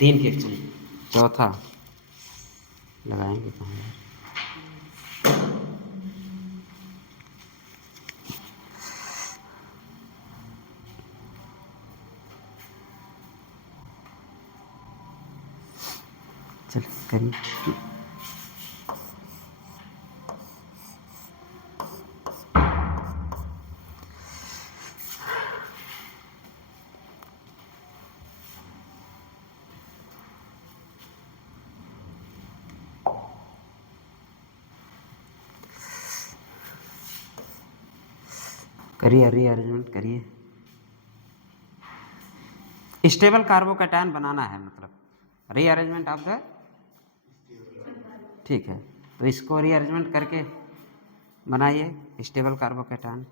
3 के एक्सचेंज। चौथा लगाएंगे कहाँ यार? चल करिए। करिए रीअरेंजमेंट करिए। स्टेबल कार्बोकैटायन बनाना है, मतलब रीअरेंजमेंट ऑफ द, ठीक है। तो इसको रीअरेंजमेंट करके बनाइए स्टेबल कार्बोकैटायन।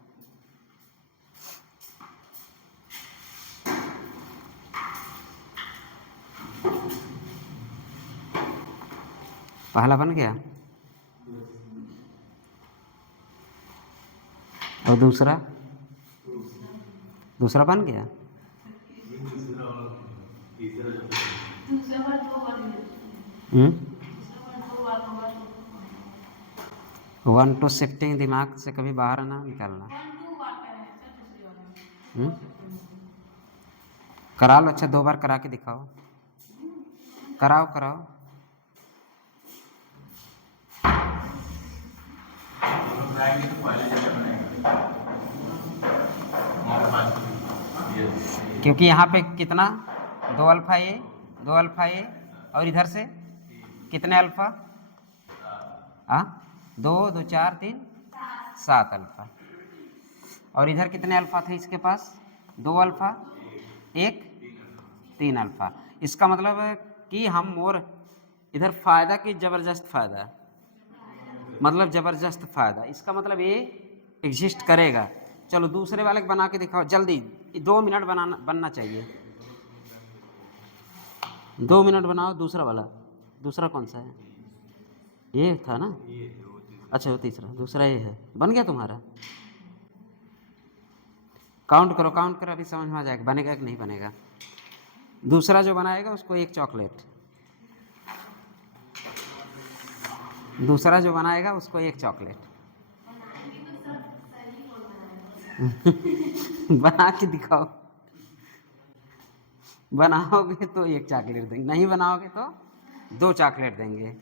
पहला बन गया और दूसरा बन गया। वन टू शिफ्टिंग दिमाग से कभी बाहर ना निकलना। करा लो। अच्छा 2 बार करा के दिखाओ। कराओ। क्योंकि यहाँ पे कितना 2 अल्फा ए और इधर से कितने अल्फा? 2 2 4 3 7 अल्फा। और इधर कितने अल्फा थे इसके पास? 2 अल्फा 1 3 अल्फा। इसका मतलब है कि हम और इधर फायदा की ज़बरदस्त फायदा, मतलब ज़बरदस्त फायदा। इसका मतलब ये एग्जिस्ट करेगा। चलो दूसरे वाले को बना के दिखाओ जल्दी। 2 मिनट बनना चाहिए। 2 मिनट बनाओ दूसरा वाला। दूसरा कौन सा है? ये था ना? अच्छा वो तीसरा, दूसरा ये है। बन गया तुम्हारा? काउंट करो अभी समझ में आ जाएगा बनेगा कि नहीं बनेगा। दूसरा जो बनाएगा उसको 1 चॉकलेट, दूसरा जो बनाएगा उसको 1 चॉकलेट। बना के दिखाओ। बनाओगे तो 1 चॉकलेट देंगे, नहीं बनाओगे तो 2 चॉकलेट देंगे।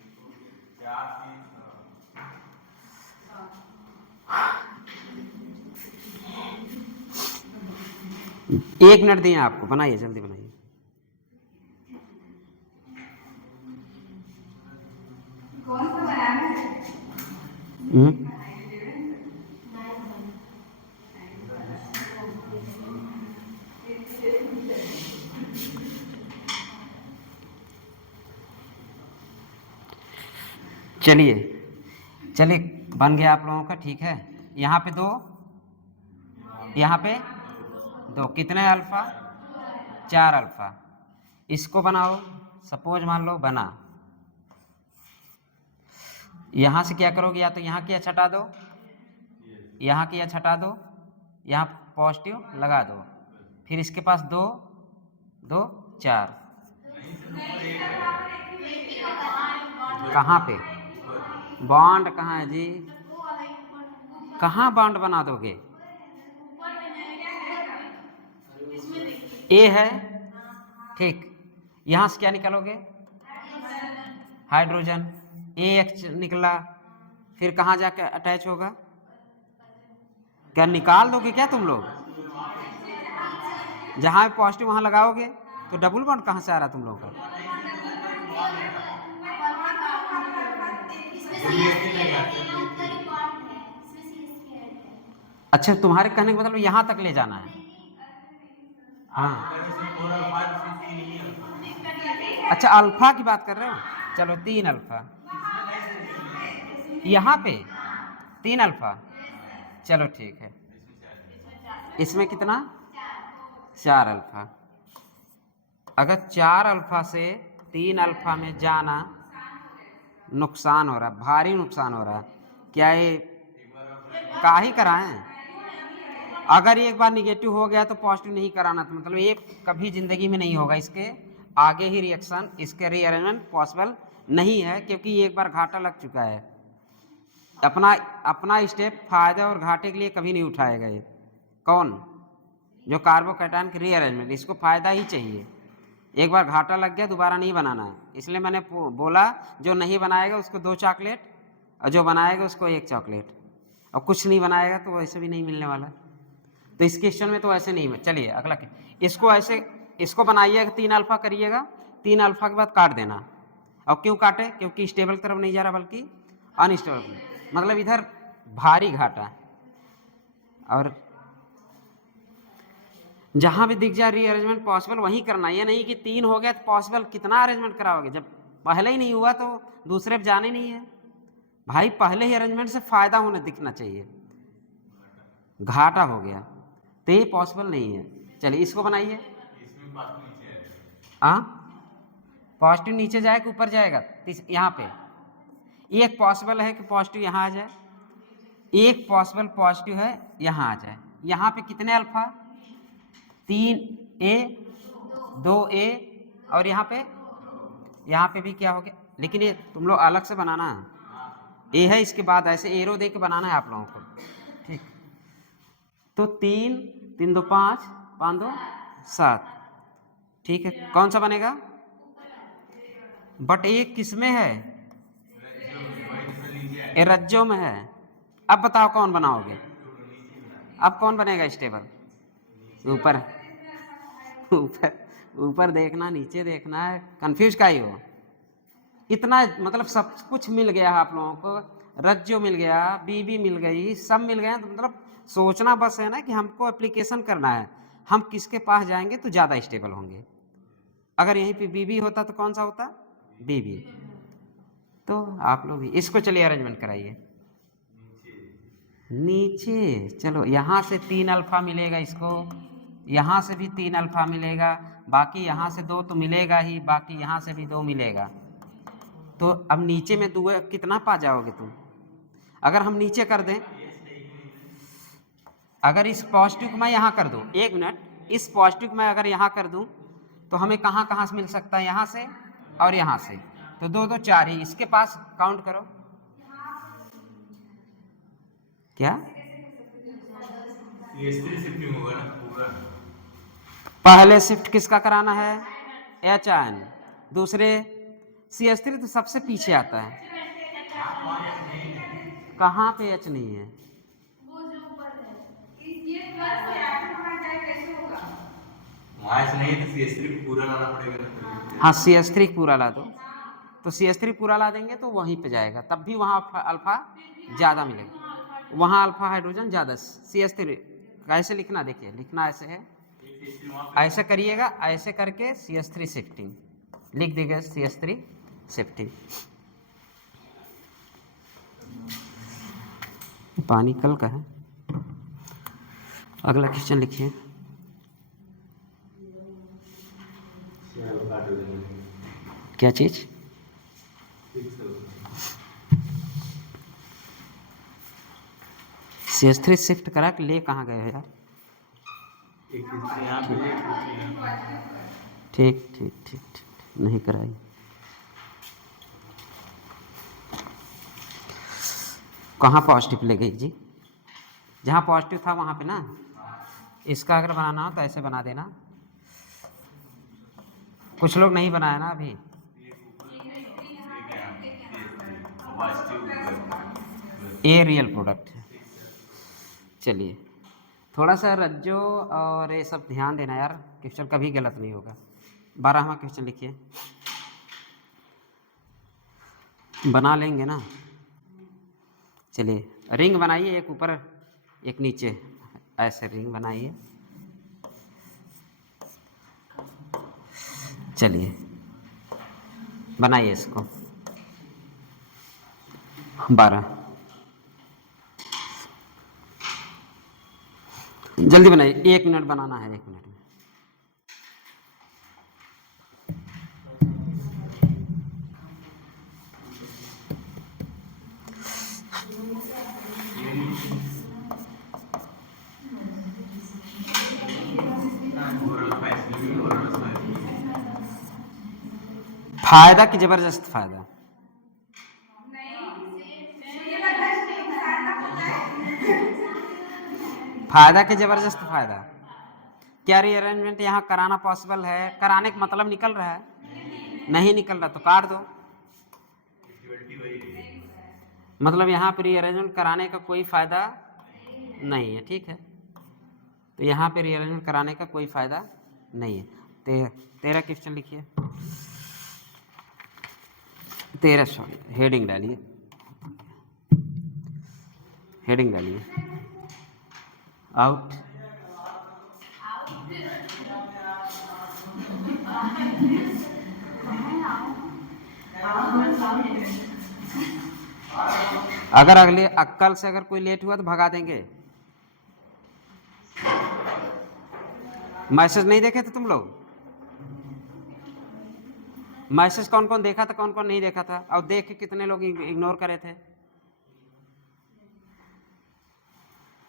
एक मिनट दिए आपको, बनाइए जल्दी बनाइए। कौन सा बनाना है? चलिए बन गया आप लोगों का, ठीक है। यहाँ पे 2, यहाँ पे 2, कितने अल्फा? 4 अल्फा। इसको बनाओ, सपोज मान लो बना। यहाँ से क्या करोगे? या तो यहाँ की छटा दो, यहाँ की छटा दो, यहाँ पॉजिटिव लगा दो, फिर इसके पास 2 2 4। कहाँ पे बॉन्ड? कहाँ है जी? कहाँ बॉन्ड बना दोगे? ए है, ठीक। यहाँ से क्या निकालोगे? हाइड्रोजन। AH निकला, फिर कहाँ जाके अटैच होगा? क्या निकाल दोगे क्या तुम लोग? जहाँ पॉजिटिव वहाँ लगाओगे तो डबल बॉन्ड कहाँ से आ रहा तुम लोगों का? अच्छा तुम्हारे कहने का मतलब यहाँ तक ले जाना है। हाँ अच्छा अल्फा की बात कर रहे हो? चलो 3 अल्फा यहाँ पे, 3 अल्फा। चलो ठीक है। इसमें कितना? 4 अल्फा। अगर 4 अल्फा से 3 अल्फा में जाना नुकसान हो रहा, भारी नुकसान हो रहा। क्या ये काहे कराएं? अगर एक बार निगेटिव हो गया तो पॉजिटिव नहीं कराना, तो मतलब ये कभी जिंदगी में नहीं होगा। इसके आगे ही रिएक्शन, इसके रीअरेंजमेंट पॉसिबल नहीं है, क्योंकि एक बार घाटा लग चुका है। अपना स्टेप फायदे और घाटे के लिए कभी नहीं उठाएगा ये। कौन? जो कार्बोकैटायन के रीअरेंजमेंट, इसको फायदा ही चाहिए। एक बार घाटा लग गया दोबारा नहीं बनाना है। इसलिए मैंने बोला जो नहीं बनाएगा उसको 2 चॉकलेट, और जो बनाएगा उसको 1 चॉकलेट, और कुछ नहीं बनाएगा तो वैसे भी नहीं मिलने वाला। तो इस क्वेश्चन में तो ऐसे नहीं। चलिए अगला इसको ऐसे, इसको बनाइएगा 3 अल्फा करिएगा, 3 अल्फा के बाद काट देना। और क्यों काटे? क्योंकि स्टेबल तरफ नहीं जा रहा बल्कि अनस्टेबल, मतलब इधर भारी घाटा। और जहां भी दिख जाए रीअरेंजमेंट पॉसिबल वहीं करना, ये नहीं कि 3 हो गया तो पॉसिबल कितना अरेंजमेंट कराओगे, जब पहले ही नहीं हुआ तो दूसरे पे जाने नहीं है भाई। पहले ही अरेंजमेंट से फायदा होने दिखना चाहिए, घाटा हो गया तो ये पॉसिबल नहीं है। चलिए इसको बनाइए। हाँ, पॉजिटिव नीचे जाए कि ऊपर जाएगा? यहाँ पे एक पॉसिबल है कि पॉजिटिव यहाँ आ जाए, एक पॉसिबल पॉजिटिव है यहाँ आ जाए। यहाँ पे कितने अल्फा? 3A 2A, और यहाँ पे भी क्या हो गया? लेकिन ये तुम लोग अलग से बनाना है। ए है, इसके बाद ऐसे एरो दे के बनाना है आप लोगों को, ठीक? तो 3 3 2 5 5 2 7, ठीक है। कौन सा बनेगा? बट ये किस में है? ये रज्जो में है। अब बताओ कौन बनाओगे? अब कौन बनेगा स्टेबल? ऊपर ऊपर ऊपर देखना, नीचे देखना है, कंफ्यूज का ही हो। इतना मतलब सब कुछ मिल गया है आप लोगों को, रज्जो मिल गया, बीबी मिल गई, सब मिल गया। तो मतलब सोचना बस है ना कि हमको एप्लीकेशन करना है, हम किसके पास जाएंगे तो ज़्यादा स्टेबल होंगे। अगर यहीं पे बीबी होता तो कौन सा होता? बीबी। तो आप लोग इसको चलिए अरेंजमेंट कराइए नीचे। चलो यहाँ से 3 अल्फा मिलेगा इसको, यहाँ से भी 3 अल्फा मिलेगा, बाकी यहाँ से 2 तो मिलेगा ही, बाकी यहाँ से भी 2 मिलेगा। तो अब नीचे में 2 कितना पा जाओगे तुम? अगर हम नीचे कर दें, अगर इस पॉजिटिव को मैं यहाँ कर दूँ, 1 मिनट, इस पॉजिटिव को मैं अगर यहाँ कर दूँ तो हमें कहाँ कहाँ से मिल सकता है? यहाँ से और यहाँ से। तो 2 2 4 ही। इसके पास काउंट करो क्या? पहले शिफ्ट किसका कराना है? HN। दूसरे CH3 तो सबसे पीछे आता है। कहाँ पे H नहीं है? हाँ, CH3 पूरा ला दो, तो CH3 पूरा ला देंगे तो वहीं पे जाएगा, तब भी वहाँ अल्फा ज़्यादा मिलेगा, वहाँ अल्फा हाइड्रोजन ज़्यादा। CH3 कैसे लिखना? देखिए लिखना ऐसे है, ऐसे करिएगा, ऐसे करके CH3 शिफ्टिंग लिख देगा, CH3 शिफ्टिंग। पानी कल का है। अगला क्वेश्चन लिखिए। क्या चीज? CH3 शिफ्ट करा के ले कहाँ गए हो यार? ठीक ठीक ठीक ठीक, नहीं कराई। कहाँ पॉजिटिव ले गई जी? जहाँ पॉजिटिव था वहाँ पे ना। इसका अगर बनाना हो तो ऐसे बना देना। कुछ लोग नहीं बनाया ना अभी। ये रियल प्रोडक्ट है। चलिए थोड़ा सा रज्जो और ये सब ध्यान देना यार, क्वेश्चन कभी गलत नहीं होगा। 12वां क्वेश्चन लिखिए। बना लेंगे ना? चलिए रिंग बनाइए, एक ऊपर एक नीचे, ऐसे रिंग बनाइए। चलिए बनाइए इसको। 12 जल्दी बनाइए, 1 मिनट बनाना है, 1 मिनट में। फायदा की जबरदस्त फायदा। मुझे लगा नुकसान ना होता है। फायदा के जबरदस्त फायदा। क्या रीअरेंजमेंट यहाँ कराना पॉसिबल है? कराने का मतलब निकल रहा है? नहीं निकल रहा तो काट दो। मतलब यहाँ पर रीअरेंजमेंट कराने का कोई फायदा नहीं है, ठीक है। तो यहाँ पे रीअरेंजमेंट कराने का कोई फायदा नहीं है। 13 क्वेश्चन लिखिए। 13 सॉरी, हेडिंग डालिए, हेडिंग डालिए। आउट। अगर अगले कल से अगर कोई लेट हुआ तो भगा देंगे। मैसेज नहीं देखे थे तुम लोग? मैसेज कौन कौन देखा था, कौन कौन नहीं देखा था? और देख के कितने लोग इग्नोर करे थे?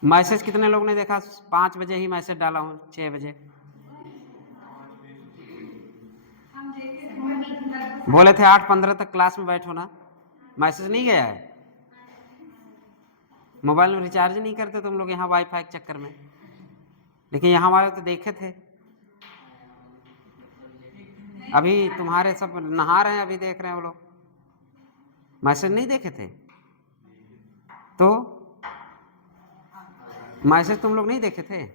मैसेज कितने लोग ने देखा? 5 बजे ही मैसेज डाला हूँ, 6 बजे बोले थे 8:15 तक क्लास में बैठो ना। मैसेज नहीं गया है? मोबाइल में रिचार्ज नहीं करते तुम लोग यहाँ वाईफाई के चक्कर में, लेकिन यहाँ वाले तो देखे थे। अभी तुम्हारे सब नहा रहे हैं, अभी देख रहे हैं वो लोग। मैसेज नहीं देखे थे तो मैसेज तुम लोग नहीं देखे थे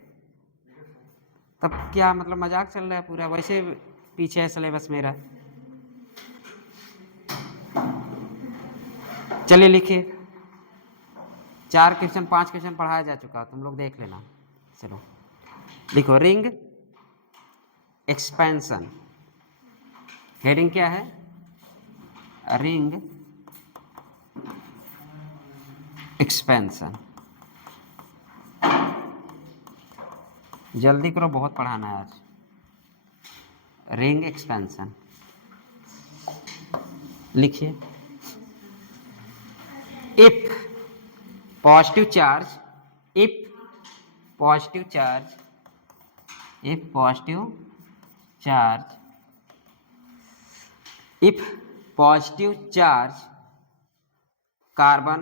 तब क्या मतलब मजाक चल रहा है पूरा? वैसे पीछे है सिलेबस मेरा। चलिए लिखिए। 4 क्वेश्चन 5 क्वेश्चन पढ़ाया जा चुका, तुम लोग देख लेना। चलो लिखो, रिंग एक्सपेंशन। हेडिंग क्या है? Ring expansion. जल्दी करो, बहुत पढ़ाना है आज। रिंग एक्सपेंशन लिखिए। If positive charge, if positive charge, if positive charge, if positive charge carbon,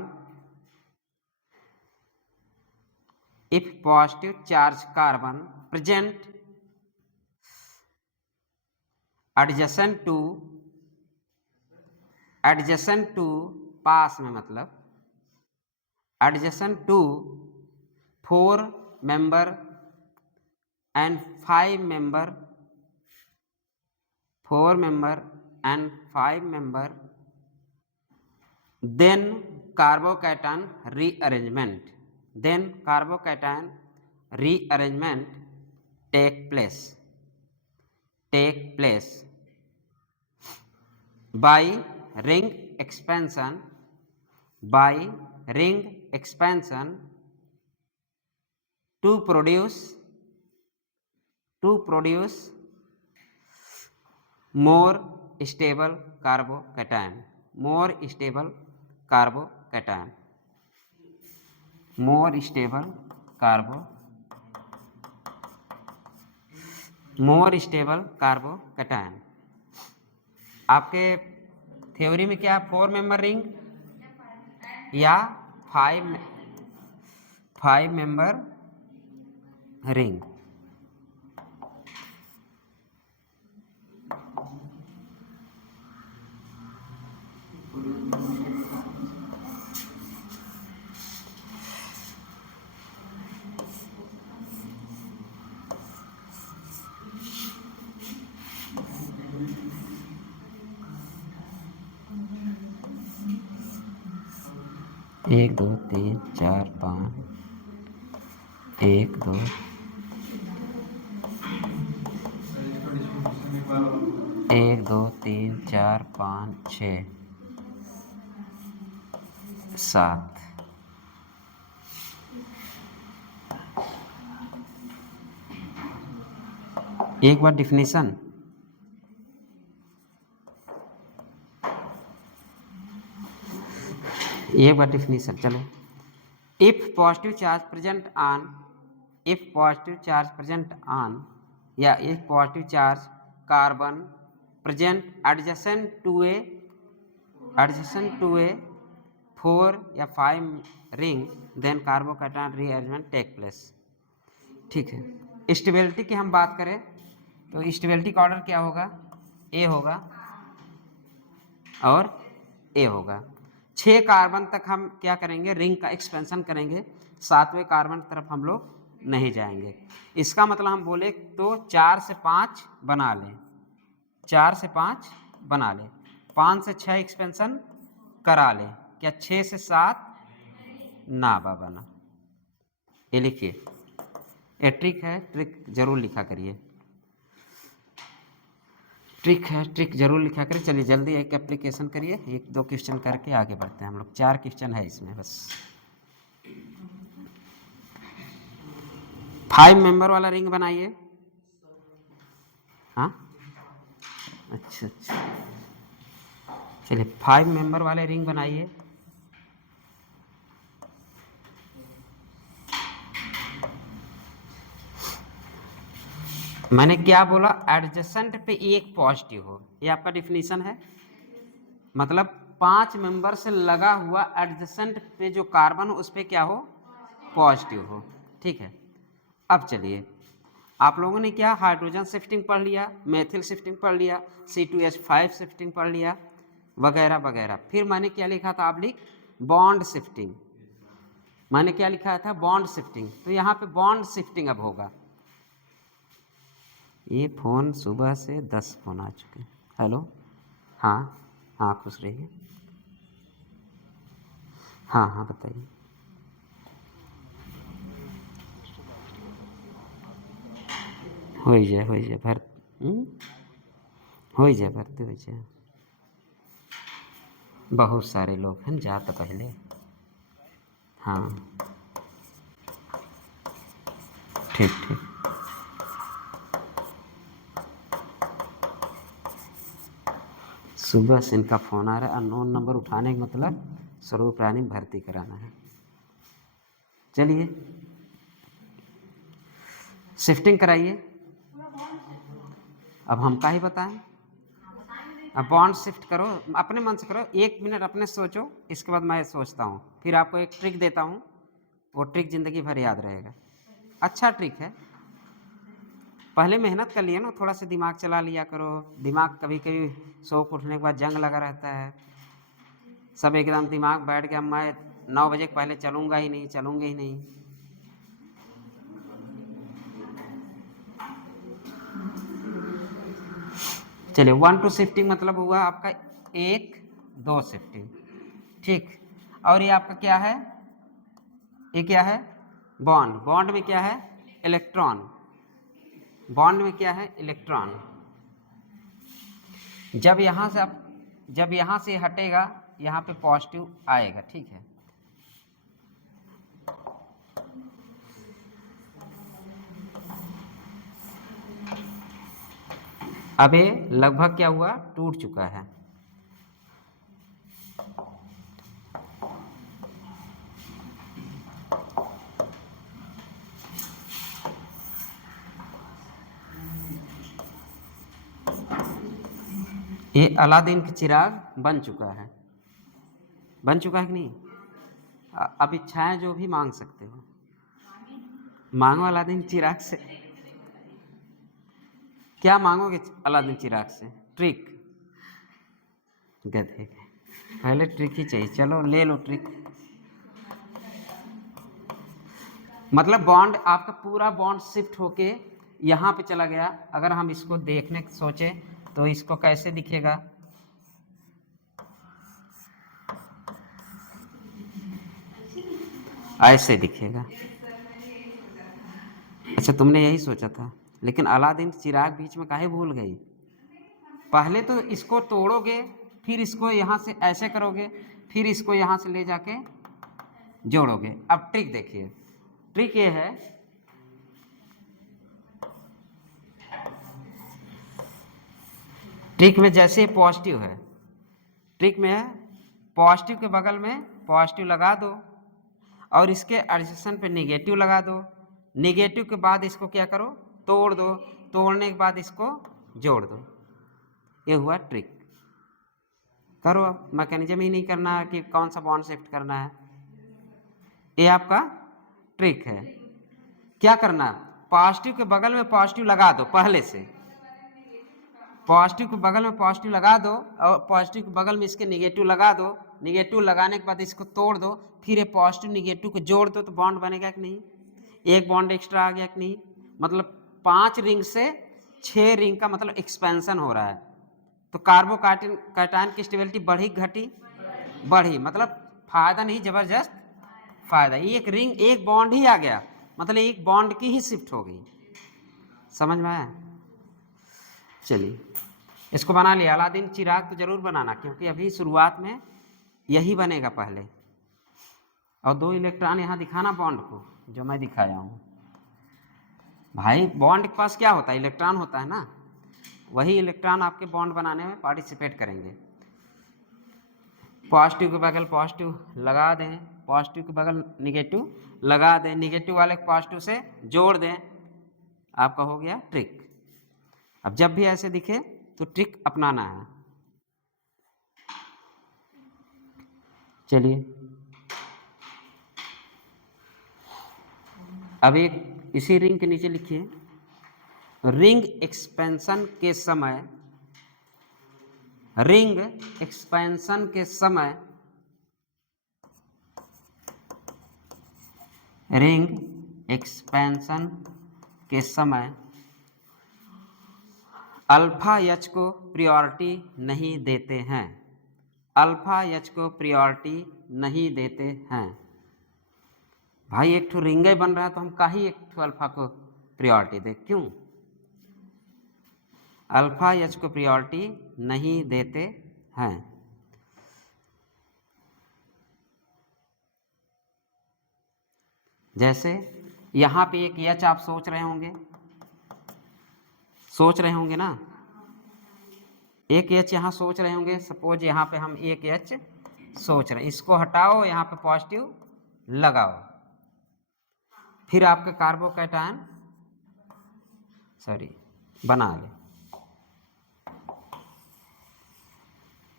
if positive charge carbon present adjacent to पास में, मतलब adjacent to 4 member and 5 member, 4 member and 5 member, then carbocation rearrangement, then carbocation rearrangement take place by ring expansion, by ring expansion to produce more stable carbocation, more stable carbocation, more stable carbocation। आपके theory में क्या 4 member ring या 5 member ring? एक दो तीन चार पाँच, 1 2 1 2 3 4 5 6 7। एक बार डिफिनीशन, एक बार डिफिनीशन। चलो, if positive charge present on, if positive charge present on, या if positive charge carbon present adjacent to a 4 या 5 ring, then carbocation rearrangement take place. ठीक है, स्टेबिलिटी की हम बात करें तो स्टेबिलिटी का ऑर्डर क्या होगा, ए होगा और ए होगा। 6 कार्बन तक हम क्या करेंगे, रिंग का एक्सपेंशन करेंगे, 7वें कार्बन की तरफ हम लोग नहीं जाएंगे। इसका मतलब हम बोले तो 4 से 5 बना लें, 4 से 5 बना लें, 5 से 6 एक्सपेंशन करा लें, क्या 6 से 7 ना बाबा ना। ये लिखिए, ये ट्रिक है, ट्रिक जरूर लिखा करिए, ट्रिक है, ट्रिक जरूर लिखा करिए। चलिए जल्दी एक एप्लीकेशन करिए, 1-2 क्वेश्चन करके आगे बढ़ते हैं हम लोग। 4 क्वेश्चन है इसमें बस। 5 मेंबर वाला रिंग बनाइए। हाँ अच्छा अच्छा, चलिए 5 मेंबर वाले रिंग बनाइए। मैंने क्या बोला, एडजेसेंट पे एक पॉजिटिव हो, ये आपका डिफिनीशन है। मतलब 5 मेंबर से लगा हुआ एडजेसेंट पे जो कार्बन हो उस पे क्या हो, पॉजिटिव हो। ठीक है, अब चलिए आप लोगों ने क्या हाइड्रोजन शिफ्टिंग पढ़ लिया, मेथिल शिफ्टिंग पढ़ लिया, C2H5 शिफ्टिंग पढ़ लिया वगैरह वगैरह। फिर मैंने क्या लिखा था, आप लिख बॉन्ड शिफ्टिंग। मैंने क्या लिखा था, बॉन्ड शिफ्टिंग। तो यहाँ पे बॉन्ड शिफ्टिंग अब होगा। ये फ़ोन सुबह से 10 फ़ोन आ चुके हैं। हेलो, हाँ हाँ खुश रहिए, हाँ हाँ बताइए। हो जाए भर हो जाए भरते हो जाए, बहुत सारे लोग हैं, जा तो पहले। हाँ ठीक ठीक, सुबह से इनका फ़ोन आ रहा है, अननोन नंबर उठाने का मतलब स्वरूप रानी भर्ती कराना है। चलिए शिफ्टिंग कराइए। अब हम का ही बताएं, अब बॉन्ड शिफ्ट करो, अपने मन से करो, 1 मिनट अपने सोचो, इसके बाद मैं सोचता हूँ, फिर आपको एक ट्रिक देता हूँ, वो ट्रिक ज़िंदगी भर याद रहेगा। अच्छा ट्रिक है, पहले मेहनत कर लिया ना, थोड़ा सा दिमाग चला लिया करो। दिमाग कभी कभी सो के उठने के बाद जंग लगा रहता है, सब एकदम दिमाग बैठ गया, मैं 9 बजे के पहले चलूँगा ही नहीं, चलूँगा ही नहीं। चलिए 1-2 शिफ्टिंग मतलब हुआ आपका 1-2 शिफ्टिंग। ठीक, और ये आपका क्या है, ये क्या है, बॉन्ड। बॉन्ड में क्या है, इलेक्ट्रॉन। बॉन्ड में क्या है, इलेक्ट्रॉन। जब यहाँ से हटेगा, यहाँ पे पॉजिटिव आएगा। ठीक है, अब ये लगभग क्या हुआ, टूट चुका है। ये अलादीन का चिराग बन चुका है, बन चुका है कि नहीं। अब इच्छाएं जो भी मांग सकते हो, मांगो अलादीन चिराग से। क्या मांगोगे अलादीन चिराग से, ट्रिक। गधे के, पहले ट्रिक ही चाहिए। चलो ले लो ट्रिक। मतलब बॉन्ड आपका पूरा बॉन्ड शिफ्ट होके यहाँ पे चला गया। अगर हम इसको देखने सोचे तो इसको कैसे दिखेगा, ऐसे दिखेगा। अच्छा तुमने यही सोचा था, लेकिन अलादीन चिराग बीच में काहे भूल गई। पहले तो इसको तोड़ोगे, फिर इसको यहाँ से ऐसे करोगे, फिर इसको यहाँ से ले जाके जोड़ोगे। अब ट्रिक देखिए, ट्रिक ये है, ट्रिक में जैसे पॉजिटिव है, ट्रिक में है पॉजिटिव के बगल में पॉजिटिव लगा दो और इसके एडजेसेंट पे निगेटिव लगा दो। निगेटिव के बाद इसको क्या करो, तोड़ दो, तोड़ने के बाद इसको जोड़ दो। ये हुआ ट्रिक। करो, अब मैकेनिज्म ही नहीं करना है कि कौन सा बॉन्ड शिफ्ट करना है, ये आपका ट्रिक है। क्या करना, पॉजिटिव के बगल में पॉजिटिव लगा दो पहले से, पॉजिटिव के बगल में पॉजिटिव लगा दो और पॉजिटिव के बगल में इसके निगेटिव लगा दो, निगेटिव लगाने के बाद इसको तोड़ दो, फिर ये पॉजिटिव निगेटिव को जोड़ दो तो बॉन्ड बनेगा कि नहीं, एक बॉन्ड एक्स्ट्रा आ गया कि नहीं, मतलब 5 रिंग से 6 रिंग का मतलब एक्सपेंशन हो रहा है। तो कार्बोकैटायन की स्टेबिलिटी बढ़ी घटी, बढ़ी, मतलब फायदा नहीं जबरदस्त फायदा। एक रिंग एक बॉन्ड ही आ गया, मतलब एक बॉन्ड की ही शिफ्ट हो गई। समझ में आया? चलिए इसको बना लिया। अलादीन चिराग तो जरूर बनाना, क्योंकि अभी शुरुआत में यही बनेगा पहले। और 2 इलेक्ट्रॉन यहाँ दिखाना बॉन्ड को, जो मैं दिखाया हूँ। भाई बॉन्ड के पास क्या होता है, इलेक्ट्रॉन होता है ना, वही इलेक्ट्रॉन आपके बॉन्ड बनाने में पार्टिसिपेट करेंगे। पॉजिटिव के बगल पॉजिटिव लगा दें, पॉजिटिव के बगल निगेटिव लगा दें, निगेटिव वाले को पॉजिटिव से जोड़ दें, आपका हो गया ट्रिक। अब जब भी ऐसे दिखे तो ट्रिक अपनाना है। चलिए अब एक इसी रिंग के नीचे लिखिए, रिंग एक्सपेंशन के समय, रिंग एक्सपेंशन के समय, रिंग एक्सपेंशन के समय अल्फा एच को प्रायोरिटी नहीं देते हैं, अल्फा एच को प्रायोरिटी नहीं देते हैं। भाई एक ठो रिंग बन रहा है तो हम काहे एक ठो अल्फा को प्रायोरिटी दे, क्यों? अल्फा एच को प्रायोरिटी नहीं देते हैं। जैसे यहाँ पे एक एच आप सोच रहे होंगे, सोच रहे होंगे ना, एक एच यहाँ सोच रहे होंगे। सपोज यहाँ पे हम एक एच सोच रहे हैं, इसको हटाओ, यहाँ पे पॉजिटिव लगाओ, फिर आपके कार्बोकैटायन बना ले।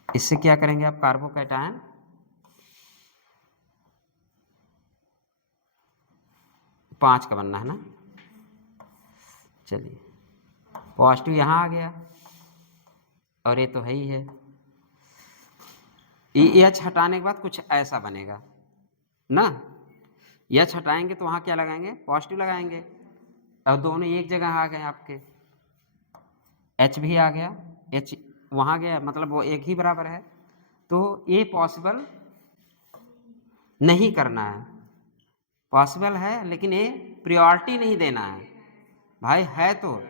इससे क्या करेंगे आप, कार्बोकैटायन पाँच का बनना है ना। चलिए पॉजिटिव यहाँ आ गया और ये तो है ही है। एच हटाने के बाद कुछ ऐसा बनेगा ना, एच हटाएंगे तो वहाँ क्या लगाएंगे, पॉजिटिव लगाएंगे, और दोनों एक जगह आ गए आपके, एच भी आ गया, एच वहाँ गया, मतलब वो एक ही बराबर है। तो ये पॉसिबल नहीं करना है, पॉसिबल है लेकिन ये प्रायोरिटी नहीं देना है। भाई है तो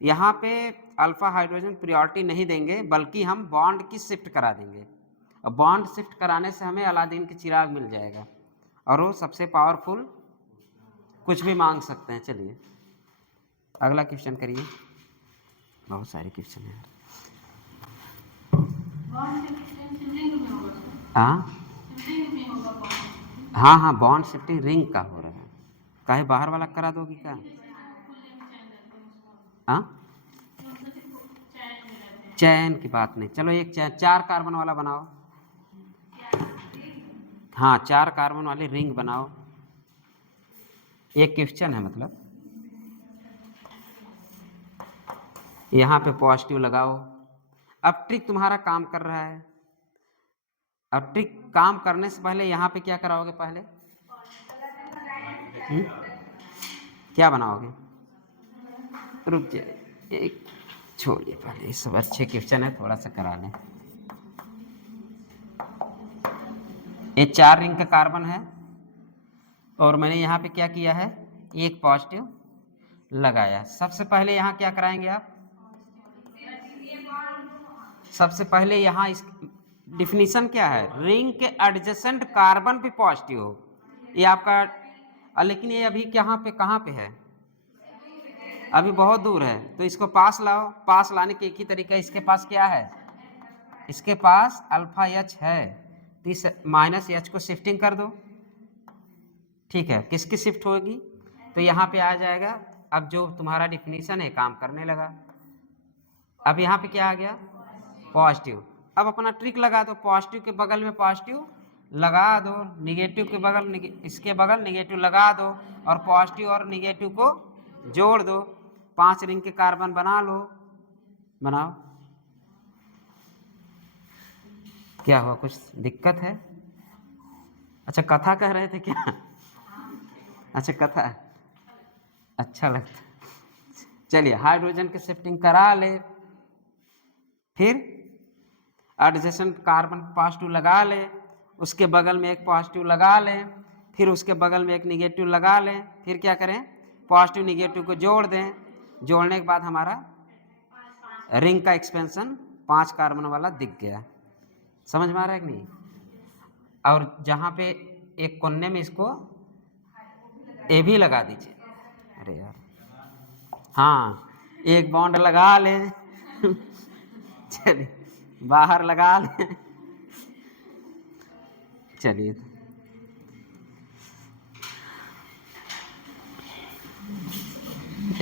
यहाँ पे अल्फा हाइड्रोजन प्रायोरिटी नहीं देंगे, बल्कि हम बॉन्ड की शिफ्ट करा देंगे, और बॉन्ड शिफ्ट कराने से हमें अलादीन की चिराग मिल जाएगा, और वो सबसे पावरफुल कुछ भी मांग सकते हैं। चलिए अगला क्वेश्चन करिए, बहुत सारे क्वेश्चन हैं। हाँ हाँ बॉन्ड शिफ्टिंग रिंग का हो रहा है, काहे बाहर वाला करा दोगी क्या? हाँ चैन की बात नहीं, चलो एक चैन 4 कार्बन वाला बनाओ, हाँ 4 कार्बन वाली रिंग बनाओ। एक क्वेश्चन है, मतलब यहाँ पे पॉजिटिव लगाओ। अब ट्रिक तुम्हारा काम कर रहा है। अब ट्रिक काम करने से पहले यहाँ पे क्या कराओगे, पहले क्या बनाओगे? रुक जाए, एक छोड़िए, पहले ये सब अच्छे क्वेश्चन है, थोड़ा सा करा लें। ये 4 रिंग का कार्बन है और मैंने यहाँ पे क्या किया है, एक पॉजिटिव लगाया। सबसे पहले यहाँ क्या कराएंगे आप, सबसे पहले यहाँ इस डिफिनीशन क्या है, रिंग के एडजेसेंट कार्बन पे पॉजिटिव हो, ये आपका, लेकिन ये अभी कहाँ पे है, अभी बहुत दूर है, तो इसको पास लाओ। पास लाने के एक ही तरीका, इसके पास क्या है, इसके पास अल्फा एच है, तो इस माइनस एच को शिफ्टिंग कर दो। ठीक है, किसकी शिफ्ट होगी, तो यहाँ पे आ जाएगा। अब जो तुम्हारा डिफिनीशन है काम करने लगा। अब यहाँ पे क्या आ गया, पॉजिटिव। अब अपना ट्रिक लगा दो, पॉजिटिव के बगल में पॉजिटिव लगा दो, निगेटिव के बगल इसके बगल निगेटिव लगा दो, और पॉजिटिव और निगेटिव को जोड़ दो, 5 रिंग के कार्बन बना लो। बनाओ। क्या हुआ, कुछ दिक्कत है? अच्छा कथा कह रहे थे क्या? अच्छा कथा, अच्छा लगता। चलिए हाइड्रोजन की शिफ्टिंग करा ले, फिर एडजेसेंट कार्बन पॉजिटिव लगा ले, उसके बगल में एक पॉजिटिव लगा लें, फिर उसके बगल में एक निगेटिव लगा लें, फिर क्या करें, पॉजिटिव निगेटिव को जोड़ दें। जोड़ने के बाद हमारा रिंग का एक्सपेंशन 5 कार्बन वाला दिख गया। समझ में आ रहा है कि नहीं? और जहाँ पे एक कोने में इसको ए भी लगा दीजिए। अरे यार, हाँ एक बॉन्ड लगा लें। चलिए बाहर लगा लें। चलिए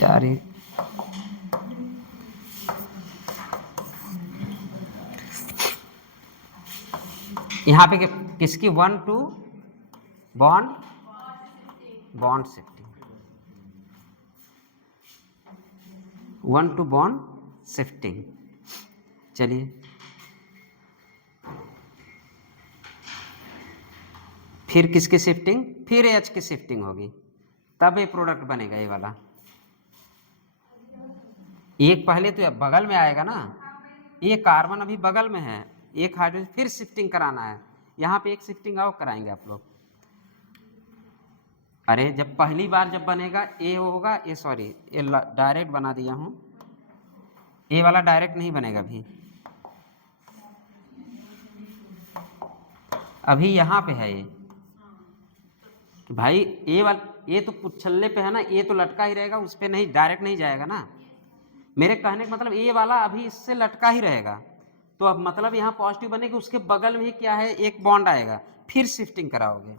यार, यहाँ पे किसकी 1 2 बॉन्ड शिफ्टिंग, 1 2 बॉन्ड शिफ्टिंग। चलिए फिर किसकी शिफ्टिंग, फिर एच की शिफ्टिंग होगी, तब ये प्रोडक्ट बनेगा ये वाला। एक पहले तो बगल में आएगा ना, ये कार्बन अभी बगल में है, एक हाइड्रोजन, फिर शिफ्टिंग कराना है। यहाँ पे एक शिफ्टिंग और कराएंगे आप लोग। अरे जब पहली बार जब बनेगा ए होगा, ये सॉरी ये डायरेक्ट बना दिया हूँ, ए वाला डायरेक्ट नहीं बनेगा अभी यहाँ पे है ये कि भाई ए वाला, ये तो पुच्छल्ले पे है ना, ये तो लटका ही रहेगा, उस पर नहीं, डायरेक्ट नहीं जाएगा ना। मेरे कहने का मतलब ये वाला अभी इससे लटका ही रहेगा, तो अब मतलब यहाँ पॉजिटिव बनेगी, उसके बगल में ही क्या है, एक बॉन्ड आएगा, फिर शिफ्टिंग कराओगे।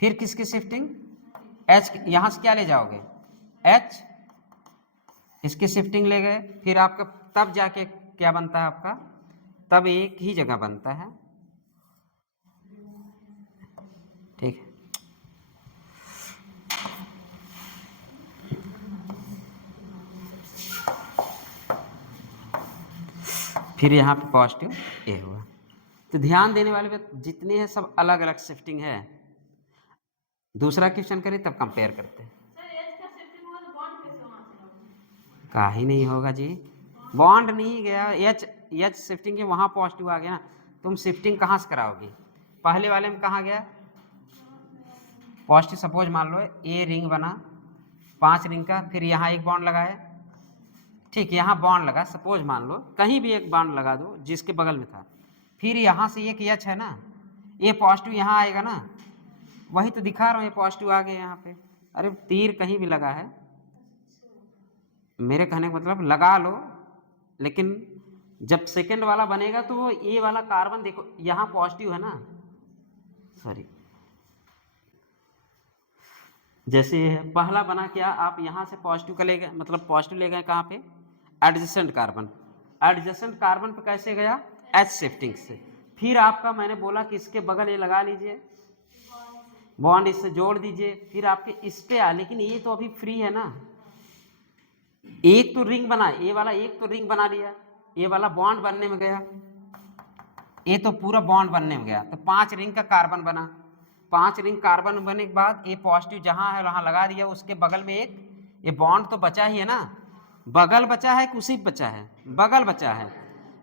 फिर किसकी शिफ्टिंग, एच, यहाँ से क्या ले जाओगे, एच, इसकी शिफ्टिंग ले गए, फिर आपका तब जाके क्या बनता है आपका, तब एक ही जगह बनता है। ठीक है, फिर यहाँ पे पॉजिटिव ए हुआ। तो ध्यान देने वाले बात जितने हैं सब अलग अलग शिफ्टिंग है। दूसरा क्वेश्चन करें तब कंपेयर करते हैं। का ही नहीं होगा जी, बॉन्ड नहीं गया, एच शिफ्टिंग के वहाँ पॉजिटिव आ गया ना, तुम शिफ्टिंग कहाँ से कराओगी, पहले वाले में कहाँ गया पॉजिटिव। सपोज मान लो ए रिंग बना 5 रिंग का, फिर यहाँ एक बॉन्ड लगाए, ठीक, यहाँ बॉन्ड लगा, सपोज मान लो कहीं भी एक बॉन्ड लगा दो जिसके बगल में था, फिर यहाँ से एक एच है ना, ये पॉजिटिव यहाँ आएगा ना, वही तो दिखा रहा हूँ, ये पॉजिटिव आ गया यहाँ पे। अरे तीर कहीं भी लगा है, मेरे कहने का मतलब लगा लो, लेकिन जब सेकंड वाला बनेगा तो वो ये वाला कार्बन देखो यहाँ पॉजिटिव है ना, सॉरी जैसे पहला बना क्या, आप यहाँ से पॉजिटिव का ले गए, मतलब पॉजिटिव ले गए कहाँ पे, एडजेसेंट कार्बन, एडजेसेंट कार्बन पे कैसे गया, एच शिफ्टिंग से। फिर आपका मैंने बोला कि इसके बगल ये लगा लीजिए, बॉन्ड इससे जोड़ दीजिए, फिर आपके इस पे आ, लेकिन ये तो अभी फ्री है ना, एक तो रिंग बना, ये वाला एक तो रिंग बना लिया, ये वाला बॉन्ड बनने में गया, ये तो पूरा बॉन्ड बनने में गया, तो 5 रिंग का कार्बन बना, 5 रिंग कार्बन बनने के बाद ये पॉजिटिव जहाँ है वहाँ लगा दिया, उसके बगल में एक ये बॉन्ड तो बचा ही है ना, बगल बचा है कि उसी बचा है, बगल बचा है,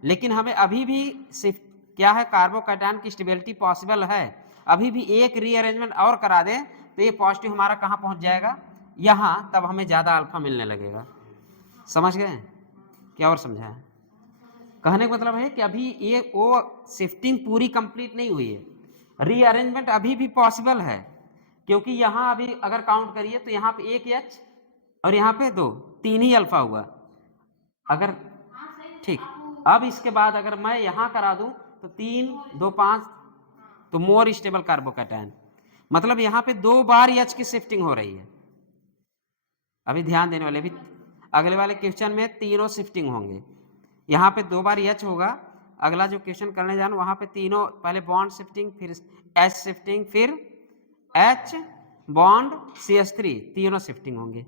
लेकिन हमें अभी भी सिर्फ क्या है, कार्बोकैटायन की स्टेबिलिटी पॉसिबल है, अभी भी एक रीअरेंजमेंट और करा दें तो ये पॉजिटिव हमारा कहाँ पहुँच जाएगा, यहाँ, तब हमें ज़्यादा अल्फा मिलने लगेगा। समझ गए, क्या और समझाएं? कहने का मतलब है कि अभी ये वो शिफ्टिंग पूरी कंप्लीट नहीं हुई है, रीअरेंजमेंट अभी भी पॉसिबल है, क्योंकि यहाँ अभी अगर काउंट करिए तो यहाँ पे एक एच और यहाँ पे 2, 3 ही अल्फा हुआ, अगर ठीक, अब इसके बाद अगर मैं यहाँ करा दूं तो 3 2 5, तो मोर स्टेबल कार्बोकैटायन, मतलब यहाँ पे 2 बार एच की शिफ्टिंग हो रही है। अभी ध्यान देने वाले, अभी अगले वाले क्वेश्चन में तीनों शिफ्टिंग होंगे, यहाँ पे 2 बार एच होगा। अगला जो क्वेश्चन करने जाना वहाँ पे तीनों, पहले बॉन्ड शिफ्टिंग, फिर एच शिफ्टिंग, फिर एच बॉन्ड CH3, तीनों शिफ्टिंग होंगे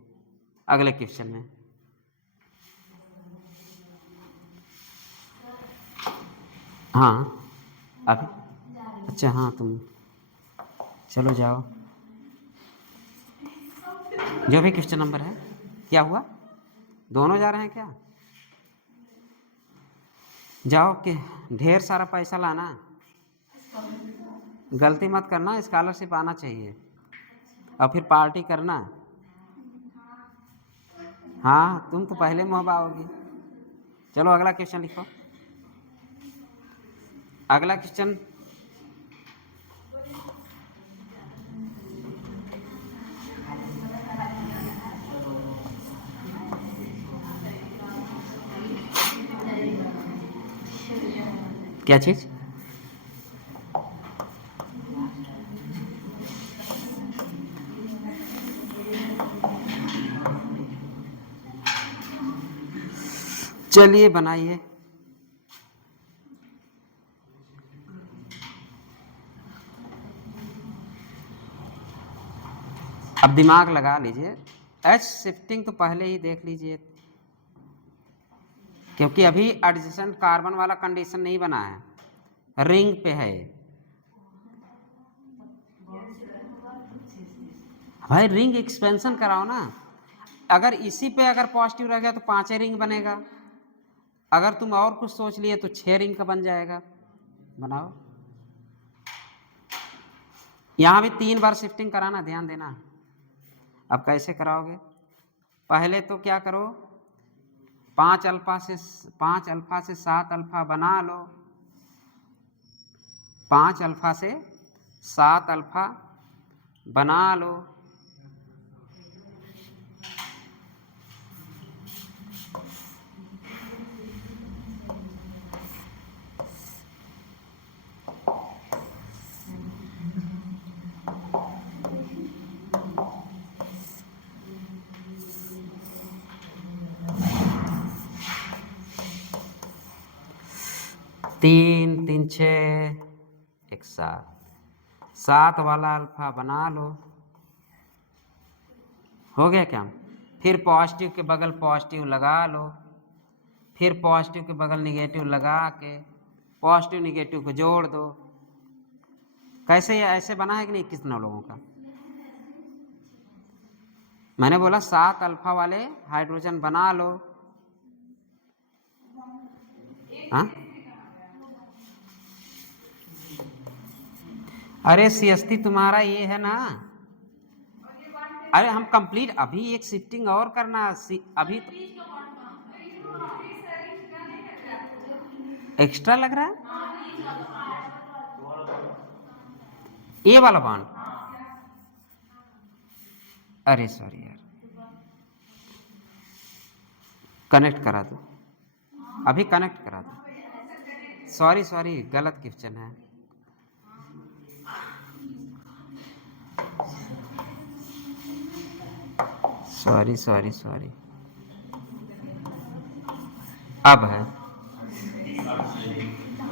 अगले क्वेश्चन में। हाँ अभी, अच्छा हाँ तुम चलो जाओ, जो भी क्वेश्चन नंबर है। क्या हुआ, दोनों जा रहे हैं क्या? जाओ कि ढेर सारा पैसा लाना, गलती मत करना, स्कॉलरशिप आना चाहिए और फिर पार्टी करना। हाँ तुम तो पहले मुहबा होगी। चलो अगला क्वेश्चन लिखो। अगला क्वेश्चन क्या चीज? चलिए बनाइए। अब दिमाग लगा लीजिए, एच शिफ्टिंग तो पहले ही देख लीजिए, क्योंकि अभी एडजेसेंट कार्बन वाला कंडीशन नहीं बना है, रिंग पे है। भाई रिंग एक्सपेंशन कराओ ना। अगर इसी पे अगर पॉजिटिव रह गया तो 5 रिंग बनेगा, अगर तुम और कुछ सोच लिए तो 6 रिंग का बन जाएगा। बनाओ। यहाँ भी 3 बार शिफ्टिंग कराना, ध्यान देना। अब कैसे कराओगे? पहले तो क्या करो, 5 अल्फा से 7 अल्फा बना लो, 5 अल्फा से 7 अल्फा बना लो। तीन 3 6 एक 7 वाला अल्फा बना लो। हो गया क्या? फिर पॉजिटिव के बगल पॉजिटिव लगा लो, फिर पॉजिटिव के बगल निगेटिव लगा के पॉजिटिव निगेटिव को जोड़ दो। कैसे ये ऐसे बना है कि नहीं कितना लोगों का? मैंने बोला 7 अल्फा वाले हाइड्रोजन बना लो। हाँ अरे CH3 तुम्हारा ये है ना। अरे हम कंप्लीट, अभी एक शिफ्टिंग और करना, अभी तो एक्स्ट्रा लग रहा है ये वाला बॉन्ड। अरे सॉरी यार, कनेक्ट करा दो, अभी कनेक्ट करा दो। सॉरी गलत क्वेश्चन है। सॉरी अब है,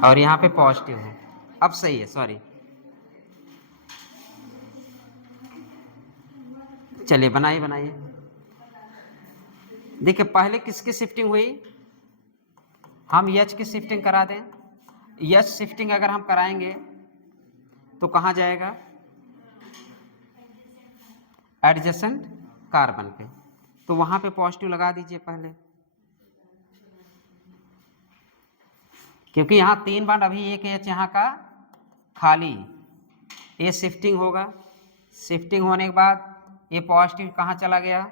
और यहाँ पे पॉजिटिव है, अब सही है। सॉरी, चलिए बनाइए। देखिए पहले किसकी शिफ्टिंग हुई, हम एच की शिफ्टिंग करा दें। एच शिफ्टिंग अगर हम कराएंगे तो कहाँ जाएगा? एडजेसेंट कार्बन पे, तो वहां पे पॉजिटिव लगा दीजिए पहले, क्योंकि यहाँ 3 बार, अभी एक एच यहाँ का खाली, ये शिफ्टिंग होगा। शिफ्टिंग होने के बाद ये पॉजिटिव कहाँ चला गया?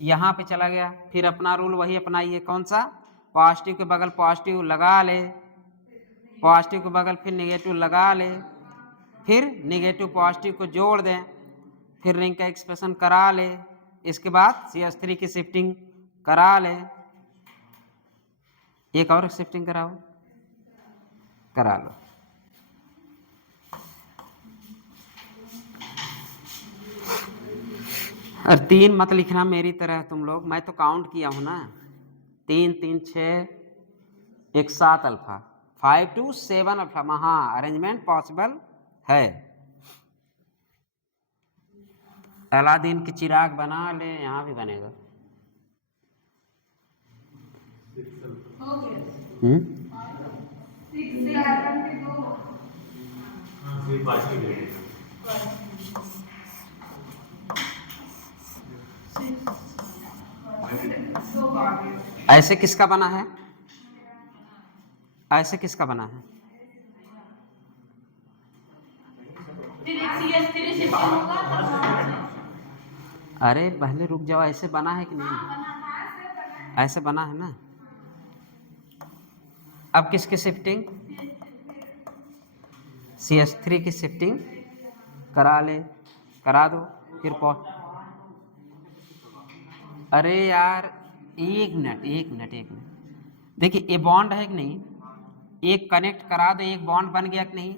यहाँ पे चला गया। फिर अपना रूल वही अपनाइए, कौन सा? पॉजिटिव के बगल पॉजिटिव लगा ले, पॉजिटिव के बगल फिर नेगेटिव लगा ले, फिर नेगेटिव पॉजिटिव को जोड़ दें, फिर रिंग का एक्सप्रेशन करा ले, इसके बाद CH3 की शिफ्टिंग करा ले। एक और शिफ्टिंग कराओ, करा लो। और 3 मत लिखना मेरी तरह तुम लोग, मैं तो काउंट किया हूं ना, 3 3 6 एक 7 अल्फा, 5 to 7 अल्फा, हाँ अरेंजमेंट पॉसिबल है। अलादीन की चिराग बना ले, यहाँ भी बनेगा। हो गया। 6 से कार्बन के 2 फिर बाकी रहेगा। ऐसे किसका बना है? ऐसे किसका बना है? फिर एक CH3 शिफ्टिंग होगा तो अरे पहले रुक जाओ, ऐसे बना है कि नहीं? बना है। ऐसे बना है ना। अब किसकी शिफ्टिंग? CH3 की शिफ्टिंग करा ले, करा दो फिर अरे यार एक मिनट देखिए, ये बॉन्ड है कि नहीं, एक कनेक्ट करा दो, एक बॉन्ड बन गया कि नहीं,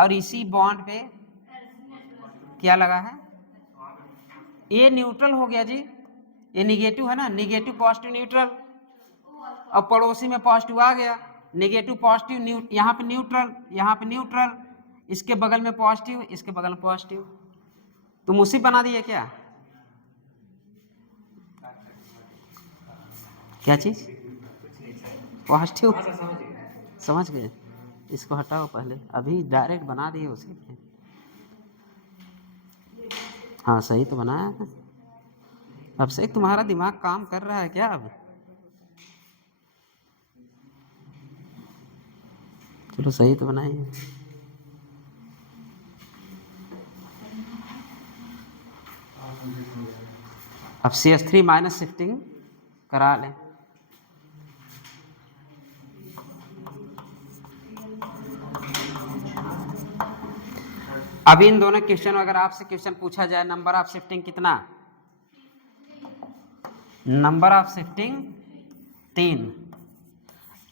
और इसी बॉन्ड पे क्या लगा है? ये न्यूट्रल हो गया जी, ये निगेटिव है ना, निगेटिव पॉजिटिव न्यूट्रल, अब पड़ोसी में पॉजिटिव आ गया, निगेटिव पॉजिटिव, यहाँ पे न्यूट्रल, यहाँ पे न्यूट्रल, इसके बगल में पॉजिटिव, इसके बगल में पॉजिटिव, तुम उसी बना दिए क्या? क्या चीज? पॉजिटिव, समझ गए? इसको हटाओ पहले, अभी डायरेक्ट बना दिए उसी पे। हाँ सही तो बनाया है। अब से तुम्हारा दिमाग काम कर रहा है क्या? अब चलो सही तो बनाइए। अब CH3 माइनस शिफ्टिंग करा लें। अब इन दोनों क्वेश्चन, अगर आपसे क्वेश्चन पूछा जाए नंबर ऑफ शिफ्टिंग कितना, number of shifting 3,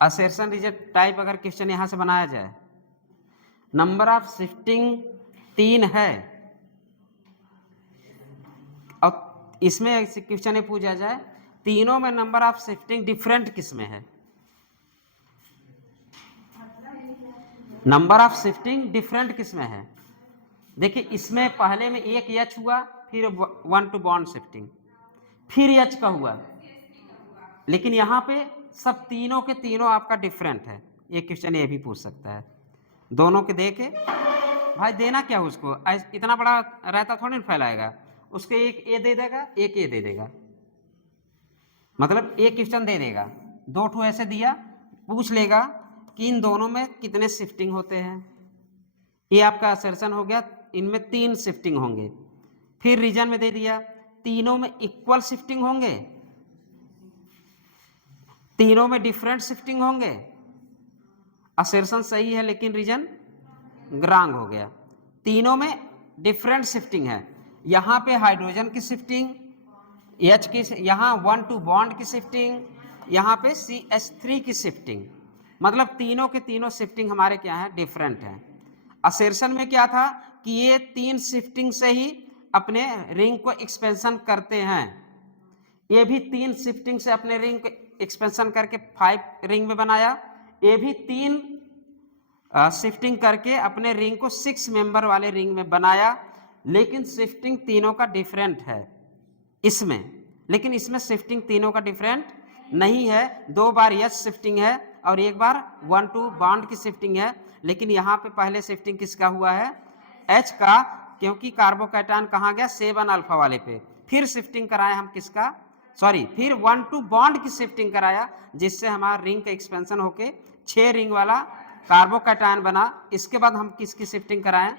assertion reject type अगर क्वेश्चन यहां से बनाया जाए, नंबर ऑफ शिफ्टिंग 3 है, और इसमें क्वेश्चन ये पूछा जाए तीनों में नंबर ऑफ शिफ्टिंग डिफरेंट किस में है? नंबर ऑफ शिफ्टिंग डिफरेंट किस में है? देखिए इसमें पहले में एक H हुआ, फिर 1 to बॉन्ड शिफ्टिंग, फिर H का हुआ, लेकिन यहाँ पे सब तीनों के तीनों आपका डिफरेंट है। एक क्वेश्चन ये भी पूछ सकता है, दोनों के दे के भाई देना क्या उसको, इतना बड़ा रहता थोड़ी ना फैलाएगा, उसको एक ए दे देगा, एक ए दे देगा, मतलब एक क्वेश्चन दे देगा, 2 ठो ऐसे दिया, पूछ लेगा कि इन दोनों में कितने शिफ्टिंग होते हैं, ये आपका असर्शन हो गया, इनमें 3 शिफ्टिंग होंगे, फिर रीजन में दे दिया तीनों में इक्वल शिफ्टिंग होंगे, तीनों में डिफरेंट शिफ्टिंग होंगे, असर्शन सही है लेकिन रीजन ग्रांग हो गया, तीनों में डिफरेंट शिफ्टिंग है, यहाँ पे हाइड्रोजन की शिफ्टिंग, H की, यहाँ 1 to बॉन्ड की शिफ्टिंग, यहाँ पे CH3 की शिफ्टिंग, मतलब तीनों के तीनों शिफ्टिंग हमारे क्या है? डिफरेंट है। असर्शन में क्या था कि ये 3 शिफ्टिंग से ही अपने रिंग को एक्सपेंशन करते हैं, ये भी 3 शिफ्टिंग से अपने रिंग को एक्सपेंशन करके 5 रिंग में बनाया, ये भी 3 शिफ्टिंग करके अपने रिंग को 6 मेंबर वाले रिंग में बनाया, लेकिन शिफ्टिंग तीनों का डिफरेंट है इसमें, लेकिन इसमें शिफ्टिंग तीनों का डिफरेंट नहीं है, 2 बार H शिफ्टिंग है और 1 बार 1 to बॉन्ड की शिफ्टिंग है, लेकिन यहाँ पे पहले शिफ्टिंग किसका हुआ है? H का, क्योंकि कार्बोकैटायन कहाँ गया? 7 अल्फा वाले पे, फिर शिफ्टिंग कराया हम किसका, सॉरी फिर 1 to बॉन्ड की शिफ्टिंग कराया, जिससे हमारा रिंग का एक्सपेंशन होके 6 रिंग वाला कार्बोकैटायन बना। इसके बाद हम किसकी शिफ्टिंग कराएं?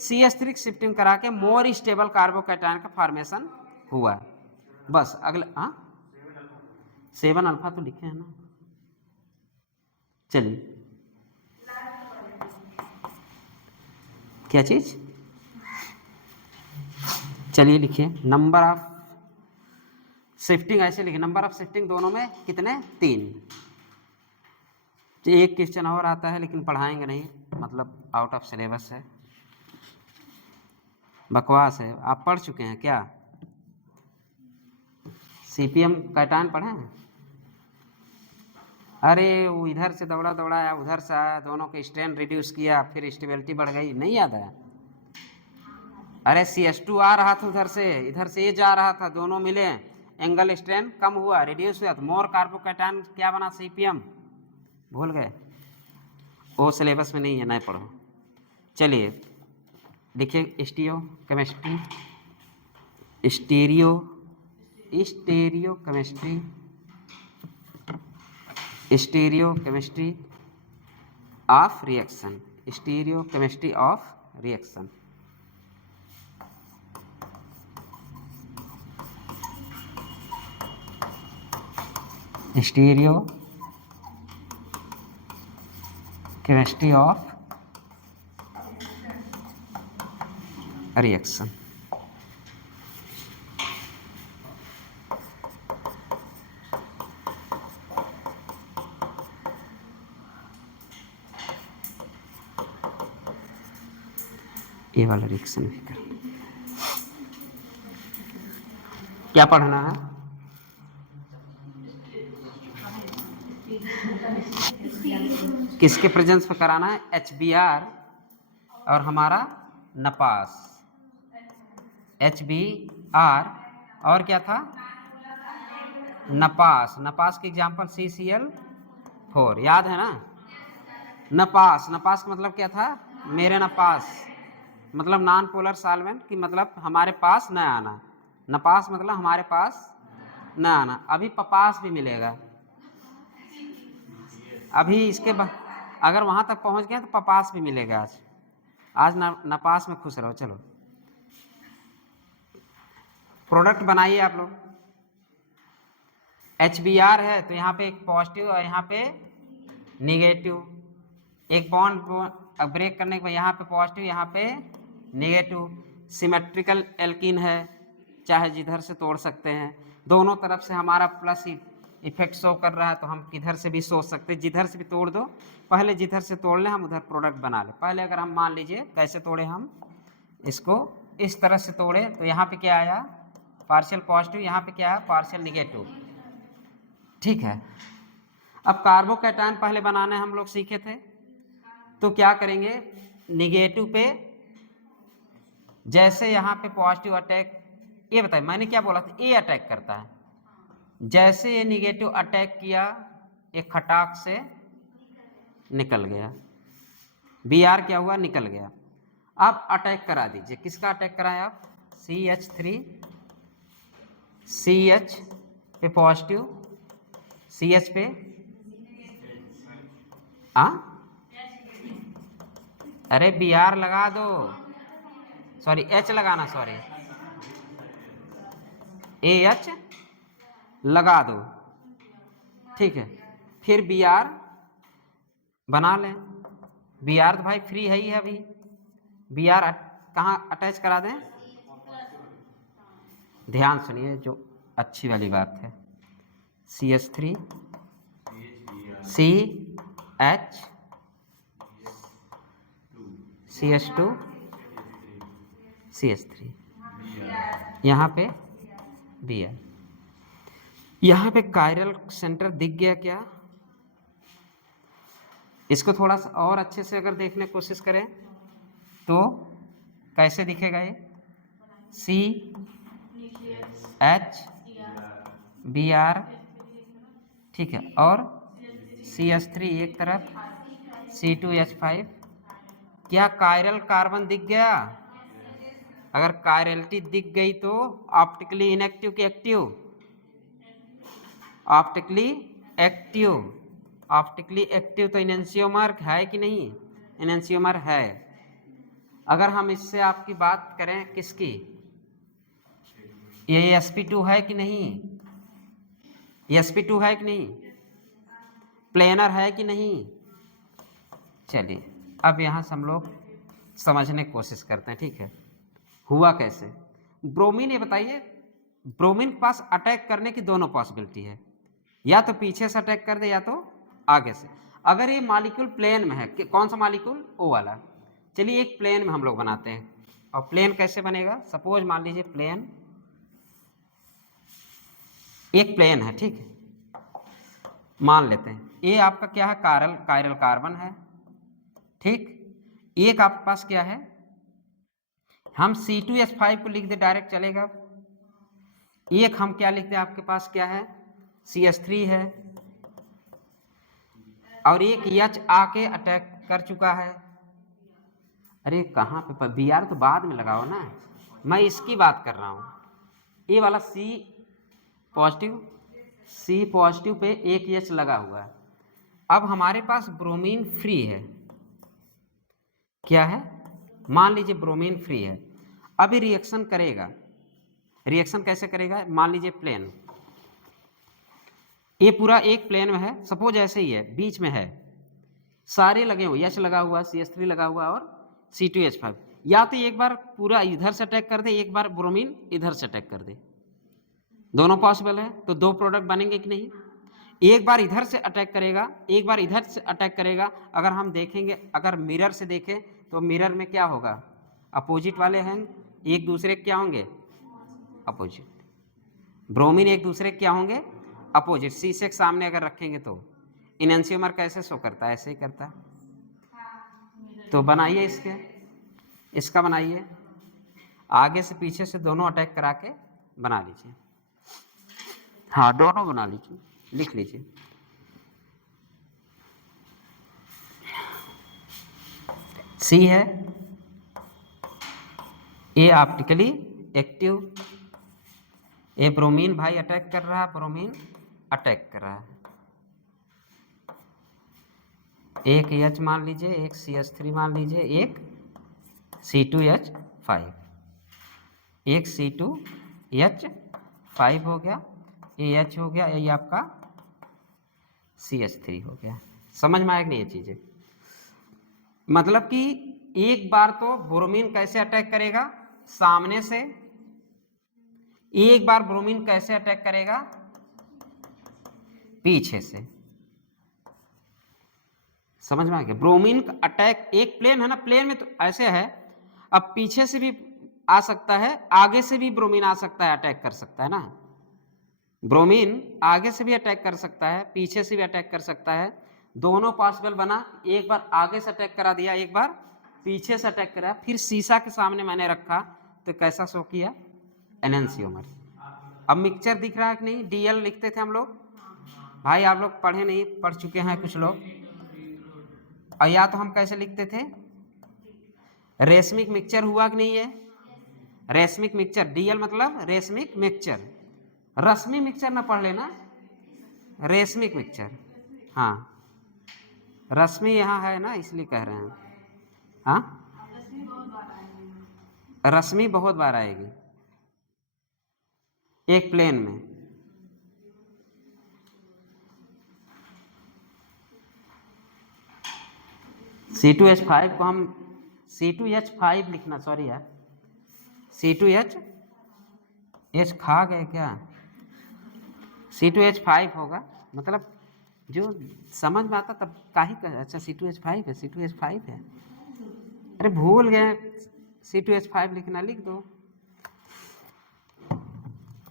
CH3 की शिफ्टिंग करा के मोर स्टेबल कार्बोकैटायन का फॉर्मेशन हुआ। बस अगला, हाँ 7 अल्फा तो लिखे हैं ना, चलिए क्या चीज, चलिए लिखिए नंबर ऑफ शिफ्टिंग, ऐसे लिखिए नंबर ऑफ शिफ्टिंग दोनों में कितने? 3। एक क्वेश्चन और आता है लेकिन पढ़ाएंगे नहीं, मतलब आउट ऑफ सिलेबस है, बकवास है, आप पढ़ चुके हैं क्या? CPM कैटायन पढ़े हैं? अरे वो इधर से दौड़ा दौड़ा आया, उधर से आया, दोनों के स्ट्रेन रिड्यूस किया, फिर स्टेबिलिटी बढ़ गई, नहीं याद आया? अरे CH2 आ रहा था उधर से, इधर से ये जा रहा था, दोनों मिले, एंगल स्ट्रेन कम हुआ, रिड्यूस हुआ, तो मोर कार्बोकैटायन क्या बना? CPM। भूल गए? वो सिलेबस में नहीं है, नहीं पढ़ो। चलिए देखिए, stereo chemistry, stereo chemistry, stereo chemistry of reaction, stereo chemistry of reaction. Stereo chemistry of reaction. ये वाला रिएक्शन भी कर, क्या पढ़ना है? किसके प्रेजेंस पे कराना है? HBr और हमारा नपास। HBr और क्या था? नपास। नपास की एग्जांपल CCl4, याद है ना? नपास, नपास का मतलब क्या था? मेरे नपास, मतलब नॉन पोलर सॉल्वेंट की, मतलब हमारे पास न आना। नपास मतलब हमारे पास न आना। अभी पपास भी मिलेगा, अभी इसके बाद अगर वहां तक पहुंच गए तो पपास भी मिलेगा। आज नपास में खुश रहो। चलो प्रोडक्ट बनाइए आप लोग। HBr है तो यहाँ पे एक पॉजिटिव और यहाँ पे निगेटिव, एक बॉन्ड ब्रेक करने के बाद यहाँ पे पॉजिटिव, यहाँ पे नेगेटिव। सिमेट्रिकल एल्कीन है, चाहे जिधर से तोड़ सकते हैं, दोनों तरफ से हमारा प्लस इफेक्ट शो कर रहा है, तो हम किधर से भी सोच सकते हैं, जिधर से भी तोड़ दो। पहले जिधर से तोड़ लें हम उधर प्रोडक्ट बना लें। पहले अगर हम मान लीजिए कैसे तोड़े, हम इसको इस तरह से तोड़े तो यहाँ पे क्या आया? पार्शियल पॉजिटिव, यहाँ पे क्या है? Partial negative. ठीक है, अब कार्बोकैटायन पहले बनाने हम लोग सीखे थे, तो क्या करेंगे? निगेटिव पे जैसे यहाँ पे पॉजिटिव अटैक, ये बताइए मैंने क्या बोला था? ए अटैक करता है। जैसे ये निगेटिव अटैक किया, एक खटाक से निकल गया, Br क्या हुआ? निकल गया। अब अटैक करा दीजिए, किसका अटैक कराएं आप? CH3, CH पे पॉजिटिव, CH पे अरे Br लगा दो, सॉरी H लगाना, सॉरी AH लगा दो। ठीक है, फिर Br बना लें। Br तो भाई फ्री है ही है अभी। Br कहाँ अटैच करा दें? ध्यान सुनिए, जो अच्छी वाली बात है। CH3 CH CH2 CH3, यहाँ पे Br। यहाँ पे कायरल सेंटर दिख गया क्या? इसको थोड़ा सा और अच्छे से अगर देखने की कोशिश करें तो कैसे दिखेगा ये? CH Br, ठीक है, और CH3 एक तरफ, C2H5। क्या कायरल कार्बन दिख गया? अगर कायरलिटी दिख गई तो ऑप्टिकली इनएक्टिव की active? Optically active. Optically active तो एनेंशियोमर है कि नहीं? एनेंशियोमर है। अगर हम इससे आपकी बात करें किसकी, ये sp2 है कि नहीं? sp2 है कि नहीं? प्लेनर है कि नहीं? चलिए अब यहाँ से हम लोग समझने की कोशिश करते हैं। ठीक है, हुआ कैसे? ब्रोमीन, ये बताइए, ब्रोमीन के पास अटैक करने की दोनों पॉसिबिलिटी है, या तो पीछे से अटैक कर दे या तो आगे से। अगर ये मॉलिक्यूल प्लेन में है, कौन सा मॉलिक्यूल? ओ वाला। चलिए एक प्लेन में हम लोग बनाते हैं, और प्लेन कैसे बनेगा? सपोज मान लीजिए प्लेन, एक प्लेन है, ठीक है, मान लेते हैं ए आपका क्या है, कायरल कार्बन है, ठीक। एक आपके पास क्या है, हम C2H5 को लिख दे डायरेक्ट चलेगा। एक हम क्या लिखते हैं, आपके पास क्या है, CH3 है, और एक H आके अटैक कर चुका है। अरे कहाँ पे Br तो बाद में लगाओ ना, मैं इसकी बात कर रहा हूँ। ये वाला C पॉजिटिव पे एक H लगा हुआ है। अब हमारे पास ब्रोमीन फ्री है, क्या है, मान लीजिए ब्रोमीन फ्री है। अभी रिएक्शन करेगा, रिएक्शन कैसे करेगा, मान लीजिए प्लेन, ये पूरा एक प्लेन में है, सपोज ऐसे ही है, बीच में है, सारे लगे हुए, H लगा हुआ, CH3 लगा हुआ और C2H5। या तो एक बार पूरा इधर से अटैक कर दे, एक बार ब्रोमीन इधर से अटैक कर दे, दोनों पॉसिबल है। तो दो प्रोडक्ट बनेंगे कि नहीं, एक बार इधर से अटैक करेगा, एक बार इधर से अटैक करेगा। अगर हम देखेंगे, अगर मिरर से देखें तो मिरर में क्या होगा, अपोजिट वाले हैं, एक दूसरे क्या होंगे, अपोजिट। ब्रोमीन एक दूसरे क्या होंगे, अपोजिट। शीशे के सामने अगर रखेंगे तो इनएंशियोमर कैसे शो करता है, ऐसे ही करता है। तो बनाइए इसका बनाइए, आगे से पीछे से दोनों अटैक करा के बना लीजिए। हाँ दोनों बना लीजिए, लिख लीजिए। C है, ए ऑप्टिकली एक्टिव, ये ब्रोमीन भाई अटैक कर रहा है, ब्रोमीन अटैक कर रहा है। एक H मान लीजिए, एक CH3 मान लीजिए, एक C2H5, एक C2H5 हो गया, ये H हो गया, ये आपका CH3 हो गया। समझ में आएगी नहीं ये चीजें, मतलब कि एक बार तो ब्रोमीन कैसे अटैक करेगा, सामने से, एक बार ब्रोमीन कैसे अटैक करेगा, पीछे से। समझ में आ गया, ब्रोमीन का अटैक, एक प्लेन है ना, प्लेन में तो ऐसे है, अब पीछे से भी आ सकता है, आगे से भी ब्रोमीन आ सकता है, अटैक कर सकता है ना। ब्रोमीन आगे से भी अटैक कर सकता है, पीछे से भी अटैक कर सकता है, दोनों पॉसिबल बना। एक बार आगे से अटैक करा दिया, एक बार पीछे से अटैक करा, फिर शीशा के सामने मैंने रखा तो कैसा शो किया, एनेंशियोमर। अब मिक्सचर दिख रहा है कि नहीं, DL लिखते थे हम लोग, भाई आप लोग पढ़े नहीं, पढ़ चुके हैं कुछ लोग, और या तो हम कैसे लिखते थे, रेशमिक मिक्सचर हुआ कि नहीं है, रेशमिक मिक्सचर, DL मतलब रेशमिक मिक्सचर, रश्मि मिक्सचर ना पढ़ लेना, रेशमिक मिक्सचर। हाँ रश्मि यहाँ है ना, इसलिए कह रहे हैं। हाँ रश्मि बहुत बार आएगी एक प्लेन में। C2H5 को हम C2H5 लिखना, सॉरी यार, C2H खा गए क्या, C2H5 होगा, मतलब जो समझ में आता तब काहे कह, अच्छा C2H5 है, C2H5 है, अरे भूल गए, C2H5 लिखना, लिख दो।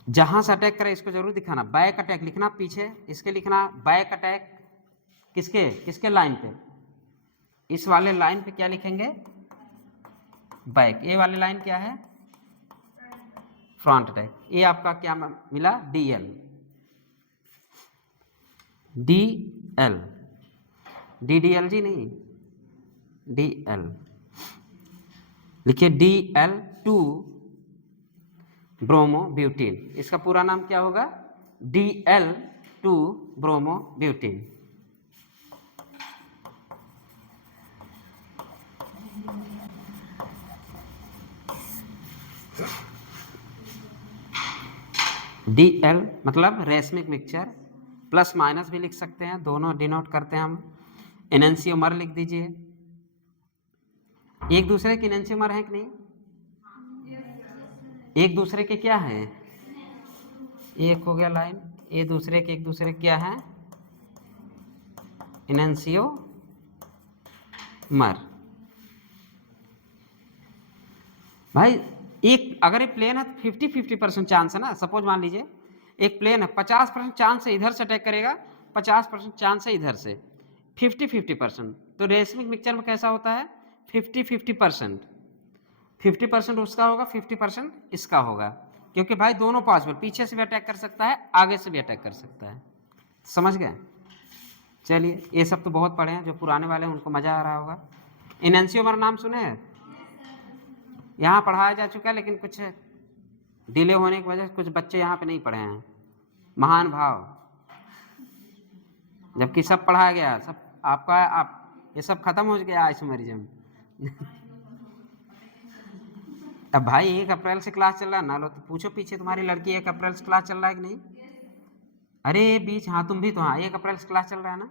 जहां से अटैक करे इसको जरूर दिखाना, बैक अटैक लिखना, पीछे इसके लिखना बैक अटैक, किसके लाइन पे, इस वाले लाइन पे क्या लिखेंगे, बैक। ये वाले लाइन क्या है, फ्रंट अटैक। ये आपका क्या मिला, DL, DDLG नहीं, DL लिखिए, DL2 ब्रोमोब्यूटीन, इसका पूरा नाम क्या होगा, DL2 ब्रोमोब्यूटीन। DL मतलब रेशमिक मिक्सचर, प्लस माइनस भी लिख सकते हैं, दोनों डिनोट करते हैं हम। एनेंशियोमर लिख दीजिए, एक दूसरे के एनेंशियोमर है कि नहीं, एक दूसरे के क्या है, एक हो गया लाइन, ये दूसरे के एक दूसरे क्या है, एनेंशियोमर। भाई एक अगर ये प्लेन है तो 50-50% चांस है ना, सपोज मान लीजिए एक प्लेन है, 50% चांस से इधर से अटैक करेगा, 50% चांस है इधर से, 50-50%। तो रेशमिक मिक्सचर में कैसा होता है 50-50%, 50% उसका होगा 50% इसका होगा, क्योंकि भाई दोनों पॉसिबल, पीछे से भी अटैक कर सकता है, आगे से भी अटैक कर सकता है। समझ गए? चलिए, ये सब तो बहुत पढ़े हैं, जो पुराने वाले हैं उनको मज़ा आ रहा होगा। इनैंसियोमर नाम सुने हैं? यहाँ पढ़ाया जा चुका है, लेकिन कुछ डिले होने की वजह से कुछ बच्चे यहाँ पे नहीं पढ़े हैं। महान भाव, जबकि सब पढ़ाया गया, सब आपका, आप ये सब खत्म हो गया आइसोमेरिज्म। अब भाई 1 अप्रैल से क्लास चल रहा है ना, लो तो पूछो पीछे तुम्हारी लड़की 1 अप्रैल से क्लास चल रहा है कि नहीं? अरे बीच, हाँ तुम भी तो, हाँ 1 अप्रैल से क्लास चल रहा है ना,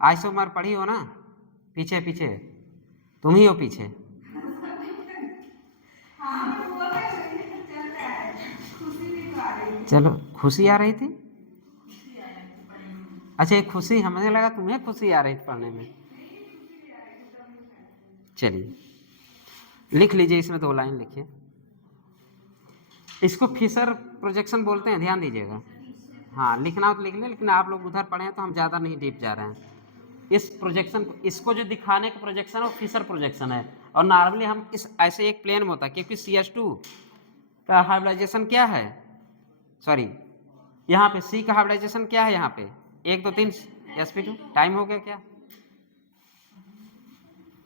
आइसोमर पढ़ी हो ना? पीछे पीछे तुम ही हो पीछे। चलो, खुशी आ रही थी? अच्छा, ये खुशी, हमें लगा तुम्हें खुशी आ रही थी पढ़ने में। चलिए लिख लीजिए, इसमें 2 लाइन लिखिए। इसको फिशर प्रोजेक्शन बोलते हैं, ध्यान दीजिएगा। हाँ, लिखना हो तो लिख ले, लेकिन आप लोग उधर पढ़े हैं तो हम ज़्यादा नहीं डीप जा रहे हैं। इस प्रोजेक्शन, इसको जो दिखाने का प्रोजेक्शन है वो फिशर प्रोजेक्शन है। और नॉर्मली हम इस ऐसे एक प्लेन में होता है, क्योंकि CH2 का हाइब्रिडाइजेशन क्या है, सॉरी यहाँ पे C का हाइब्रिडाइजेशन क्या है, यहाँ पे 1 2 3 sp2। टाइम हो गया क्या?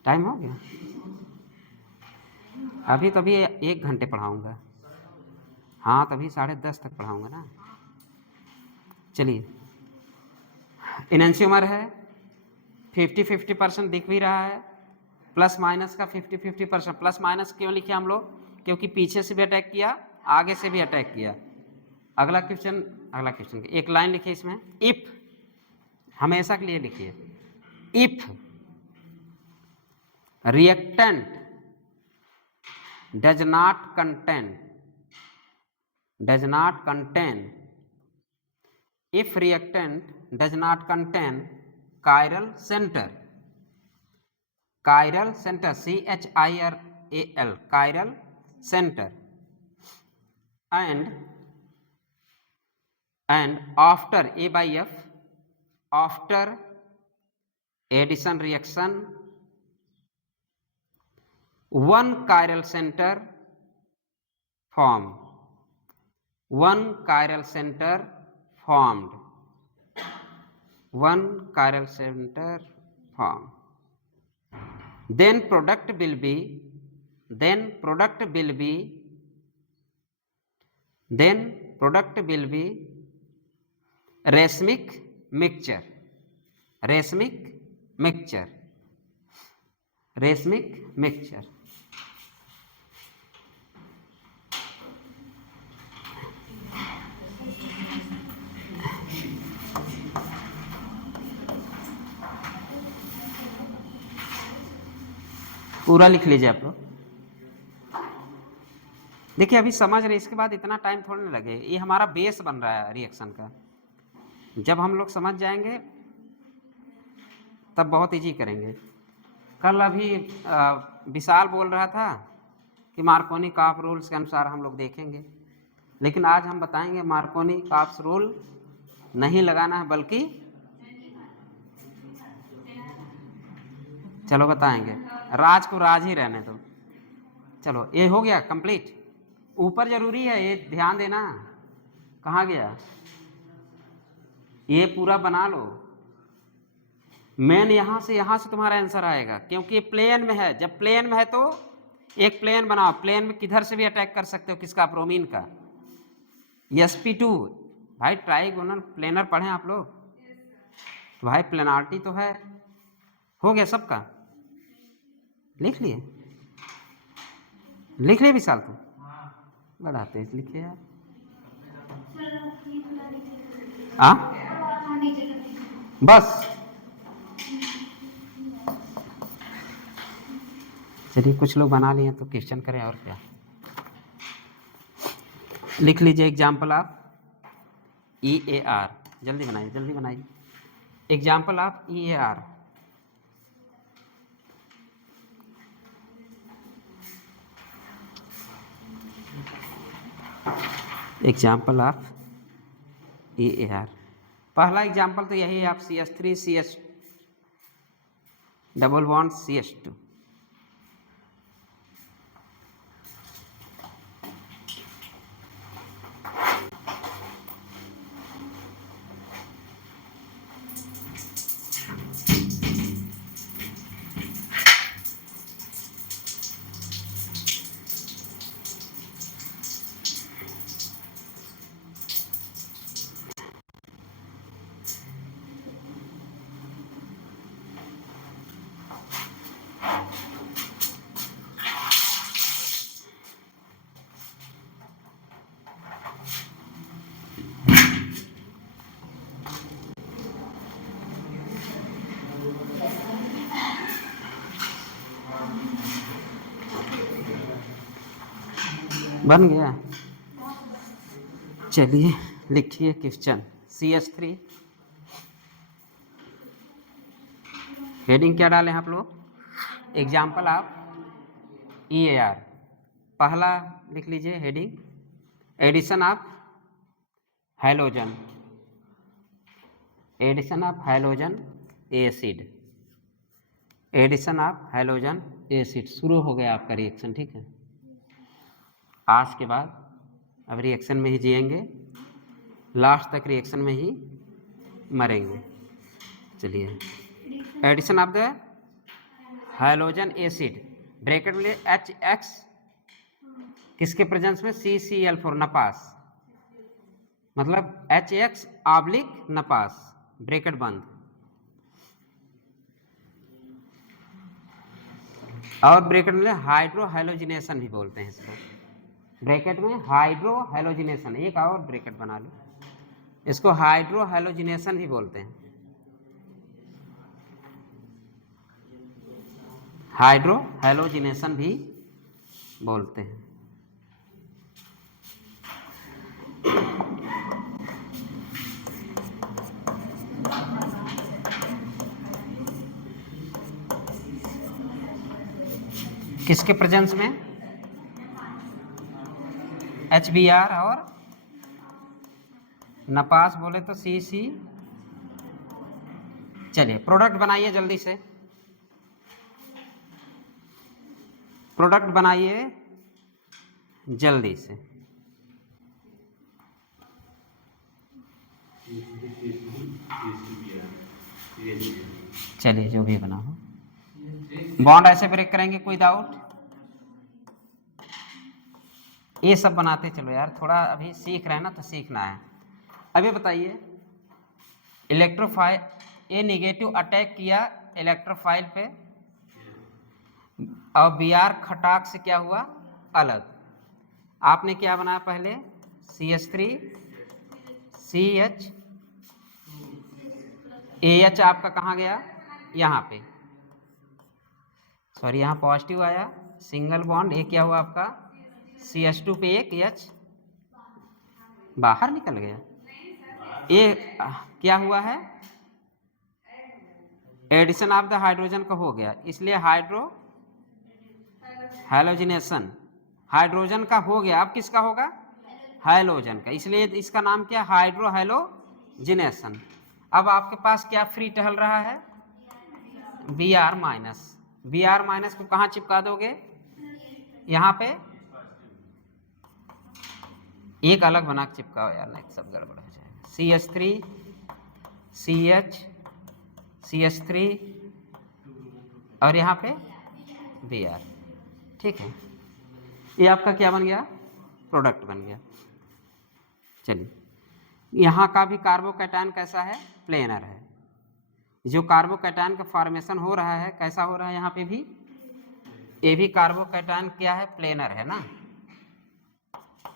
टाइम हो गया? अभी तभी 1 घंटे पढ़ाऊँगा। हाँ, तभी 10:30 तक पढ़ाऊँगा ना। चलिए, इनैंसियोमर है, 50-50% दिख भी रहा है, प्लस माइनस का 50-50%। प्लस माइनस क्यों लिखे हम लोग? क्योंकि पीछे से भी अटैक किया, आगे से भी अटैक किया। अगला क्वेश्चन एक लाइन लिखिए इसमें, इफ, हमेशा के लिए लिखिए, if reactant does not contain if reactant does not contain chiral center, chiral center, chiral center, and after A by F, after addition reaction, one chiral center formed, one chiral center formed, one chiral center formed, then product will be racemic mixture, पूरा लिख लीजिए आप लोग। देखिए, अभी समझ रहे, इसके बाद इतना टाइम थोड़ा ना लगे, ये हमारा बेस बन रहा है रिएक्शन का। जब हम लोग समझ जाएंगे तब बहुत इजी करेंगे। कल अभी विशाल बोल रहा था कि मार्कोनी काफ रूल्स के अनुसार हम लोग देखेंगे, लेकिन आज हम बताएंगे मार्कोनी काफ रूल नहीं लगाना है, बल्कि चलो बताएंगे, राज को राज ही रहने दो। चलो, ये हो गया कंप्लीट। ऊपर जरूरी है, ये ध्यान देना। कहाँ गया? ये पूरा बना लो। मेन यहाँ से तुम्हारा आंसर आएगा, क्योंकि ये प्लेन में है। जब प्लेन में है तो एक प्लेन बनाओ, प्लेन में किधर से भी अटैक कर सकते हो, किसका? ब्रोमीन का। sp2 भाई ट्राइगोनल प्लेनर पढ़े आप लोग? तो भाई प्लेनारिटी तो है। हो गया सबका? लिख लिए विशाल? तुम बड़ा तेज लिखे यार। बस चलिए, कुछ लोग बना लिए तो क्वेश्चन करें, और क्या। लिख लीजिए एग्जाम्पल ऑफ EAR, जल्दी बनाइए। Example of EAR, example of EAR पहला एग्जाम्पल तो यही है, आप CH3 CH double bond CH2, बन गया। चलिए लिखिए क्वेश्चन। CH3 हेडिंग क्या डालें आप लोग? एग्जाम्पल आप EAR। पहला लिख लीजिए heading, addition of halogen, addition of halogen acid, addition of halogen acid. शुरू हो गया आपका रिएक्शन, ठीक है। आज के बाद अब रिएक्शन में ही जिएंगे, लास्ट तक रिएक्शन में ही मरेंगे। चलिए, addition of the halogen acid, bracket में HX किसके प्रेजेंस में? CCl4 नपास, मतलब HX ऑब्लिक नपास, ब्रैकेट बंद। और ब्रैकेट में हाइड्रो हैलोजिनेशन भी बोलते हैं इसको, ब्रैकेट में हाइड्रो हैलोजिनेशन, एक और ब्रैकेट बना लो, इसको हाइड्रो हैलोजिनेशन भी बोलते हैं, हाइड्रो हैलोजिनेशन भी बोलते हैं। किसके प्रेजेंस में? HBr और नपास बोले तो CC। चलिए प्रोडक्ट बनाइए जल्दी से, प्रोडक्ट बनाइए जल्दी से। चलिए जो भी बना हो, बॉन्ड ऐसे ब्रेक करेंगे कोई डाउट? ये सब बनाते चलो यार, थोड़ा अभी सीख रहे हैं ना, तो सीखना है। अभी बताइए, इलेक्ट्रोफाइल, ये निगेटिव अटैक किया इलेक्ट्रोफाइल पे और Br खटाक से क्या हुआ? अलग। आपने क्या बनाया पहले? CH3 CH, AH आपका कहाँ गया? यहाँ पे, सॉरी यहाँ पॉजिटिव आया, सिंगल बॉन्ड, ये क्या हुआ आपका? CH2 पे एक H बाहर निकल गया। ये क्या हुआ है? एडिशन ऑफ द हाइड्रोजन का हो गया, इसलिए हाइड्रो हैलोजिनेशन, हाइड्रोजन का हो गया, अब किसका होगा? हैलोजन का, इसलिए इसका नाम क्या? Hydro halogenation. अब आपके पास क्या फ्री टहल रहा है? Br माइनस, Br माइनस को कहाँ चिपका दोगे? यहाँ पे एक अलग बना के चिपकाओ यार, नहीं सब गड़बड़ हो जाएगा। CH3 CH CH3 और यहाँ पे Br, ठीक है। ये आपका क्या बन गया? प्रोडक्ट बन गया। चलिए, यहाँ का भी कार्बोकैटायन कैसा है? प्लेनर है। जो कार्बोकैटायन का फॉर्मेशन हो रहा है कैसा हो रहा है? यहाँ पे भी ये भी कार्बोकैटायन क्या है? प्लेनर है ना,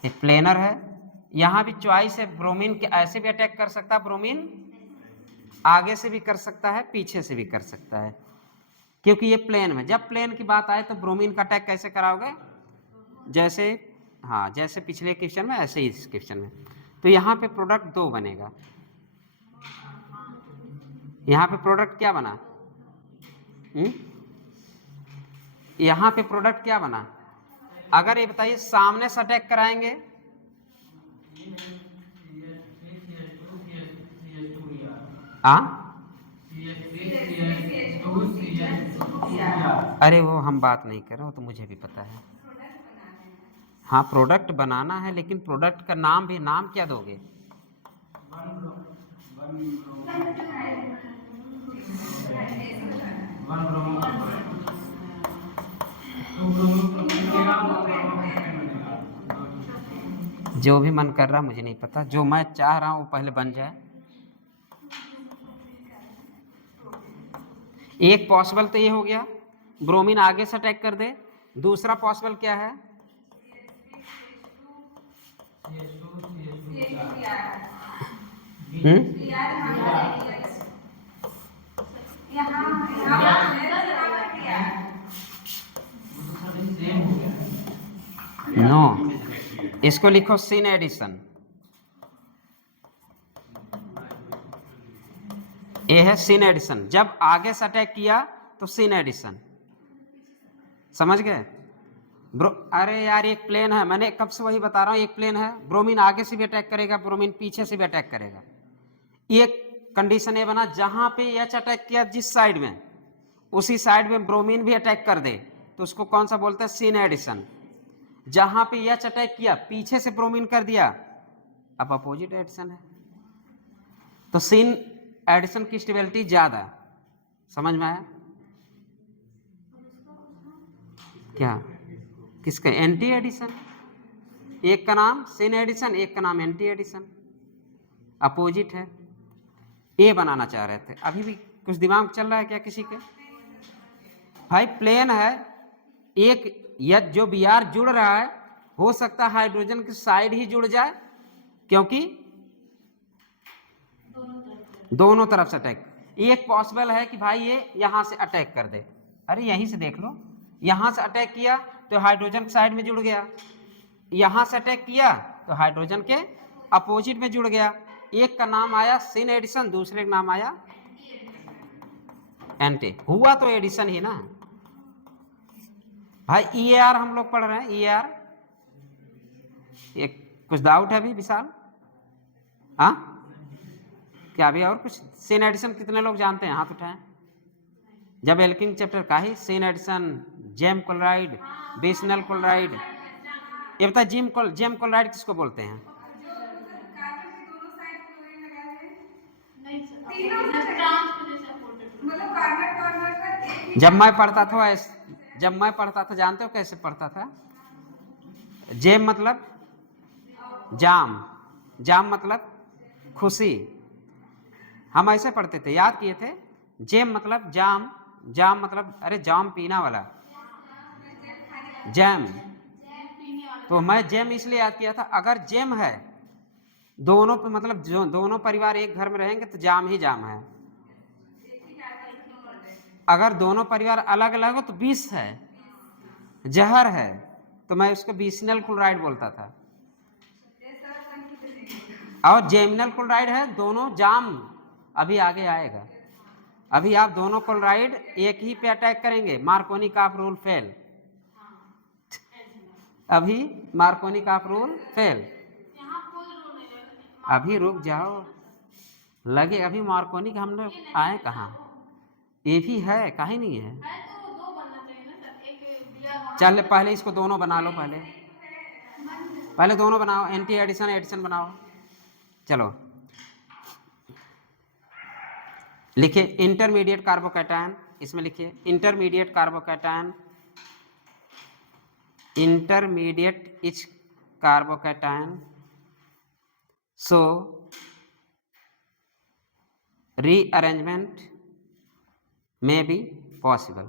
ये प्लेनर है। यहाँ भी चॉइस है, ब्रोमीन के ऐसे भी अटैक कर सकता है, ब्रोमीन आगे से भी कर सकता है, पीछे से भी कर सकता है, क्योंकि ये प्लेन में। जब प्लेन की बात आए तो ब्रोमीन का अटैक कैसे कराओगे? जैसे, हाँ जैसे पिछले क्वेश्चन में ऐसे ही इस क्वेश्चन में। तो यहाँ पे प्रोडक्ट 2 बनेगा, यहाँ पे प्रोडक्ट क्या बना? यहाँ पे प्रोडक्ट क्या बना? अगर ये बताइए सामने से अटैक कराएंगे, हाँ, अरे वो हम बात नहीं कर रहे, हो तो मुझे भी पता है। हाँ, प्रोडक्ट बनाना है, लेकिन प्रोडक्ट का नाम भी, नाम क्या दोगे? जो भी मन कर रहा मुझे नहीं पता, जो मैं चाह रहा हूँ वो पहले बन जाए। एक पॉसिबल तो ये हो गया, ब्रोमीन आगे से अटैक कर दे। दूसरा पॉसिबल क्या है? नो, इसको लिखो सिन एडिशन। ये है सिन एडिशन, जब आगे से अटैक किया तो सिन एडिशन, समझ गए? अरे यार, एक प्लेन है, मैंने कब से वही बता रहा हूँ, एक प्लेन है, ब्रोमीन आगे से भी अटैक करेगा, ब्रोमीन पीछे से भी अटैक करेगा। एक कंडीशन ये बना, जहां पे एच अटैक किया जिस साइड में, उसी साइड में ब्रोमीन भी अटैक कर दे तो उसको कौन सा बोलते हैं? Syn addition. जहां पे एच अटैक किया, पीछे से ब्रोमीन कर दिया, अब अपोजिट एडिशन है। तो सिन एडिशन की स्टेबिलिटी ज्यादा, समझ में आया क्या? किसका? Anti addition. एक का नाम सिन एडिशन, एक का नाम एंटी एडिशन, अपोजिट है। ये बनाना चाह रहे थे, अभी भी कुछ दिमाग चल रहा है क्या किसी के? भाई प्लेन है, एक या जो बी आर जुड़ रहा है, हो सकता है हाइड्रोजन की साइड ही जुड़ जाए, क्योंकि दोनों तरफ से अटैक। एक पॉसिबल है कि भाई ये यहां से अटैक कर दे, अरे यहीं से देख लो, यहां से अटैक किया तो हाइड्रोजन साइड में जुड़ गया, यहां से अटैक किया तो हाइड्रोजन के अपोजिट में जुड़ गया। एक का नाम आया सिन एडिशन, दूसरे का नाम आया एंटी। हुआ तो एडिशन ही ना भाई। EAR हम लोग पढ़ रहे हैं, EAR। एक कुछ डाउट है अभी विशाल? हाँ, क्या अभी और कुछ? सिन एडिशन कितने लोग जानते हैं? हाथ उठाएं। जब एल्किन चैप्टर का ही syn addition, gem chloride, vicinal chloride, ये बता जेम क्लोराइड किसको बोलते हैं? जब मैं पढ़ता था जानते हो कैसे पढ़ता था? जेम मतलब जाम, जाम मतलब खुशी, हम ऐसे पढ़ते थे, याद किए थे। जेम मतलब जाम, जाम मतलब अरे जाम पीना वाला, जैम। तो मैं जेम इसलिए याद किया था, अगर जेम है दोनों पे, मतलब जो दोनों परिवार एक घर में रहेंगे तो जाम ही जाम है। अगर दोनों परिवार अलग अलग हो तो विष है, जहर है, तो मैं उसको बिस्नल क्लोराइड बोलता था। और जेमिनल क्लोराइड है, दोनों जाम, अभी आगे आएगा। अभी आप दोनों क्लोराइड एक ही पे अटैक करेंगे, मार्कोनी का रूल फेल। अभी मार्कोनी का रूल फेल, अभी रुक जाओ, लगे अभी मार्कोनी का हम लोग आए कहाँ, ये भी है, काहे नहीं है? चल पहले इसको दोनों बना लो, पहले दोनों बनाओ, एंटी एडिशन एडिशन बनाओ। चलो लिखिए इंटरमीडिएट कार्बोकैटायन, इसमें लिखिए intermediate carbocation, intermediate etch carbocation, so rearrangement may be possible.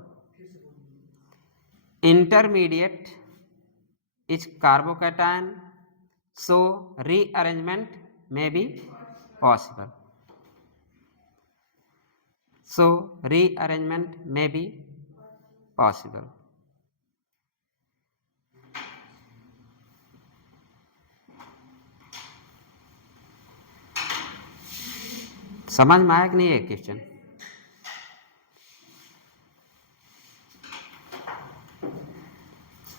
Intermediate is carbocation, so rearrangement may be possible. So rearrangement may be possible. समझ में आया कि नहीं है क्वेश्चन?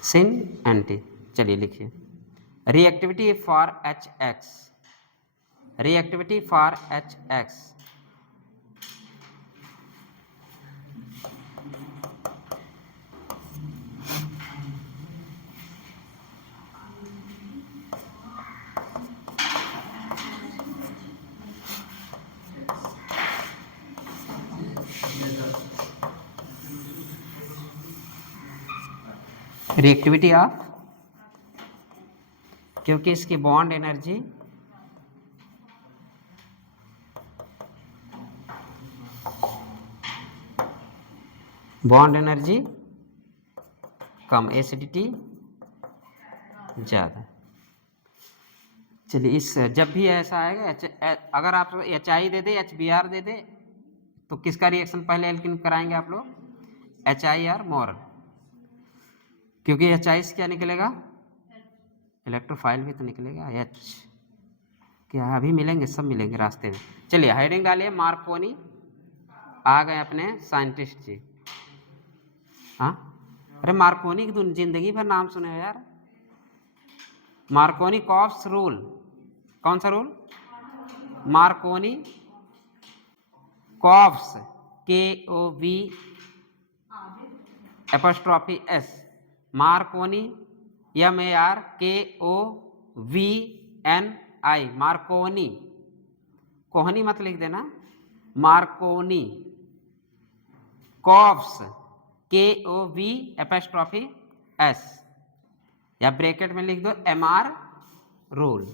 सिन एंटी, चलिए लिखिए reactivity for HX, reactivity for HX reactivity of, क्योंकि इसकी बॉन्ड एनर्जी कम, एसिडिटी ज़्यादा। चलिए, इस जब भी ऐसा आएगा अगर आप HI दे दे, HBr दे दे, तो किसका रिएक्शन पहले एल्किन कराएंगे आप लोग? HIR मोरल, क्योंकि HI से क्या निकलेगा? इलेक्ट्रोफाइल भी तो निकलेगा H। क्या अभी मिलेंगे, सब मिलेंगे रास्ते में। चलिए हेडिंग डालिए, मार्कोनी आ गए अपने साइंटिस्ट जी। हाँ, अरे मार्कोनी की जिंदगी भर नाम सुने हो यार। मार्कोनी कॉप्स रूल, कौन सा rule? Markovnikov's, KOV apostrophe S, Markovnikov MARKOVNI, Markovnikov, कोहनी मत लिख देना, Markovnikov's, KOV apostrophe S, या ब्रैकेट में लिख दो MR रूल।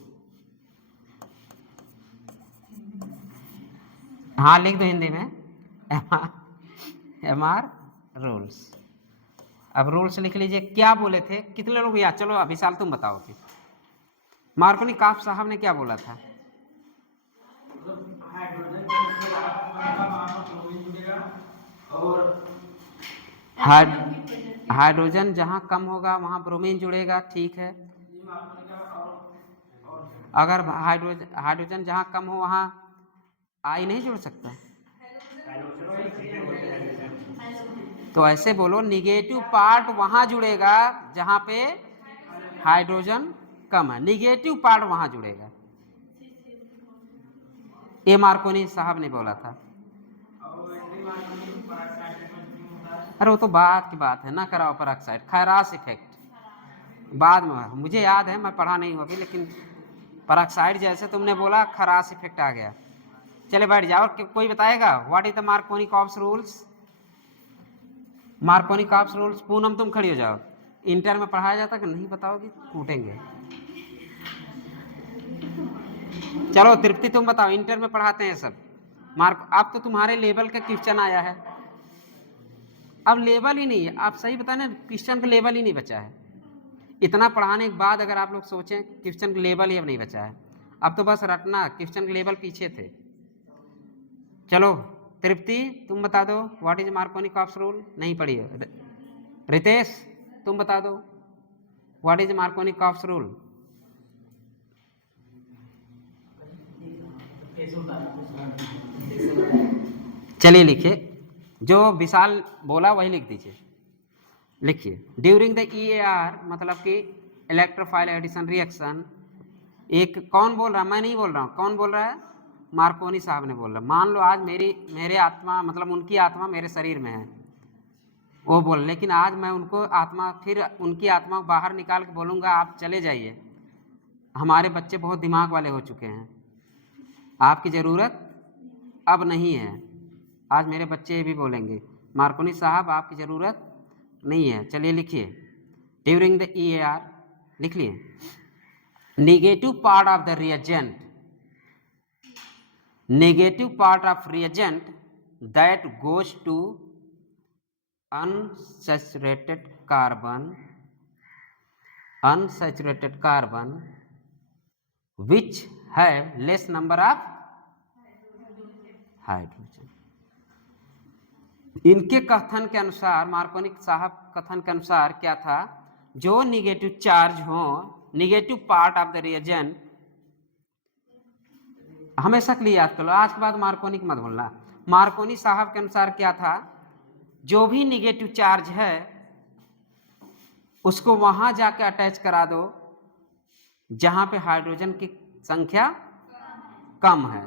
हाँ लिख दो हिंदी में MR रूल्स। अब रूल्स लिख लीजिए। क्या बोले थे, कितने लोग याद? चलो अभिशाल तुम बताओ फिर। मार्कोनी काफ साहब ने क्या बोला था? हाइड्रोजन जहाँ कम होगा वहाँ ब्रोमीन जुड़ेगा, ठीक है। अगर हाइड्रोजन जहाँ कम हो वहाँ आई नहीं जुड़ सकता, तो ऐसे बोलो निगेटिव पार्ट वहाँ जुड़ेगा जहाँ पे हाइड्रोजन कम है, निगेटिव पार्ट वहाँ जुड़ेगा। ये मार्कोनी साहब ने बोला था। अरे वो तो बात की बात है ना, कराओ पेरोक्साइड, खैरास इफेक्ट बाद में, मुझे याद है, मैं पढ़ा नहीं हूँ अभी, लेकिन पेरोक्साइड जैसे तुमने बोला खैरास इफेक्ट आ गया। चले बैठ जाओ, कोई बताएगा what is the Markovnikov's rules? Markovnikov's rules. Poonam तुम खड़ी हो जाओ, इंटर में पढ़ाया जाता कि नहीं बताओगी, कूटेंगे। चलो तृप्ति तुम बताओ, इंटर में पढ़ाते हैं सब मार्क। अब तो तुम्हारे लेवल का क्वेश्चन आया है, अब लेवल ही नहीं है। आप सही बताए ना, क्वेश्चन का लेवल ही नहीं बचा है। इतना पढ़ाने के बाद अगर आप लोग सोचें क्वेश्चन का लेवल ही अब नहीं बचा है, अब तो बस रटना, क्वेश्चन का लेवल पीछे थे। चलो तृप्ति तुम बता दो what is Markovnikov's rule, नहीं पढ़ी हो। रितेश तुम बता दो what is Markovnikov's rule. चलिए लिखिए, जो विशाल बोला वही लिख दीजिए। लिखिए, ड्यूरिंग द EAR मतलब कि इलेक्ट्रोफाइल एडिशन रिएक्शन, एक कौन बोल रहा है? मैं नहीं बोल रहा हूँ, कौन बोल रहा है? मार्कोनी साहब ने बोल रहा। मान लो आज मेरे आत्मा मतलब उनकी आत्मा मेरे शरीर में है, वो बोल, लेकिन आज मैं उनको आत्मा, फिर उनकी आत्मा को बाहर निकाल के बोलूँगा आप चले जाइए, हमारे बच्चे बहुत दिमाग वाले हो चुके हैं, आपकी ज़रूरत अब नहीं है। आज मेरे बच्चे भी बोलेंगे मार्कोनी साहब आपकी ज़रूरत नहीं है। चलिए लिखिए, ड्यूरिंग द EAR लिख लिए, negative part of the reagent, negative part of reagent that goes to unsaturated carbon which have less number of hydrogen। इनके कथन के अनुसार, मार्कोनी साहब कथन के अनुसार क्या था, जो निगेटिव चार्ज हो, negative part of the reagent, हमेशा के लिए याद कर लो, आज के बाद मार्कोनी मत भूलना। मार्कोनी साहब के अनुसार क्या था, जो भी निगेटिव चार्ज है उसको वहां जाके अटैच करा दो जहां पे हाइड्रोजन की संख्या कम है,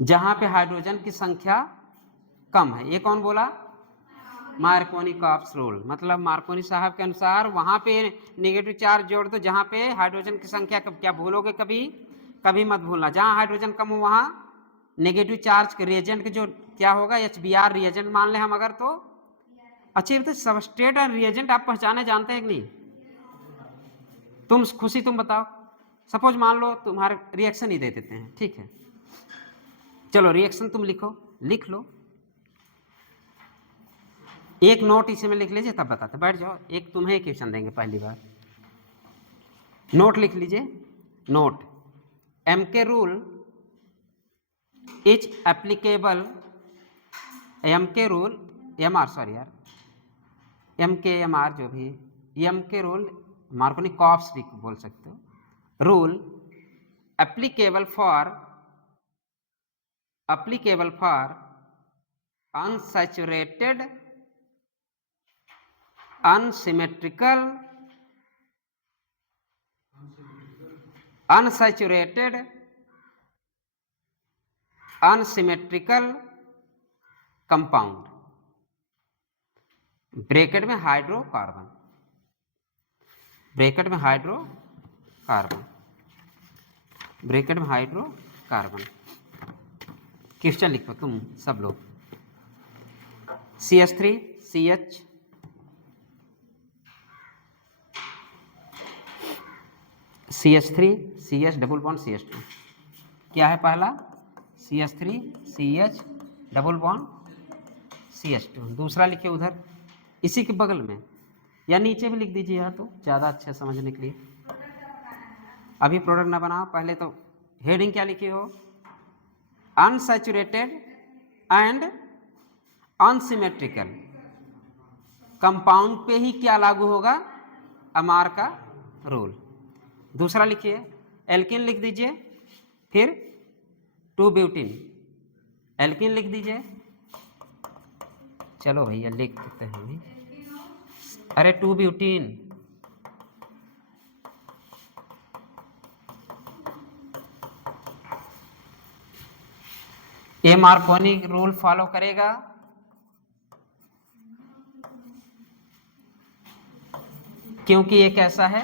जहां पे हाइड्रोजन की संख्या कम है। ये कौन बोला? Markovnikov's rule. मतलब मार्कोनी साहब के अनुसार वहां पे नेगेटिव चार्ज जोड़ दो जहां पे हाइड्रोजन की संख्या, क्या भूलोगे कभी? कभी मत भूलना, जहां हाइड्रोजन कम हो वहां नेगेटिव चार्ज के रिएजेंट के जो क्या होगा, HBr रिएजेंट मान ले हम अगर, तो अच्छी बात है। सबस्ट्रेट और रिएजेंट आप पहचाने जानते हैं कि नहीं? तुम खुशी तुम बताओ। सपोज मान लो तुम्हारे रिएक्शन ही दे देते हैं, ठीक है, चलो रिएक्शन तुम लिखो, लिख लो, एक नोट इसी में लिख लीजिए, तब बताते, बैठ जाओ। एक तुम्हें क्वेश्चन देंगे पहली बार, नोट लिख लीजिए। नोट, एम के रूल इज एप्लीकेबल, एम के रूल, एम आर, सॉरी यार, एम के एम आर जो भी, एम के रूल मार्कोनी कॉप्स भी बोल सकते हो, rule applicable for unsaturated, unsymmetrical, unsaturated, unsymmetrical compound, bracket में हाइड्रोकार्बन, ब्रैकेट में हाइड्रोकार्बन, ब्रैकेट में हाइड्रोकार्बन। क्वेश्चन लिखो तुम सब लोग, CH3 CH, CH3 CH double bond CH2, क्या है पहला? CH3 CH double bond CH2। दूसरा लिखिए उधर इसी के बगल में, या नीचे भी लिख दीजिए, यहाँ तो ज़्यादा अच्छा समझने के लिए। अभी प्रोडक्ट ना बनाओ, पहले तो हेडिंग क्या लिखे हो? अनसैचुरेटेड एंड अनसिमेट्रिकल कंपाउंड पे ही क्या लागू होगा? अमार का रूल। दूसरा लिखिए, एल्किन लिख दीजिए, फिर 2 ब्यूटीन, एल्किन लिख दीजिए। चलो भैया लिख देते हैं भी, अरे 2 ब्यूटीन, ये मार्कोनी रूल फॉलो करेगा, क्योंकि ये कैसा है?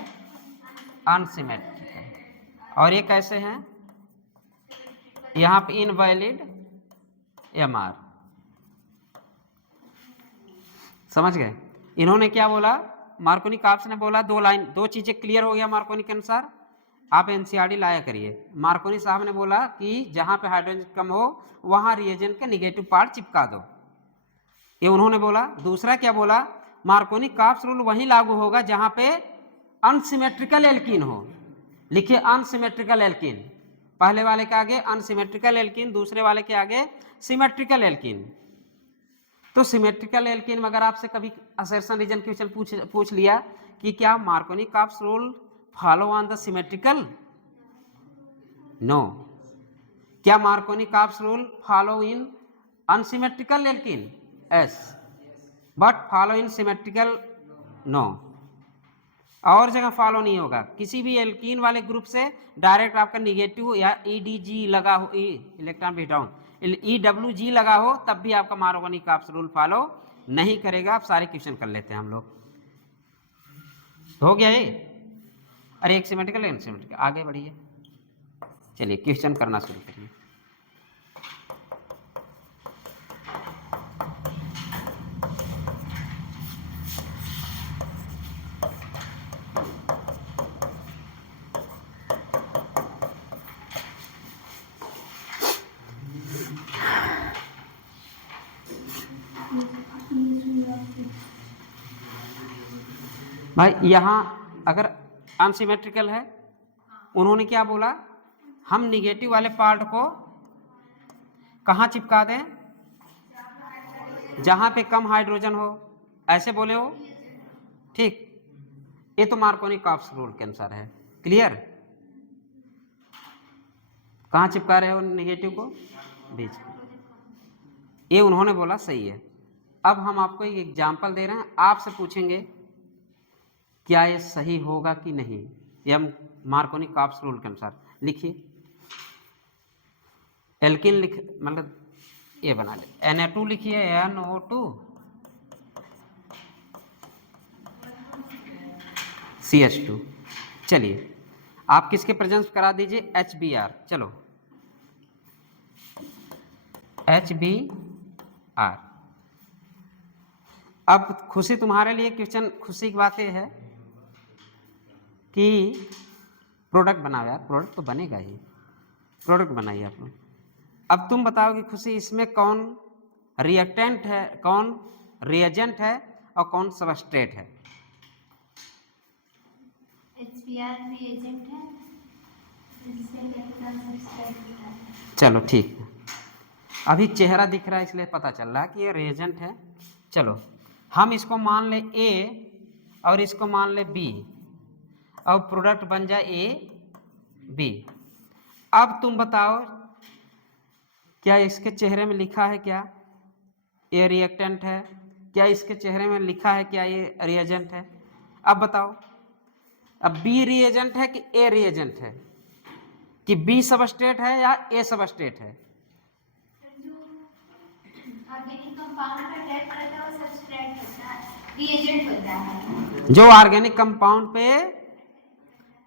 अनसिमेट्रिकल, और ये कैसे हैं? यहां पे इनवैलिड एमआर। समझ गए? इन्होंने क्या बोला? मार्कोनी काप्स ने बोला, दो लाइन, दो चीजें क्लियर हो गया मार्कोनी के अनुसार, आप एनसीईआरटी लाया करिए। मार्कोनी साहब ने बोला कि जहां पे हाइड्रोजन कम हो वहां रिएजेंट के निगेटिव पार्ट चिपका दो, ये उन्होंने बोला। दूसरा क्या बोला? मार्कोनी काप्स रूल वहीं लागू होगा जहां पे अनसिमेट्रिकल एल्कीन हो। लिखिए अनसिमेट्रिकल एल्कीन, पहले वाले के आगे अनसिमेट्रिकल एल्कीन, दूसरे वाले के आगे सिमेट्रिकल एल्कीन। तो सिमेट्रिकल एल्कीन में अगर आपसे कभी असर्शन रीजन क्वेश्चन पूछ लिया कि क्या Markovnikov's rule follow on the symmetrical? No. क्या Markovnikov's rule follow in unsymmetrical alkene? Yes, but follow in symmetrical? No. और जगह फॉलो नहीं होगा। किसी भी एल्कीन वाले ग्रुप से डायरेक्ट आपका निगेटिव या EDG लगा हो, इलेक्ट्रॉन भी डाउन, EWG लगा हो, तब भी आपका मार्कोनी काप्स रूल फॉलो नहीं करेगा। आप सारे क्वेश्चन कर लेते हैं हम लोग। हो गया ये? अरे एक सिमेट्रिकल एक अनसिमेट्रिकल, आगे बढ़िए, चलिए क्वेश्चन करना शुरू करिए। भाई यहाँ अगर अनसिमेट्रिकल है, उन्होंने क्या बोला? हम निगेटिव वाले पार्ट को कहाँ चिपका दें? जहाँ पे कम हाइड्रोजन हो, ऐसे बोले हो, ठीक। ये तो मार्कोनी काप्स रूल के अनुसार है। क्लियर? कहाँ चिपका रहे हो निगेटिव को? बीच। ये उन्होंने बोला सही है। अब हम आपको एक एग्जाम्पल दे रहे हैं, आपसे पूछेंगे क्या ये सही होगा कि नहीं, ये हम मार्कोनी काप्स रूल के अनुसार। लिखिए, एल्किन लिख, मतलब ये बना ले, Na2 लिखिए, NO2 CH2। चलिए आप किसके प्रेजेंस करा दीजिए? HBr। चलो HBr, अब खुशी तुम्हारे लिए क्वेश्चन, खुशी की बात यह है कि प्रोडक्ट बनाओ यार, प्रोडक्ट तो बनेगा ही, प्रोडक्ट बनाइए आप लोग। अब तुम बताओ कि खुशी इसमें कौन रिएक्टेंट है, कौन रिएजेंट है और कौन सबस्ट्रेट है? HBr रिएजेंट है, इससे कैपिटल सबस्ट्रेट है। चलो ठीक है, अभी चेहरा दिख रहा है इसलिए पता चल रहा है कि ये रिएजेंट है। चलो हम इसको मान ले A और इसको मान ले B, अब प्रोडक्ट बन जाए AB। अब तुम बताओ क्या इसके चेहरे में लिखा है क्या ये रिएक्टेंट है? क्या इसके चेहरे में लिखा है क्या ये रिएजेंट है? अब बताओ, अब B रिएजेंट है कि A रिएजेंट है, कि B सबस्ट्रेट है या A सबस्ट्रेट है? जो ऑर्गेनिक कंपाउंड पे अटैक करता है वो सबस्ट्रेट होता है, रिएजेंट होता है। जो ऑर्गेनिक कंपाउंड पे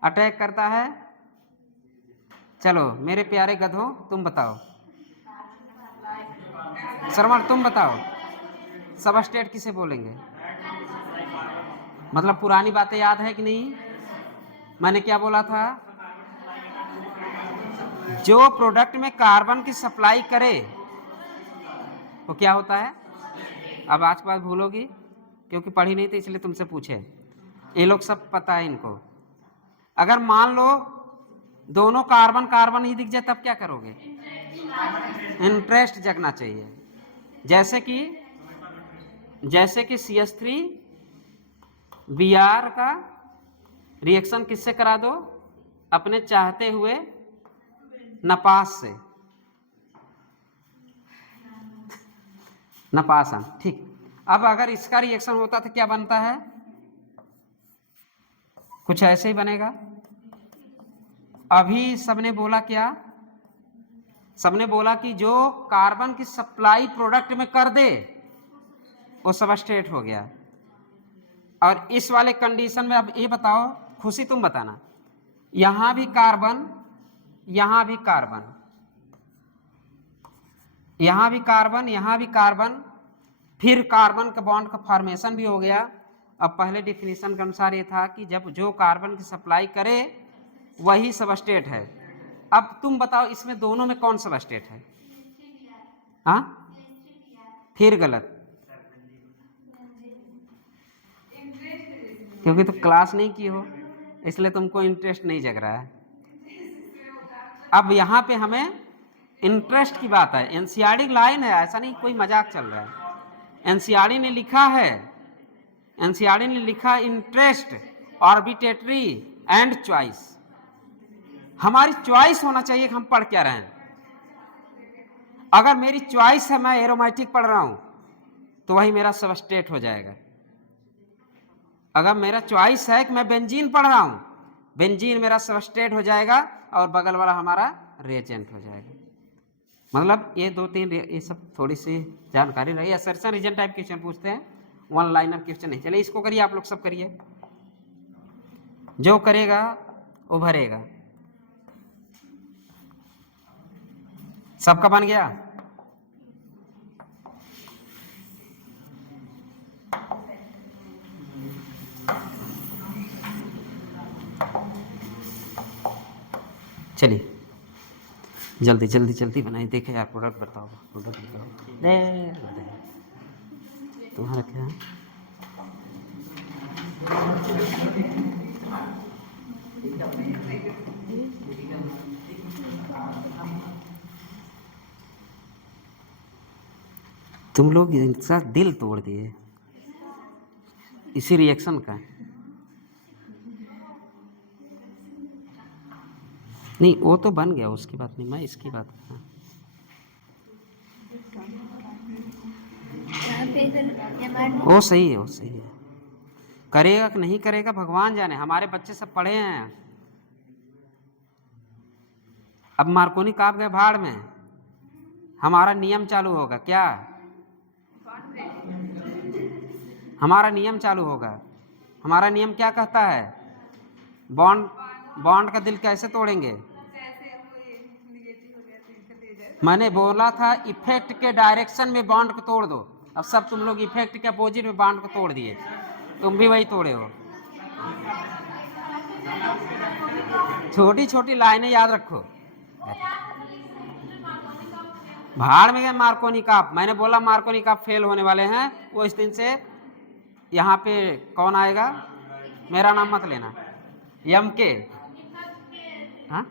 अटैक करता है। चलो मेरे प्यारे गधों तुम बताओ, श्रवण तुम बताओ, सबस्ट्रेट किसे बोलेंगे? मतलब पुरानी बातें याद है कि नहीं? मैंने क्या बोला था? जो प्रोडक्ट में कार्बन की सप्लाई करे वो क्या होता है? अब आज बात भूलोगी क्योंकि पढ़ी नहीं थी इसलिए तुमसे पूछे, ये लोग सब पता है इनको। अगर मान लो दोनों कार्बन कार्बन ही दिख जाए तब क्या करोगे? इंटरेस्ट जगना चाहिए। जैसे कि CH3Br का रिएक्शन किससे करा दो? अपने चाहते हुए नपास से, नपासन, ठीक। अब अगर इसका रिएक्शन होता तो क्या बनता है? कुछ ऐसे ही बनेगा। अभी सबने बोला क्या? सबने बोला कि जो कार्बन की सप्लाई प्रोडक्ट में कर दे वो सबस्ट्रेट हो गया। और इस वाले कंडीशन में अब ये बताओ, खुशी तुम बताना, यहां भी कार्बन, यहां भी कार्बन, यहां भी कार्बन, यहां भी कार्बन, फिर कार्बन का बॉन्ड का फॉर्मेशन भी हो गया। अब पहले डिफिनीशन के अनुसार ये था कि जब जो कार्बन की सप्लाई करे वही सबस्ट्रेट है। अब तुम बताओ इसमें दोनों में कौन सबस्ट्रेट है? हाँ, फिर गलत, क्योंकि तुम क्लास नहीं की हो इसलिए तुमको इंटरेस्ट नहीं जग रहा है। अब यहाँ पे हमें इंटरेस्ट की बात है, एनसीईआरटी लाइन है, ऐसा नहीं कोई मजाक चल रहा है। एनसीईआरटी ने लिखा है, एनसीईआरटी ने लिखा इंटरेस्ट, आर्बिट्रेटरी एंड चॉइस। हमारी चॉइस होना चाहिए कि हम पढ़ क्या रहे हैं। अगर मेरी चॉइस है मैं एरोमेटिक पढ़ रहा हूं तो वही मेरा सबस्ट्रेट हो जाएगा। अगर मेरा चॉइस है कि मैं बेंजीन पढ़ रहा हूं, बेंजीन मेरा सबस्ट्रेट हो जाएगा और बगल वाला हमारा रिएजेंट हो जाएगा। मतलब ये दो तीन ये सब थोड़ी सी जानकारी रही। असर्शन रीजन टाइप क्वेश्चन पूछते हैं, वन लाइनर क्वेश्चन नहीं। चलिए इसको करिए, आप लोग सब करिए, जो करेगा वो भरेगा। सबका बन गया? चलिए जल्दी जल्दी जल्दी बनाइए। देखे यार, प्रोडक्ट बताओ, प्रोडक्ट बताओ। तुम्हारा क्या है? तुम लोग इनका दिल तोड़ दिए इसी रिएक्शन का। नहीं वो तो बन गया, उसकी बात नहीं, मैं इसकी बात कर रहा हूं। वो सही है, वो सही है। करेगा कि नहीं करेगा भगवान जाने, हमारे बच्चे सब पढ़े हैं। अब मार्कोनी काप गए भाड़ में, हमारा नियम चालू होगा क्या? हमारा नियम चालू होगा। हमारा नियम क्या कहता है? बॉन्ड का दिल कैसे तोड़ेंगे? मैंने बोला था इफेक्ट के डायरेक्शन में बॉन्ड को तोड़ दो। अब सब तुम लोग इफेक्ट के अपोजिट में बॉन्ड को तोड़ दिए, तुम भी वही तोड़े हो। छोटी छोटी लाइनें याद रखो। भाड़ में गए मार्कोनी का, मैंने बोला मार्कोनी का फेल होने वाले हैं, वो इस दिन से यहाँ पे कौन आएगा, मेरा नाम मत लेना, यम के। हाँ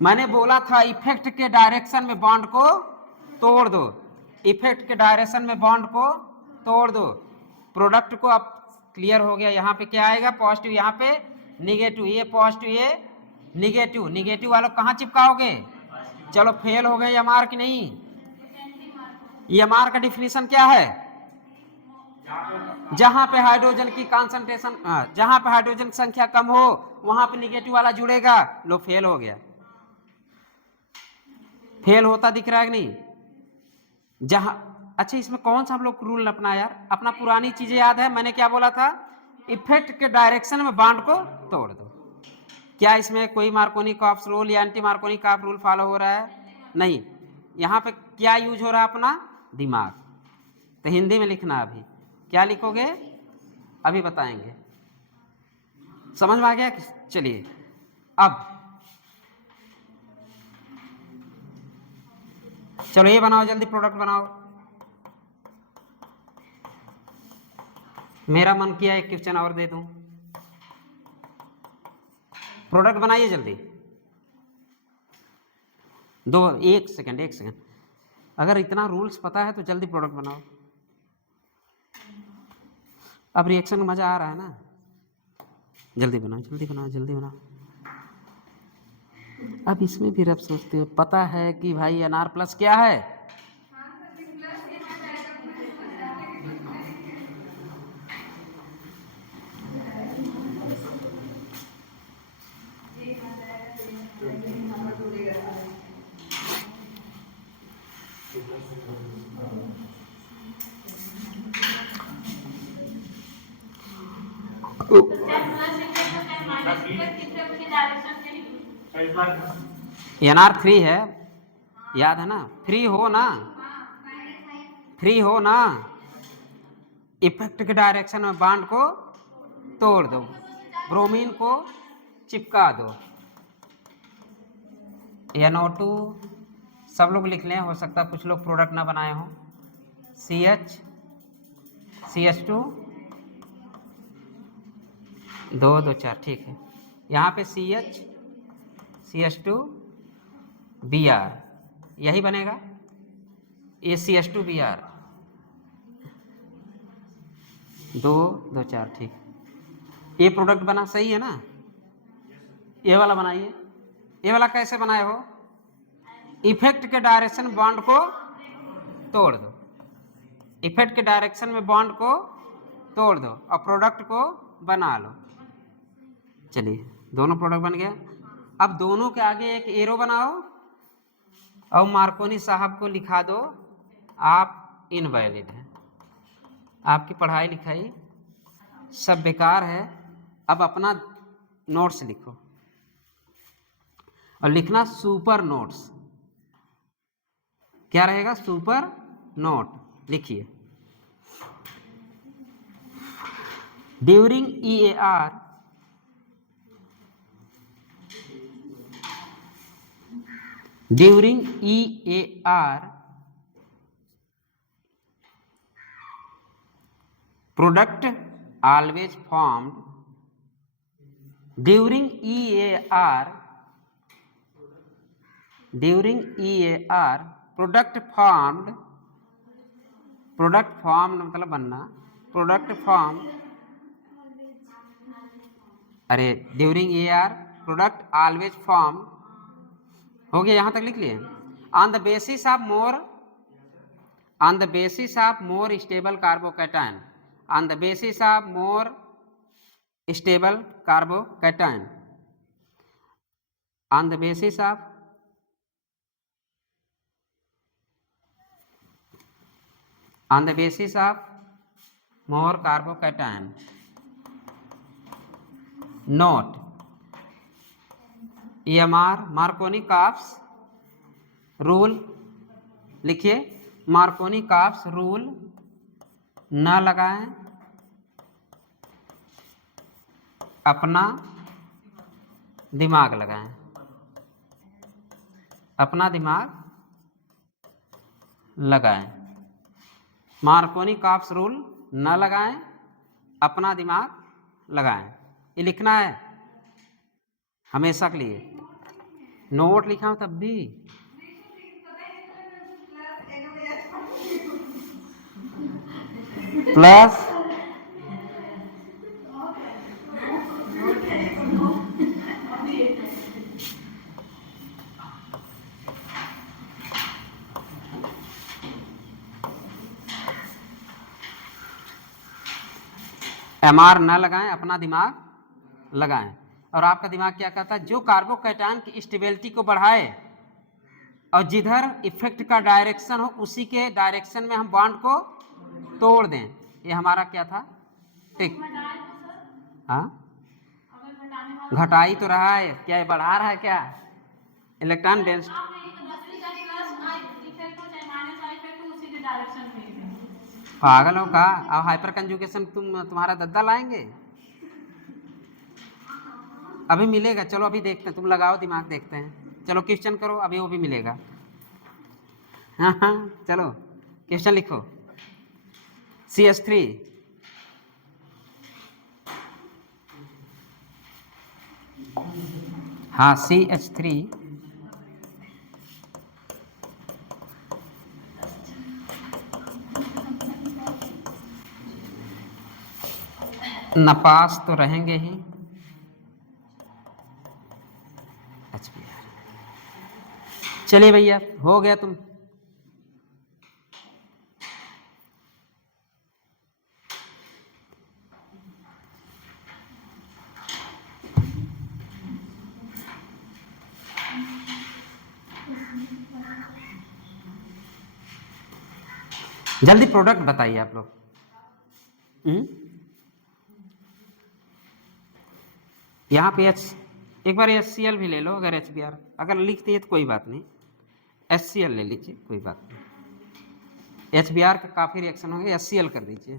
मैंने बोला था इफेक्ट के डायरेक्शन में बॉन्ड को तोड़ दो, इफेक्ट के डायरेक्शन में बॉन्ड को तोड़ दो। प्रोडक्ट को अब क्लियर हो गया, यहाँ पे क्या आएगा, पॉजिटिव, यहाँ पे निगेटिव, ये पॉजिटिव ये निगेटिव, निगेटिव वालों कहाँ चिपकाओगे, चलो फेल हो गए एमआर की नहीं। एमआर का डिफिनीशन क्या है, जहां पे हाइड्रोजन की कॉन्सेंट्रेशन, जहां पे हाइड्रोजन की संख्या कम हो वहां पे निगेटिव वाला जुड़ेगा। लो फेल हो गया, फेल होता दिख रहा है कि नहीं, जहां। अच्छा इसमें कौन सा हम लोग रूल अपना यार, अपना पुरानी चीजें याद है, मैंने क्या बोला था, इफेक्ट के डायरेक्शन में बॉन्ड को तोड़ दो। क्या इसमें कोई मार्कोनी कॉप्स रूल या anti Markovnikov rule follow हो रहा है, नहीं। यहाँ पे क्या यूज हो रहा है, अपना दिमाग। तो हिंदी में लिखना, अभी क्या लिखोगे अभी बताएंगे, समझ में आ गया। चलिए अब चलो ये बनाओ, जल्दी प्रोडक्ट बनाओ। मेरा मन किया एक क्वेश्चन और दे दूं, प्रोडक्ट बनाइए जल्दी। एक सेकंड, अगर इतना रूल्स पता है तो जल्दी प्रोडक्ट बनाओ। अब रिएक्शन में मजा आ रहा है ना, जल्दी बनाओ। अब इसमें भी रब सोचते हो, पता है कि भाई NR+ क्या है, NR3 है, याद है ना, फ्री हो ना, इफेक्ट के डायरेक्शन में बॉन्ड को तोड़ दो, ब्रोमीन को चिपका दो। NO2 सब लोग लिख लें, हो सकता है कुछ लोग प्रोडक्ट ना बनाए हों। CH CH2 2 2 4, ठीक है। यहाँ पे CH CH2 Br, यही बनेगा, ये CH2 Br 2 2 4, ठीक। ये प्रोडक्ट बना, सही है ना। ये वाला बनाइए, ये वाला कैसे बनाए हो, इफेक्ट के डायरेक्शन बॉन्ड को तोड़ दो, इफेक्ट के डायरेक्शन में बॉन्ड को तोड़ दो और प्रोडक्ट को बना लो। चलिए दोनों प्रोडक्ट बन गया। अब दोनों के आगे एक एरो बनाओ और मार्कोनी साहब को लिखा दो, आप इनवैलिड हैं, आपकी पढ़ाई लिखाई सब बेकार है। अब अपना नोट्स लिखो और लिखना सुपर नोट्स, क्या रहेगा, सुपर नोट लिखिए। During EAR product always formed during EAR product formed मतलब बनना, product formed, अरे during EAR product always formed, हो गया, यहां तक लिख लिए। On the basis of more stable carbocation, on the basis of more stable carbocation, on the basis of more carbocation, note EMR Markovnikov's rule लिखिए, Markovnikov's rule न लगाएं, अपना दिमाग लगाएं। अपना दिमाग लगाएं। मार्कोनी काप्स रूल न लगाएं, अपना दिमाग लगाएं। ये लिखना है हमेशा के लिए। नोट लिखा हूं तब भी प्लस MR न लगाएं, अपना दिमाग लगाएं। और आपका दिमाग क्या कहता है? जो कार्बोकैटायन की स्टेबिलिटी को बढ़ाए और जिधर इफेक्ट का डायरेक्शन हो उसी के डायरेक्शन में हम बॉन्ड को तोड़ दें। ये हमारा क्या था? टिक। हाँ, घटाई तो रहा है क्या? ये बढ़ा रहा है क्या? इलेक्ट्रॉन डेंसिटी पागल हो का? अब हाइपर कंजुगेशन तुम्हारा दद्दा लाएंगे? अभी मिलेगा, चलो अभी देखते हैं। तुम लगाओ दिमाग, देखते हैं। चलो क्वेश्चन करो, अभी वो भी मिलेगा। हाँ हाँ, चलो क्वेश्चन लिखो। CH3 हाँ CH3 नपास तो रहेंगे ही। HBr चलिए भैया, हो गया। तुम जल्दी प्रोडक्ट बताइए आप लोग। यहाँ पे एक बार HCl भी ले लो। अगर HBr अगर लिखती है तो कोई बात नहीं, HCl ले लीजिए, कोई बात नहीं। HBr का काफ़ी रिएक्शन होंगे, HCl कर दीजिए।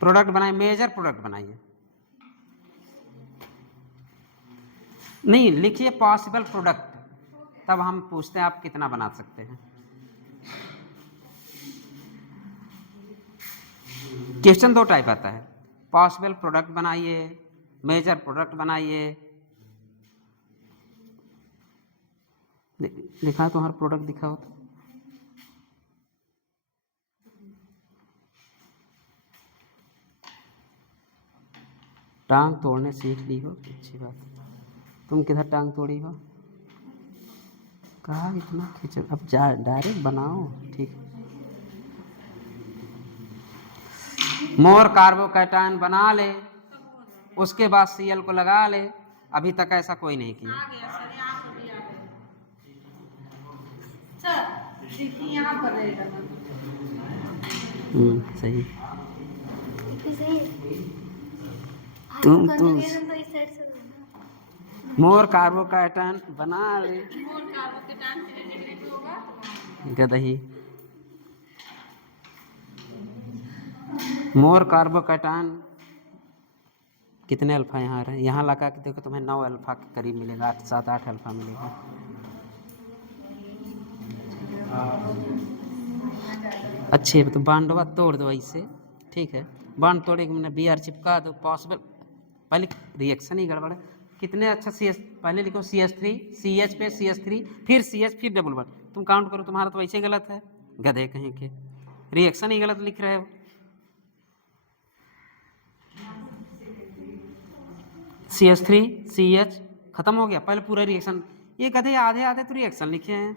प्रोडक्ट बनाए, मेजर प्रोडक्ट बनाइए। नहीं, लिखिए पॉसिबल प्रोडक्ट, तब हम पूछते हैं आप कितना बना सकते हैं। क्वेश्चन 2 टाइप आता है। पॉसिबल प्रोडक्ट बनाइए, मेजर प्रोडक्ट बनाइए। लिखा तो हर प्रोडक्ट दिखाओ तो। टांग तोड़ने सीख ली हो, अच्छी बात। तुम किधर टांग तोड़ी हो? कहा इतना खींच, अब जा डायरेक्ट बनाओ। ठीक, मोर कार्बोकैटायन बना ले, उसके बाद Cl को लगा ले। अभी तक ऐसा कोई नहीं किया। यहाँ पर रहेगा सही। सही तुम तो इस साइड से मोर कार्बोकैटायन बना ले। गदही। मोर कार्बोकैटायन कितने अल्फा यहाँ आ रहे हैं? यहाँ लगा के देखो, तुम्हें 9 अल्फा के करीब मिलेगा, 7-8 अल्फा मिलेगा। अच्छे, तो बांडवा तोड़ दो ऐसे, ठीक है। बांड तोड़े के मैंने Br चिपका दो। पॉसिबल, पहले रिएक्शन ही गड़बड़ है। कितने अच्छा CH, पहले लिखो CH3, CH पे CH3, फिर CH, फिर डबल बॉन्ड। तुम काउंट करो, तुम्हारा तो वैसे गलत है, गधे कहीं के। रिएक्शन ही गलत लिख रहे हो। CH3 CH खत्म हो गया, पहले पूरा रिएक्शन। ये गधे आधे आधे तो रिएक्शन लिखे हैं।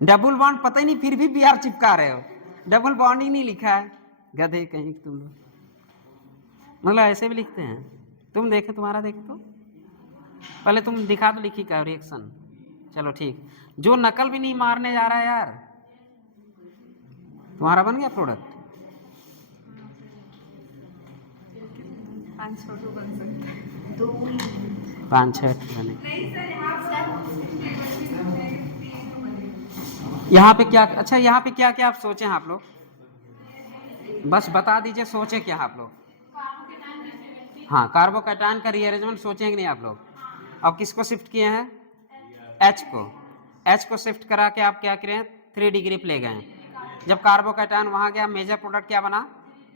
डबल बॉन्ड पता ही नहीं, फिर भी Br चिपका रहे हो। डबल बॉन्ड ही नहीं लिखा है, गधे कहीं तुम लोग। मतलब ऐसे भी लिखते हैं। तुम देखे, तुम्हारा देख तो पहले तुम दिखा तो लिखी का रिएक्शन। चलो ठीक, जो नकल भी नहीं मारने जा रहा है यार। तुम्हारा बन गया प्रोडक्ट। 5-6 बन सकते हैं। 5-6 बने। यहाँ पे क्या, अच्छा यहाँ पे क्या क्या आप सोचे हैं आप लोग, बस बता दीजिए सोचे क्या आप लोग। हाँ, कार्बोकैटायन का रीअरेंजमेंट सोचे कि नहीं आप लोग। और किसको शिफ्ट किए हैं, एच को। एच को शिफ्ट करा के आप क्या करें, 3 डिग्री पे ले गए। जब कार्बोकैटायन वहां गया, मेजर प्रोडक्ट क्या बना,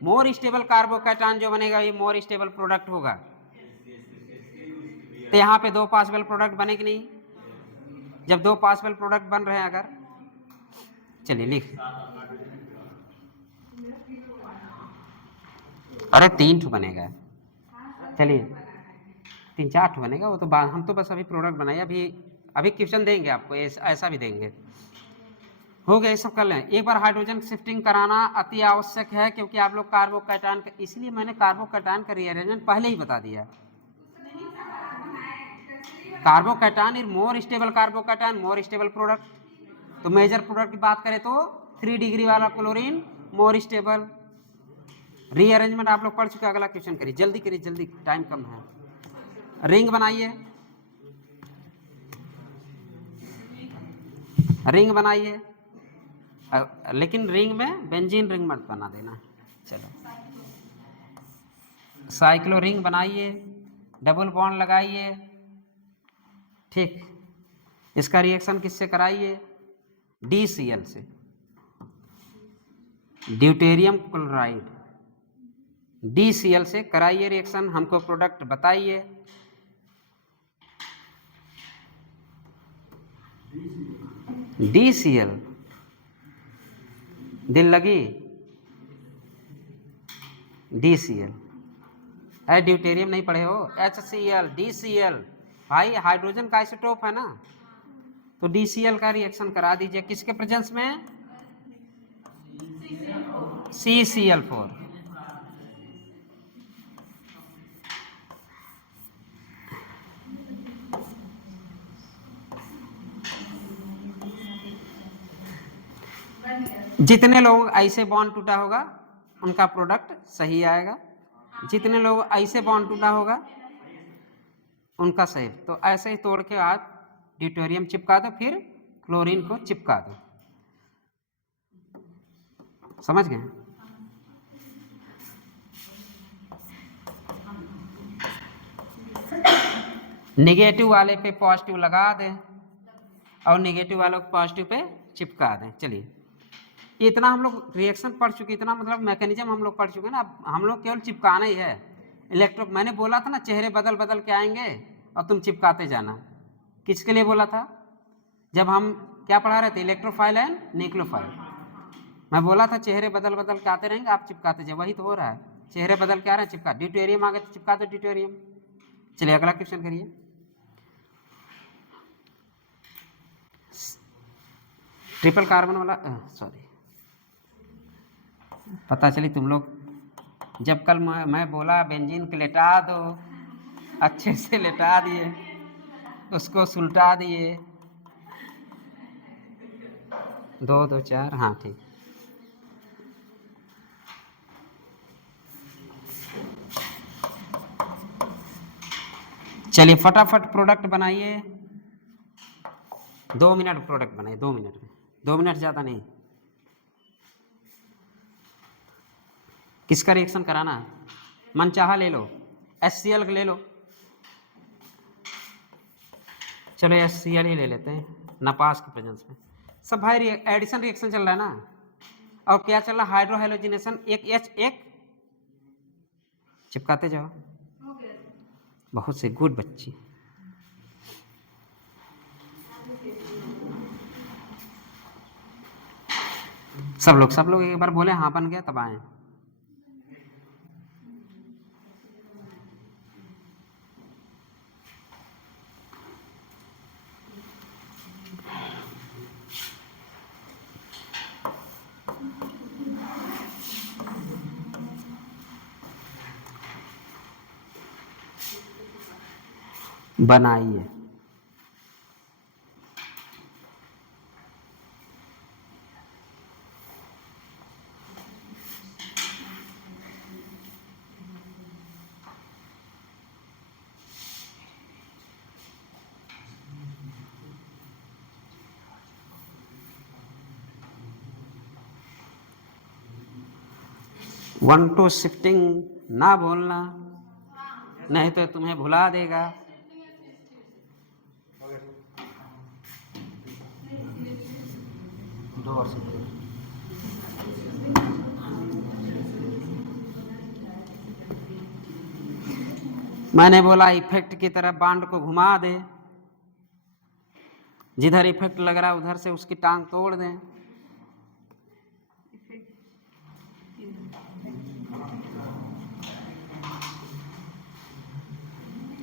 मोर स्टेबल कार्बोकैटायन जो बनेगा ये मोर स्टेबल प्रोडक्ट होगा। तो यहाँ पे 2 पॉसिबल प्रोडक्ट बने कि नहीं, जब 2 पॉसिबल प्रोडक्ट बन रहे हैं अगर, चलिए लिख, अरे 3 ठो बनेगा, चलिए 3-4 ठो बनेगा, वो तो हम तो बस अभी प्रोडक्ट बनाए, अभी अभी क्वेश्चन देंगे आपको, ऐसा भी देंगे। हो गया, ये सब कर लें। एक बार हाइड्रोजन शिफ्टिंग कराना अति आवश्यक है, क्योंकि आप लोग कार्बोकैटायन, इसलिए मैंने कार्बोकैटायन का रीअरेंजमेंट पहले ही बता दिया। Carbocation is more stable carbocation, more stable product. तो मेजर प्रोडक्ट की बात करें तो 3 डिग्री वाला क्लोरीन मोर स्टेबल। रीअरेंजमेंट आप लोग पढ़ चुके, अगला क्वेश्चन करिए, जल्दी करिए, जल्दी, टाइम कम है। रिंग बनाइए, रिंग बनाइए, लेकिन रिंग में बेंजीन रिंग मत बना देना। चलो, साइक्लो रिंग बनाइए, डबल बॉन्ड लगाइए, ठीक। इसका रिएक्शन किससे कराइए, DCl से, ड्यूटेरियम क्लोराइड, DCl से कराइए रिएक्शन, हमको प्रोडक्ट बताइए। DCl, दिल लगी, DCl है, ड्यूटेरियम नहीं पढ़े हो, HCl, DCl, भाई हाइड्रोजन का आइसोटोप है ना, तो DCl का रिएक्शन करा दीजिए, किसके प्रेजेंस में, CCl4। जितने लोग ऐसे बॉन्ड टूटा होगा उनका प्रोडक्ट सही आएगा, जितने लोग ऐसे बॉन्ड टूटा होगा उनका सही। तो ऐसे ही तोड़ के आप ड्यूटेरियम चिपका दो, फिर क्लोरीन को चिपका दो, समझ गए। नेगेटिव वाले पे पॉजिटिव लगा दें और नेगेटिव वालों को पॉजिटिव पे चिपका दें। चलिए, इतना हम लोग रिएक्शन पढ़ चुके, इतना मतलब मैकेनिज्म हम लोग पढ़ चुके ना, अब हम लोग केवल चिपकाना ही है। इलेक्ट्रो, मैंने बोला था ना चेहरे बदल बदल के आएंगे और तुम चिपकाते जाना, किसके लिए बोला था, जब हम क्या पढ़ा रहे थे, इलेक्ट्रोफाइल एंड न्यूक्लियोफाइल। मैं बोला था चेहरे बदल बदल के आते रहेंगे, आप चिपकाते जाए, वही तो हो रहा है, चेहरे बदल के आ रहे हैं, चिपका, ड्यूटेरियम आ गए तो चिपका दो ड्यूटेरियम। चलिए अगला क्वेश्चन करिए। ट्रिपल कार्बन वाला, सॉरी, पता चली तुम लोग, जब कल मैं बोला बेंजीन को लेटा दो, अच्छे से लेटा दिए, उसको सुलटा दिए, 2 2 4, हाँ ठीक। चलिए फटाफट प्रोडक्ट बनाइए, 2 मिनट प्रोडक्ट बनाइए, 2 मिनट में, 2 मिनट ज़्यादा नहीं। किसका रिएक्शन कराना है, मनचाहा ले लो, HCl ले लो, चलो HCl ही ले लेते हैं नपास के प्रेजेंस में। सब भाई एडिशन रिएक्शन चल रहा है ना, और क्या चल रहा है, हाइड्रोहेलोजिनेशन, एक H एक, चिपकाते जाओ, बहुत से, गुड बच्ची। सब लोग एक बार बोले हाँ बन गया, तब आए। बनाइए, 1 2 शिफ्टिंग ना बोलना, नहीं तो तुम्हें भुला देगा। दो और शिफ्टिंग। मैंने बोला इफेक्ट की तरफ बांड को घुमा दे, जिधर इफेक्ट लग रहा है उधर से उसकी टांग तोड़ दें।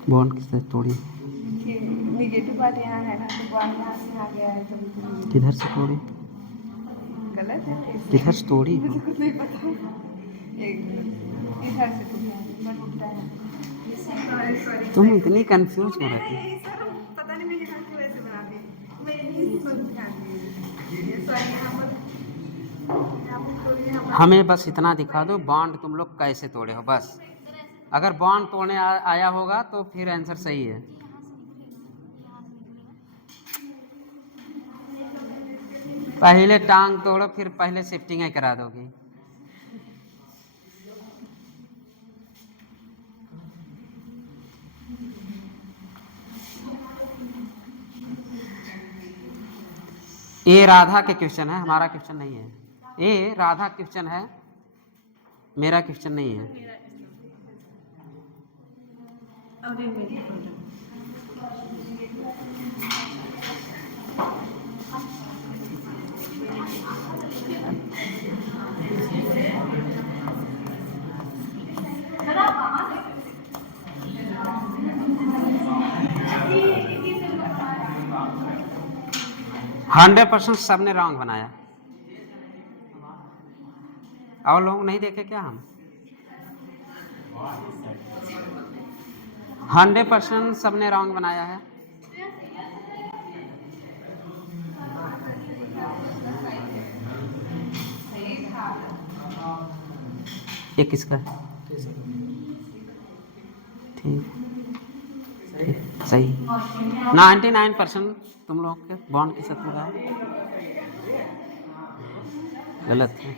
बॉन्ड किससे तोड़ी? निगेटिव बात यहाँ है ना, तो बॉन्ड यहाँ से आ गया है, तो किधर से तोड़ी? गलत है। किधर से तोड़ी? मुझे कुछ नहीं पता। एक मिनट, इधर से मैं टूटा है। Sorry sorry. तुम इतनी कंफ्यूज हो रही थी। सर पता नहीं मेरे हाथ को ऐसे बना दी, मैं नहीं समझ ध्यान दी। सॉरी, यहाँ पर हमें बस इतना दिखा दो बॉन्ड तुम लोग कैसे तोड़े हो बस। अगर बॉन्ड तोड़ने आया होगा तो फिर आंसर सही है। पहले टांग तोड़ो फिर पहले शिफ्टिंग करा दोगी। ये राधा के क्वेश्चन है, हमारा क्वेश्चन नहीं है। ये राधा क्वेश्चन है, मेरा क्वेश्चन नहीं है। हंड्रेड % सबने रॉन्ग बनाया। और लोग नहीं देखे क्या? हम 100% सबने रॉन्ग बनाया है। ये किसका है? ठीक सही। 99% तुम लोग के बॉन्ड के साथ लगा, गलत है।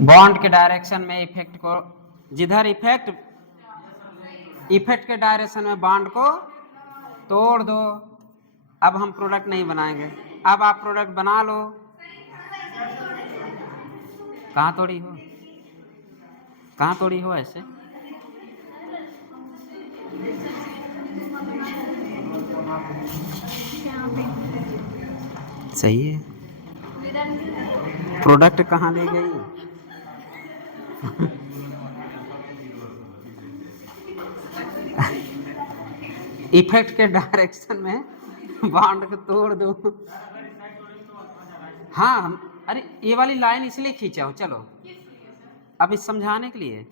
बॉन्ड के डायरेक्शन में इफेक्ट को, जिधर इफेक्ट के डायरेक्शन में बॉन्ड को तोड़ दो। अब हम प्रोडक्ट नहीं बनाएंगे, अब आप प्रोडक्ट बना लो। कहाँ तोड़ी हो? कहाँ तोड़ी हो ऐसे? सही है। प्रोडक्ट कहाँ ले गई? इफेक्ट के डायरेक्शन में बॉन्ड को तोड़ दो। हाँ, अरे ये वाली लाइन इसलिए खींचा हूँ। चलो अब इस समझाने के लिए,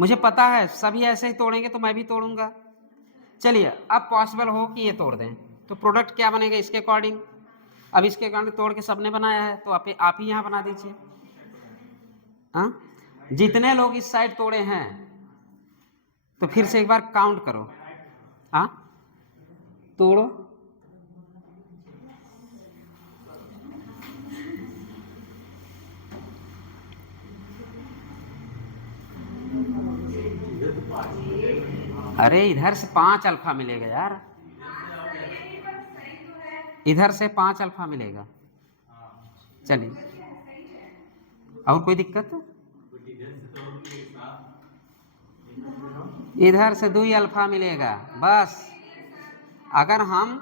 मुझे पता है सभी ऐसे ही तोड़ेंगे तो मैं भी तोड़ूंगा। चलिए अब पॉसिबल हो कि ये तोड़ दें तो प्रोडक्ट क्या बनेगा इसके अकॉर्डिंग। अब इसके अकॉर्डिंग तोड़ के सबने बनाया है तो आप ही यहाँ बना दीजिए। हाँ, जितने लोग इस साइड तोड़े हैं तो फिर से एक बार काउंट करो। हाँ, तोड़ो। अरे इधर से 5 अल्फा मिलेगा यार, इधर से 5 अल्फा मिलेगा। चलिए, और कोई दिक्कत? इधर से 2 अल्फा मिलेगा बस। अगर हम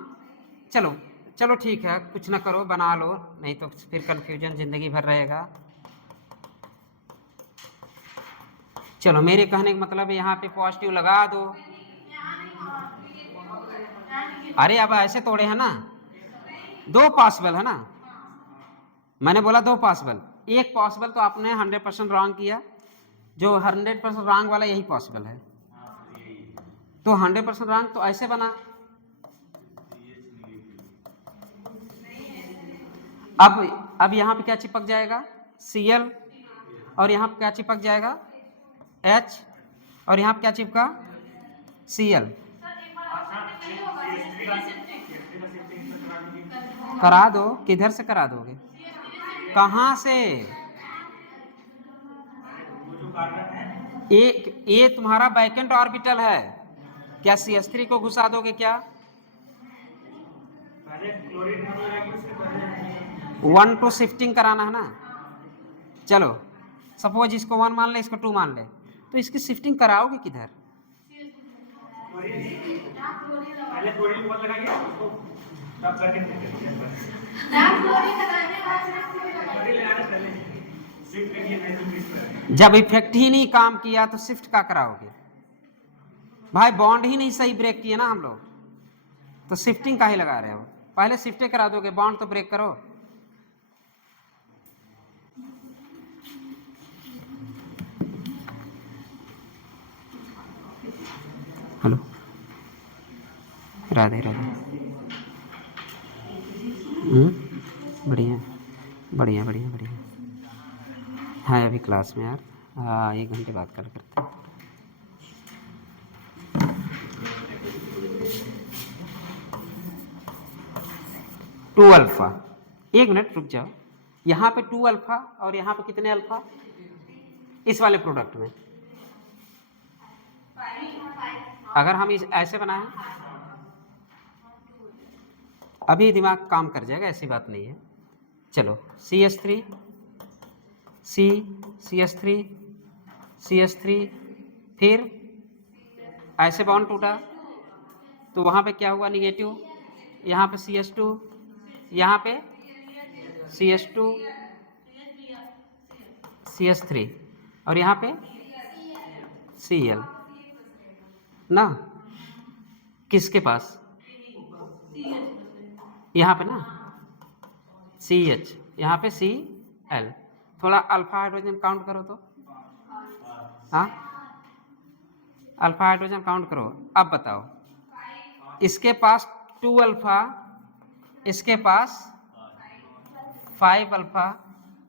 चलो ठीक है, कुछ ना करो, बना लो, नहीं तो फिर कंफ्यूजन जिंदगी भर रहेगा। चलो मेरे कहने का मतलब यहाँ पे पॉजिटिव लगा दो। अरे अब ऐसे तोड़े हैं ना, 2 पॉसिबल है ना। मैंने बोला 2 पॉसिबल, एक पॉसिबल तो आपने 100% रॉन्ग किया। जो 100% रॉन्ग वाला यही पॉसिबल है, तो 100% रॉन्ग तो ऐसे बना। अब यहाँ पे क्या चिपक जाएगा? Cl, और यहाँ पे क्या चिपक जाएगा? H और यहाँ पे क्या चिपका Cl। करा दो, किधर से करा दोगे, कहाँ से? एक ये तुम्हारा वैकेंट ऑर्बिटल है, क्या CH3 को घुसा दोगे क्या? 1 टू शिफ्टिंग कराना है ना। चलो सपोज इसको 1 मान ले, इसको 2 मान ले, तो इसकी शिफ्टिंग कराओगे किधर? पहले क्लोरीन बहुत लगाइए उसको, तब करके पहले शिफ्ट करिए, नहीं तो मिस करेंगे। जब इफेक्ट ही नहीं काम किया तो शिफ्ट का कराओगे भाई? बॉन्ड ही नहीं सही ब्रेक किए ना हम लोग, तो शिफ्टिंग का ही लगा रहे हो। पहले शिफ्टें करा दोगे, बॉन्ड तो ब्रेक करो। हेलो, राधे राधे। बढ़िया बढ़िया बढ़िया बढ़िया। हाँ अभी क्लास में यार, हाँ 1 घंटे बाद कल करते हैं। टू अल्फा, 1 मिनट रुक जाओ। यहाँ पे 2 अल्फा और यहाँ पे कितने अल्फा इस वाले प्रोडक्ट में? अगर हम इस ऐसे बनाएं, अभी दिमाग काम कर जाएगा, ऐसी बात नहीं है। चलो CH3 C CH3 CH3, फिर ऐसे बॉन्ड टूटा तो वहाँ पे क्या हुआ, निगेटिव। यहाँ पे CH2, यहाँ पे CH2 CH3 और यहाँ पे Cl ना, किसके पास? यहाँ पे ना CH, यहाँ पे Cl। थोड़ा अल्फा हाइड्रोजन काउंट करो तो, हाँ अल्फा हाइड्रोजन काउंट करो। अब बताओ, इसके पास 2 अल्फा, इसके पास 5 अल्फा।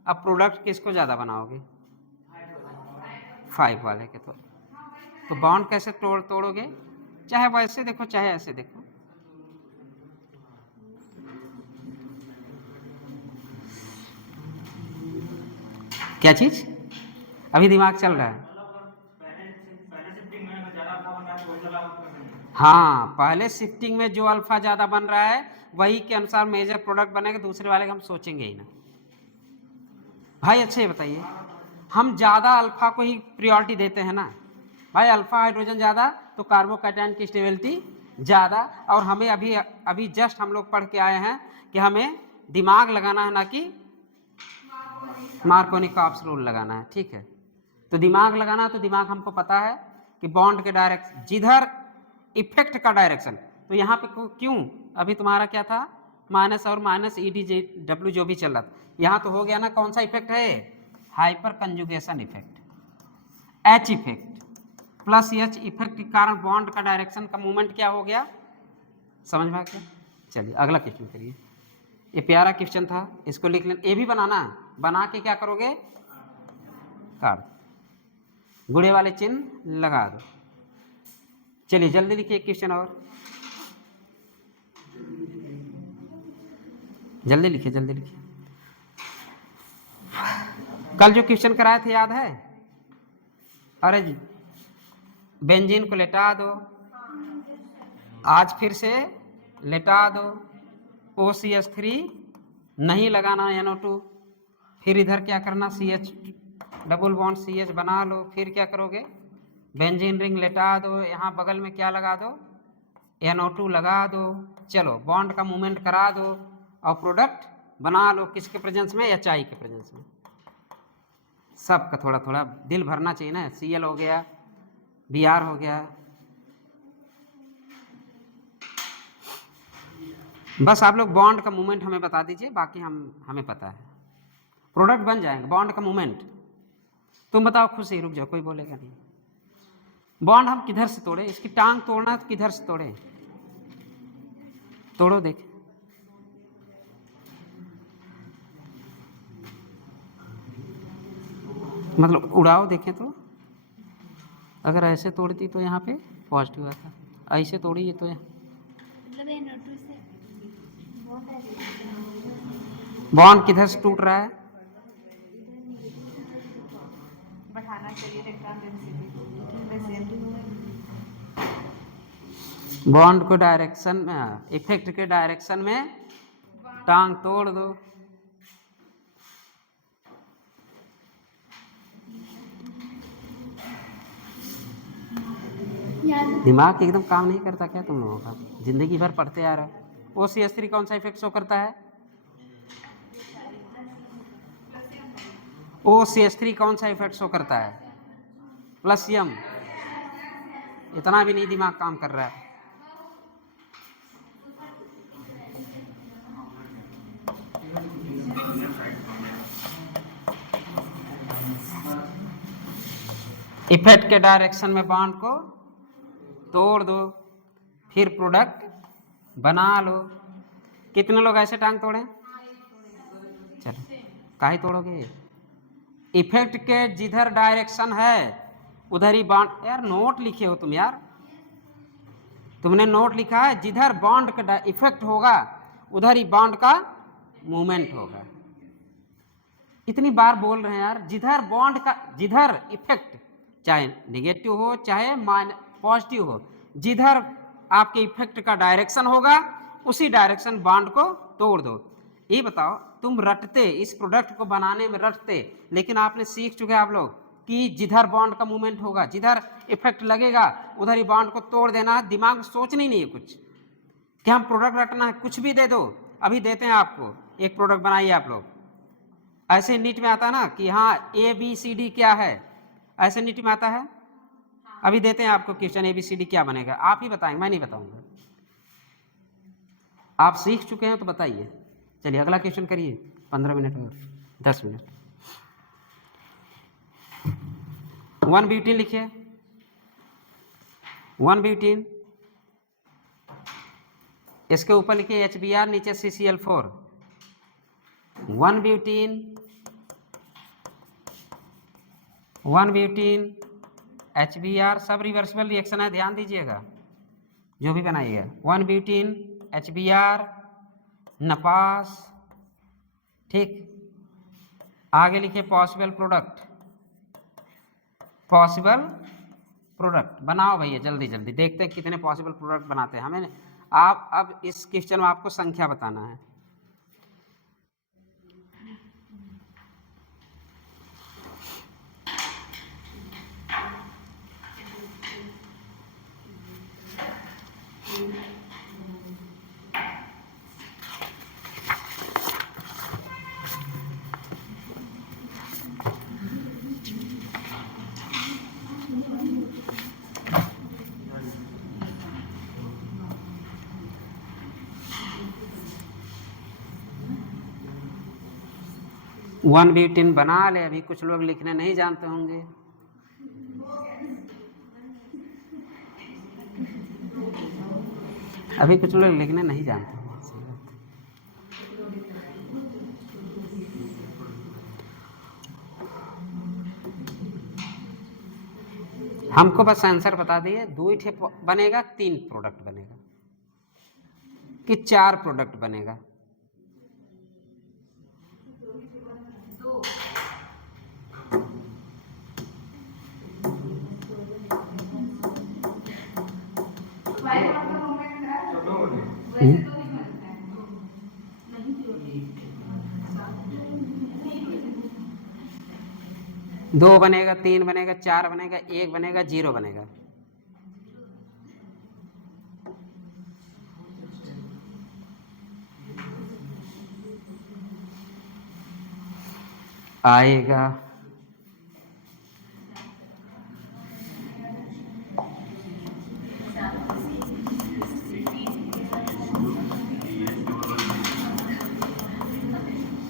अब प्रोडक्ट किसको ज़्यादा बनाओगे? 5 वाले के। तो बॉन्ड कैसे तोड़ोगे? चाहे वैसे देखो चाहे ऐसे देखो। क्या चीज? अभी दिमाग चल रहा है। हाँ पहले शिफ्टिंग में जो अल्फा ज़्यादा बन रहा है वही के अनुसार मेजर प्रोडक्ट बनेगा, दूसरे वाले का हम सोचेंगे ही ना भाई। अच्छे बताइए, हम ज़्यादा अल्फा को ही प्रायोरिटी देते हैं ना भाई। अल्फा हाइड्रोजन ज़्यादा तो कार्बोकैटायन की स्टेबिलिटी ज़्यादा। और हमें अभी जस्ट हम लोग पढ़ के आए हैं कि हमें दिमाग लगाना है ना कि मार्कोनी-काप्स रूल लगाना है, ठीक है। तो दिमाग लगाना है, तो दिमाग हमको पता है कि बॉन्ड के डायरेक्शन जिधर इफेक्ट का डायरेक्शन, तो यहाँ पे क्यों अभी तुम्हारा क्या था, माइनस और माइनस EDW जो भी चल रहा था, यहाँ तो हो गया ना। कौन सा इफेक्ट है? Hyper conjugation effect, H effect plus H effect के कारण बॉन्ड का डायरेक्शन का मूवमेंट क्या हो गया, समझ में आ गया? चलिए अगला क्वेश्चन करिए। ये प्यारा क्वेश्चन था, इसको लिख लेना। ये भी बनाना, बना के क्या करोगे, काट गुड़े वाले चिन्ह लगा दो। चलिए जल्दी लिखिए क्वेश्चन, और जल्दी लिखिए जल्दी लिखिए। कल जो क्वेश्चन कराए थे याद है? अरे जी बेंजीन को लेटा दो, आज फिर से लेटा दो। OCH3 नहीं लगाना NO2, फिर इधर क्या करना, CH डबल बॉन्ड CH बना लो। फिर क्या करोगे, बेंजीन रिंग लेटा दो, यहाँ बगल में क्या लगा दो, NO2 लगा दो। चलो बॉन्ड का मूवमेंट करा दो और प्रोडक्ट बना लो। किसके प्रेजेंस में? HI के प्रेजेंस में। सबका थोड़ा थोड़ा दिल भरना चाहिए ना। Cl हो गया, Br हो गया, बस आप लोग बॉन्ड का मूवमेंट हमें बता दीजिए, बाकी हमें पता है। प्रोडक्ट बन जाएंगे, बॉन्ड का मूवमेंट। तुम बताओ खुशी, रुक जाओ कोई बोलेगा नहीं। बॉन्ड हम किधर से तोड़े? इसकी टांग तोड़ना तो किधर से तोड़े? तोड़ो देख, मतलब उड़ाओ देखें तो। अगर ऐसे तोड़ती तो यहाँ पे पॉजिटिव आता, ऐसे तोड़ी तो मतलब ये नोटू से बहुत है। बॉन्ड किधर से टूट रहा है? बढ़ाना चाहिए इलेक्ट्रॉन डेंसिटी। बॉन्ड को डायरेक्शन में, इफेक्ट के डायरेक्शन में टांग तोड़ दो। दिमाग एकदम काम नहीं करता क्या तुम लोगों का? जिंदगी भर पढ़ते आ रहे हो। OCH3 कौन सा इफेक्ट शो करता है? OCH3 कौन सा इफेक्ट शो करता है? प्लस यम। इतना भी नहीं दिमाग काम कर रहा है। इफेक्ट के डायरेक्शन में बॉन्ड को तोड़ दो, फिर प्रोडक्ट बना लो। कितने लोग ऐसे टांग तोड़े? चलो, काहे तोड़ोगे? इफेक्ट के जिधर डायरेक्शन है उधर ही बॉन्ड। यार नोट लिखे हो तुम यार, तुमने नोट लिखा है जिधर बॉन्ड का इफेक्ट होगा उधर ही बॉन्ड का मूवमेंट होगा। इतनी बार बोल रहे हैं यार, जिधर बॉन्ड का, जिधर इफेक्ट चाहे नेगेटिव हो चाहे पॉजिटिव हो, जिधर आपके इफेक्ट का डायरेक्शन होगा उसी डायरेक्शन बॉन्ड को तोड़ दो। ये बताओ, तुम रटते इस प्रोडक्ट को बनाने में रटते, लेकिन आपने सीख चुके आप लोग कि जिधर बॉन्ड का मूवमेंट होगा, जिधर इफेक्ट लगेगा उधर ही बॉन्ड को तोड़ देना है। दिमाग में सोचना ही नहीं है कुछ कि हम प्रोडक्ट रटना है। कुछ भी दे दो, अभी देते हैं आपको एक प्रोडक्ट बनाइए आप लोग। ऐसे नीट में आता है ना कि हाँ ABCD क्या है, ऐसे नीट में आता है। अभी देते हैं आपको क्वेश्चन, ABCD क्या बनेगा, आप ही बताएंगे, मैं नहीं बताऊंगा। आप सीख चुके हैं तो बताइए। चलिए अगला क्वेश्चन करिए, 15 मिनट और 10 मिनट। 1 ब्यूटीन लिखिए, 1 ब्यूटीन, इसके ऊपर लिखिए HBr, नीचे CCl4। 1 ब्यूटीन, 1 ब्यूटीन HBr, सब रिवर्सिबल रिएक्शन है, ध्यान दीजिएगा जो भी बनाइएगा। 1 ब्यूटीन HBr नपास, ठीक। आगे लिखिए पॉसिबल प्रोडक्ट, पॉसिबल प्रोडक्ट बनाओ भैया जल्दी जल्दी, देखते हैं कितने पॉसिबल प्रोडक्ट बनाते हैं। हमें आप अब इस क्वेश्चन में आपको संख्या बताना है। वन ब्यूटीन बना ले, अभी कुछ लोग लिखने नहीं जानते होंगे। अभी कुछ लोग लिखने नहीं जानते होंगे। हमको बस आंसर बता दिए, 2 ठे बनेगा, 3 प्रोडक्ट बनेगा कि 4 प्रोडक्ट बनेगा? दो बनेगा, 3 बनेगा, 4 बनेगा, 1 बनेगा, 0 बनेगा। आएगा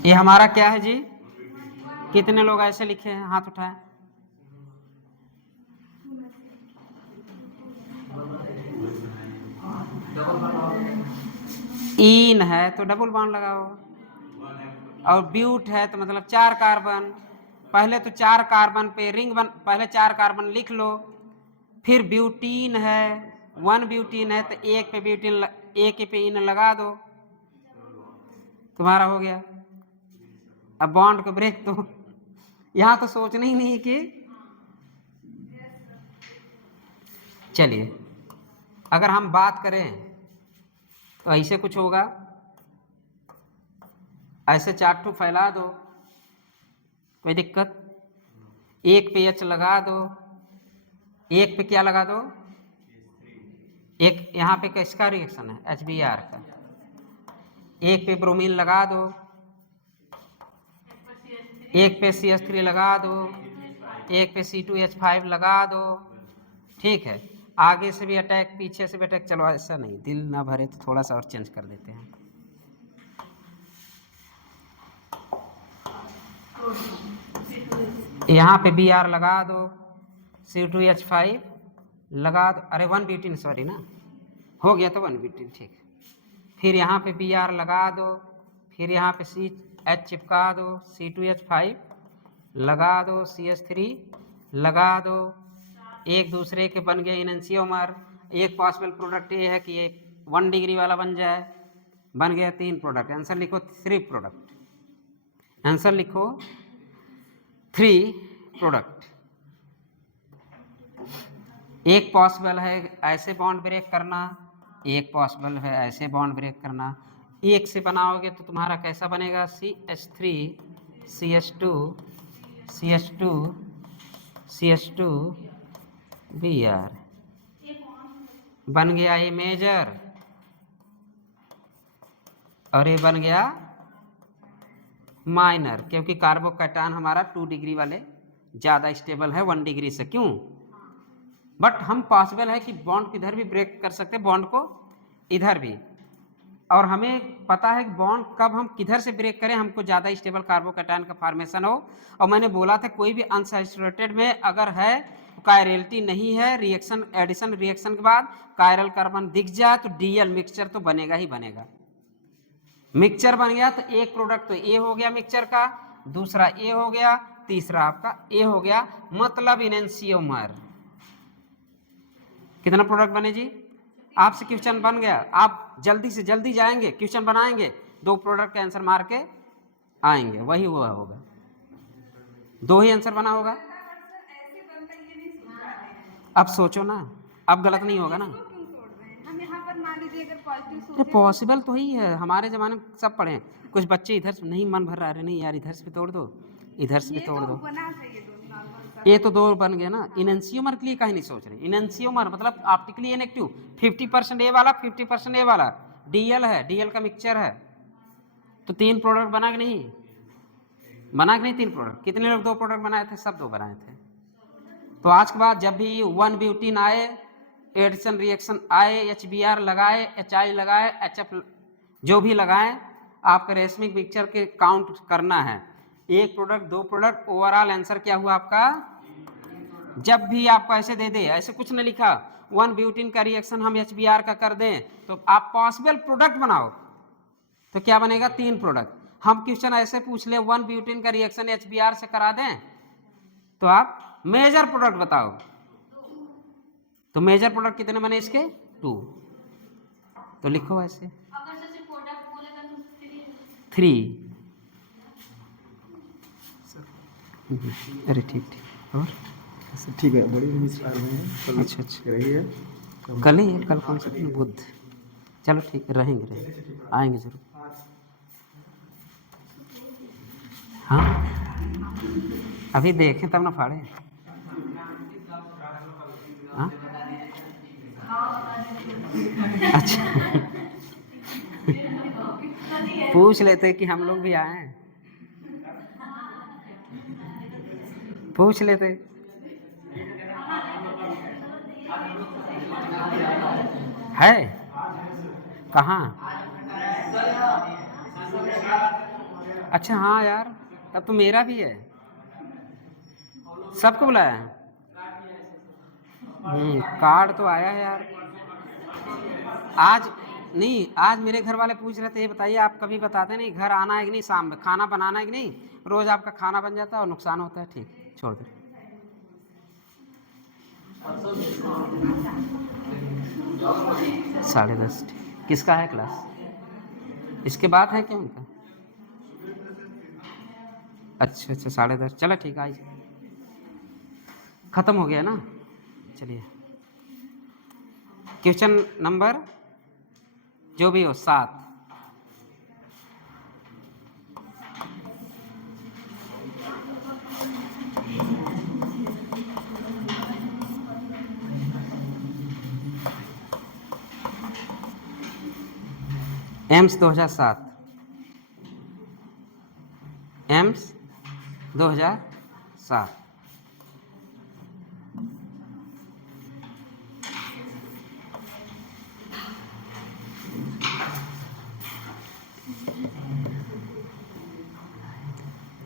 ये हमारा क्या है जी? कितने लोग ऐसे लिखे हैं, हाथ उठाएं। इन है तो डबल बॉन्ड लगाओ, और ब्यूट है तो मतलब 4 कार्बन। पहले तो 4 कार्बन पे रिंग बन, पहले 4 कार्बन लिख लो, फिर ब्यूटीन है, 1 ब्यूटीन है तो एक पे ब्यूटीन एक पे इन लगा दो, तुम्हारा हो गया। अब बॉन्ड को ब्रेक दो। यहां तो सोचना ही नहीं कि चलिए अगर हम बात करें तो ऐसे कुछ होगा, ऐसे 4 ठो फैला दो, कोई दिक्कत। एक पे H लगा दो, एक पे क्या लगा दो, एक यहाँ पे किसका रिएक्शन है, HBr का। एक पे ब्रोमीन लगा दो, एक पे CH3 लगा दो, एक पे C2H5 लगा दो, ठीक है। आगे से भी अटैक, पीछे से भी अटैक। चलो ऐसा नहीं, दिल ना भरे तो थोड़ा सा और चेंज कर देते हैं। यहाँ पे Br लगा दो, C2H5 लगा दो, अरे 1 ब्यूटीन, सॉरी ना, हो गया तो 1 ब्यूटीन, ठीक। फिर यहाँ पे Br लगा दो, फिर यहाँ पे CH चिपका दो, C2H5 लगा दो, CH3 लगा दो, एक दूसरे के बन गए इनएंशियोमर। एक पॉसिबल प्रोडक्ट ये है कि ये 1 डिग्री वाला बन जाए, बन गया 3 प्रोडक्ट। आंसर लिखो 3 प्रोडक्ट, आंसर लिखो 3 प्रोडक्ट। एक पॉसिबल है ऐसे बॉन्ड ब्रेक करना, एक पॉसिबल है ऐसे बॉन्ड ब्रेक करना। एक से बनाओगे तो तुम्हारा कैसा बनेगा, CH3 CH2 CH2 CH2 Br, बन गया ये मेजर, और ये बन गया माइनर, क्योंकि कार्बोकैटायन हमारा 2 डिग्री वाले ज़्यादा स्टेबल है 1 डिग्री से, क्यों। बट हम पॉसिबल है कि बॉन्ड किधर भी ब्रेक कर सकते हैं, बॉन्ड को इधर भी। और हमें पता है कि बॉन्ड कब हम किधर से ब्रेक करें, हमको ज़्यादा स्टेबल कार्बोकैटायन का फॉर्मेशन हो। और मैंने बोला था कोई भी अनसैचुरेटेड में अगर है कायरलिटी नहीं है, रिएक्शन एडिशन रिएक्शन के बाद कायरल कार्बन दिख जाए तो डीएल मिक्सचर तो बनेगा ही बनेगा। मिक्सचर बन गया तो एक प्रोडक्ट तो ए हो गया मिक्सचर का, दूसरा ए हो गया, तीसरा आपका ए हो गया, मतलब इनएंशियोमर। कितना प्रोडक्ट बने जी, आपसे क्वेश्चन बन गया, आप जल्दी से जल्दी जाएंगे क्वेश्चन बनाएंगे, 2 प्रोडक्ट का आंसर मार के आएंगे, वही हुआ होगा, 2 ही आंसर बना होगा। अब सोचो ना, अब गलत नहीं होगा ना। हम यहाँ पर मान लीजिए अगर पॉजिटिव ये पॉसिबल तो ही है, हमारे ज़माने में सब पढ़े हैं। कुछ बच्चे इधर से नहीं मन भर रहा है, नहीं यार इधर से भी तोड़ दो, इधर से भी तोड़ दो, ये तो 2 बन गया ना। इनएंशियोमर के लिए कहीं नहीं सोच रहे, इनएंशियोमर मतलब ऑप्टिकली इनएक्टिव, 50% ए वाला 50% ए वाला, डीएल है, डीएल का मिक्सचर है, तो 3 प्रोडक्ट बना कि नहीं, बना कि नहीं 3 प्रोडक्ट। कितने लोग 2 प्रोडक्ट बनाए थे, सब 2 बनाए थे। तो आज के बाद जब भी 1 ब्यूटीन आए, एडिशन रिएक्शन आए, HBr लगाए, HI लगाए, HF जो भी लगाएं, आपका रेशमिक मिक्सचर के काउंट करना है, 1 प्रोडक्ट 2 प्रोडक्ट, ओवरऑल आंसर क्या हुआ आपका। जब भी आपको ऐसे दे दे, ऐसे कुछ नहीं लिखा, 1 ब्यूटीन का रिएक्शन हम HBr का कर दें तो आप पॉसिबल प्रोडक्ट बनाओ तो क्या बनेगा, 3 प्रोडक्ट। हम क्वेश्चन ऐसे पूछ ले 1 ब्यूटीन का रिएक्शन HBr से करा दें तो आप मेजर प्रोडक्ट बताओ, तो मेजर प्रोडक्ट कितने बने इसके, 2। तो लिखो ऐसे 3। अरे ठीक ठीक, और ठीक है, बड़ी मिस आ रहे हैं। अच्छा अच्छा, रही है कल ही है, कल कौन सा दिन, बुध। चलो ठीक है, रहेंगे आएंगे जरूर। हाँ अभी देखें तब ना फाड़े। हाँ अच्छा पूछ लेते कि हम लोग भी आए, पूछ लेते। है कहाँ, अच्छा हाँ यार, तब तो मेरा भी है, सबको बुलाया है। कार्ड तो आया है यार। आज नहीं, आज मेरे घर वाले पूछ रहे थे, ये बताइए आप कभी बताते नहीं घर आना है कि नहीं, शाम में खाना बनाना है कि नहीं, रोज आपका खाना बन जाता है और नुकसान होता है। ठीक, छोड़ दो। 10:30 किसका है क्लास? इसके बाद है क्या उनका? अच्छा 10:30 चलो ठीक है, आइए। ख़त्म हो गया ना? चलिए क्वेश्चन नंबर जो भी हो 7। एम्स 2007 एम्स 2007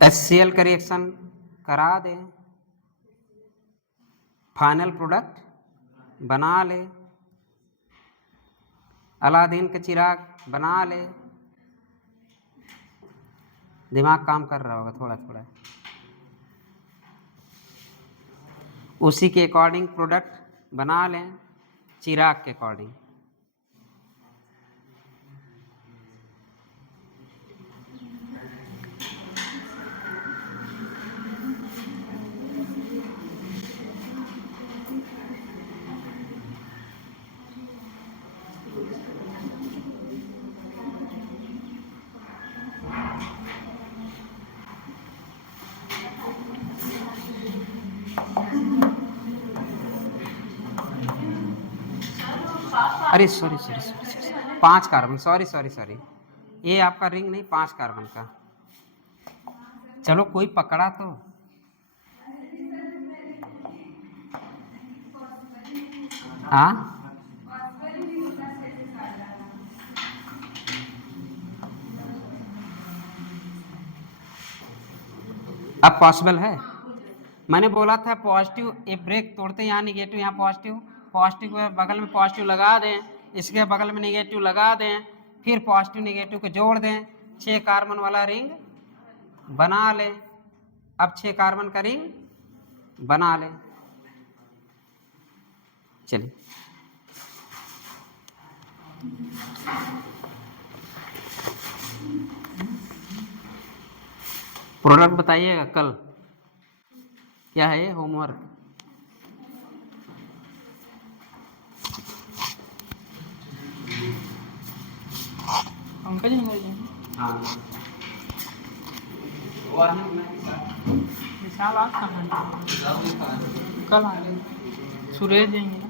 HCl का रिएक्शन करा दे, फाइनल प्रोडक्ट बना ले, अलादीन का चिराग बना ले। दिमाग काम कर रहा होगा थोड़ा थोड़ा। उसी के अकॉर्डिंग प्रोडक्ट बना लें, चिराग के अकॉर्डिंग। अरे सॉरी 5 कार्बन, सॉरी ये आपका रिंग नहीं, 5 कार्बन का। चलो कोई पकड़ा तो। हाँ अब पॉसिबल है। मैंने बोला था पॉजिटिव, ये ब्रेक तोड़ते यहाँ निगेटिव, यहाँ पॉजिटिव, पॉजिटिव के बगल में पॉजिटिव लगा दें, इसके बगल में निगेटिव लगा दें, फिर पॉजिटिव निगेटिव को जोड़ दें, 6 कार्बन वाला रिंग बना लें। अब 6 कार्बन का रिंग बना लें। चलिए प्रोडक्ट बताइएगा कल क्या है ये होमवर्क। पंकज जी हाँ विशाल आज कहाँ कल आएंगे, सुरेश जाएंगे ना।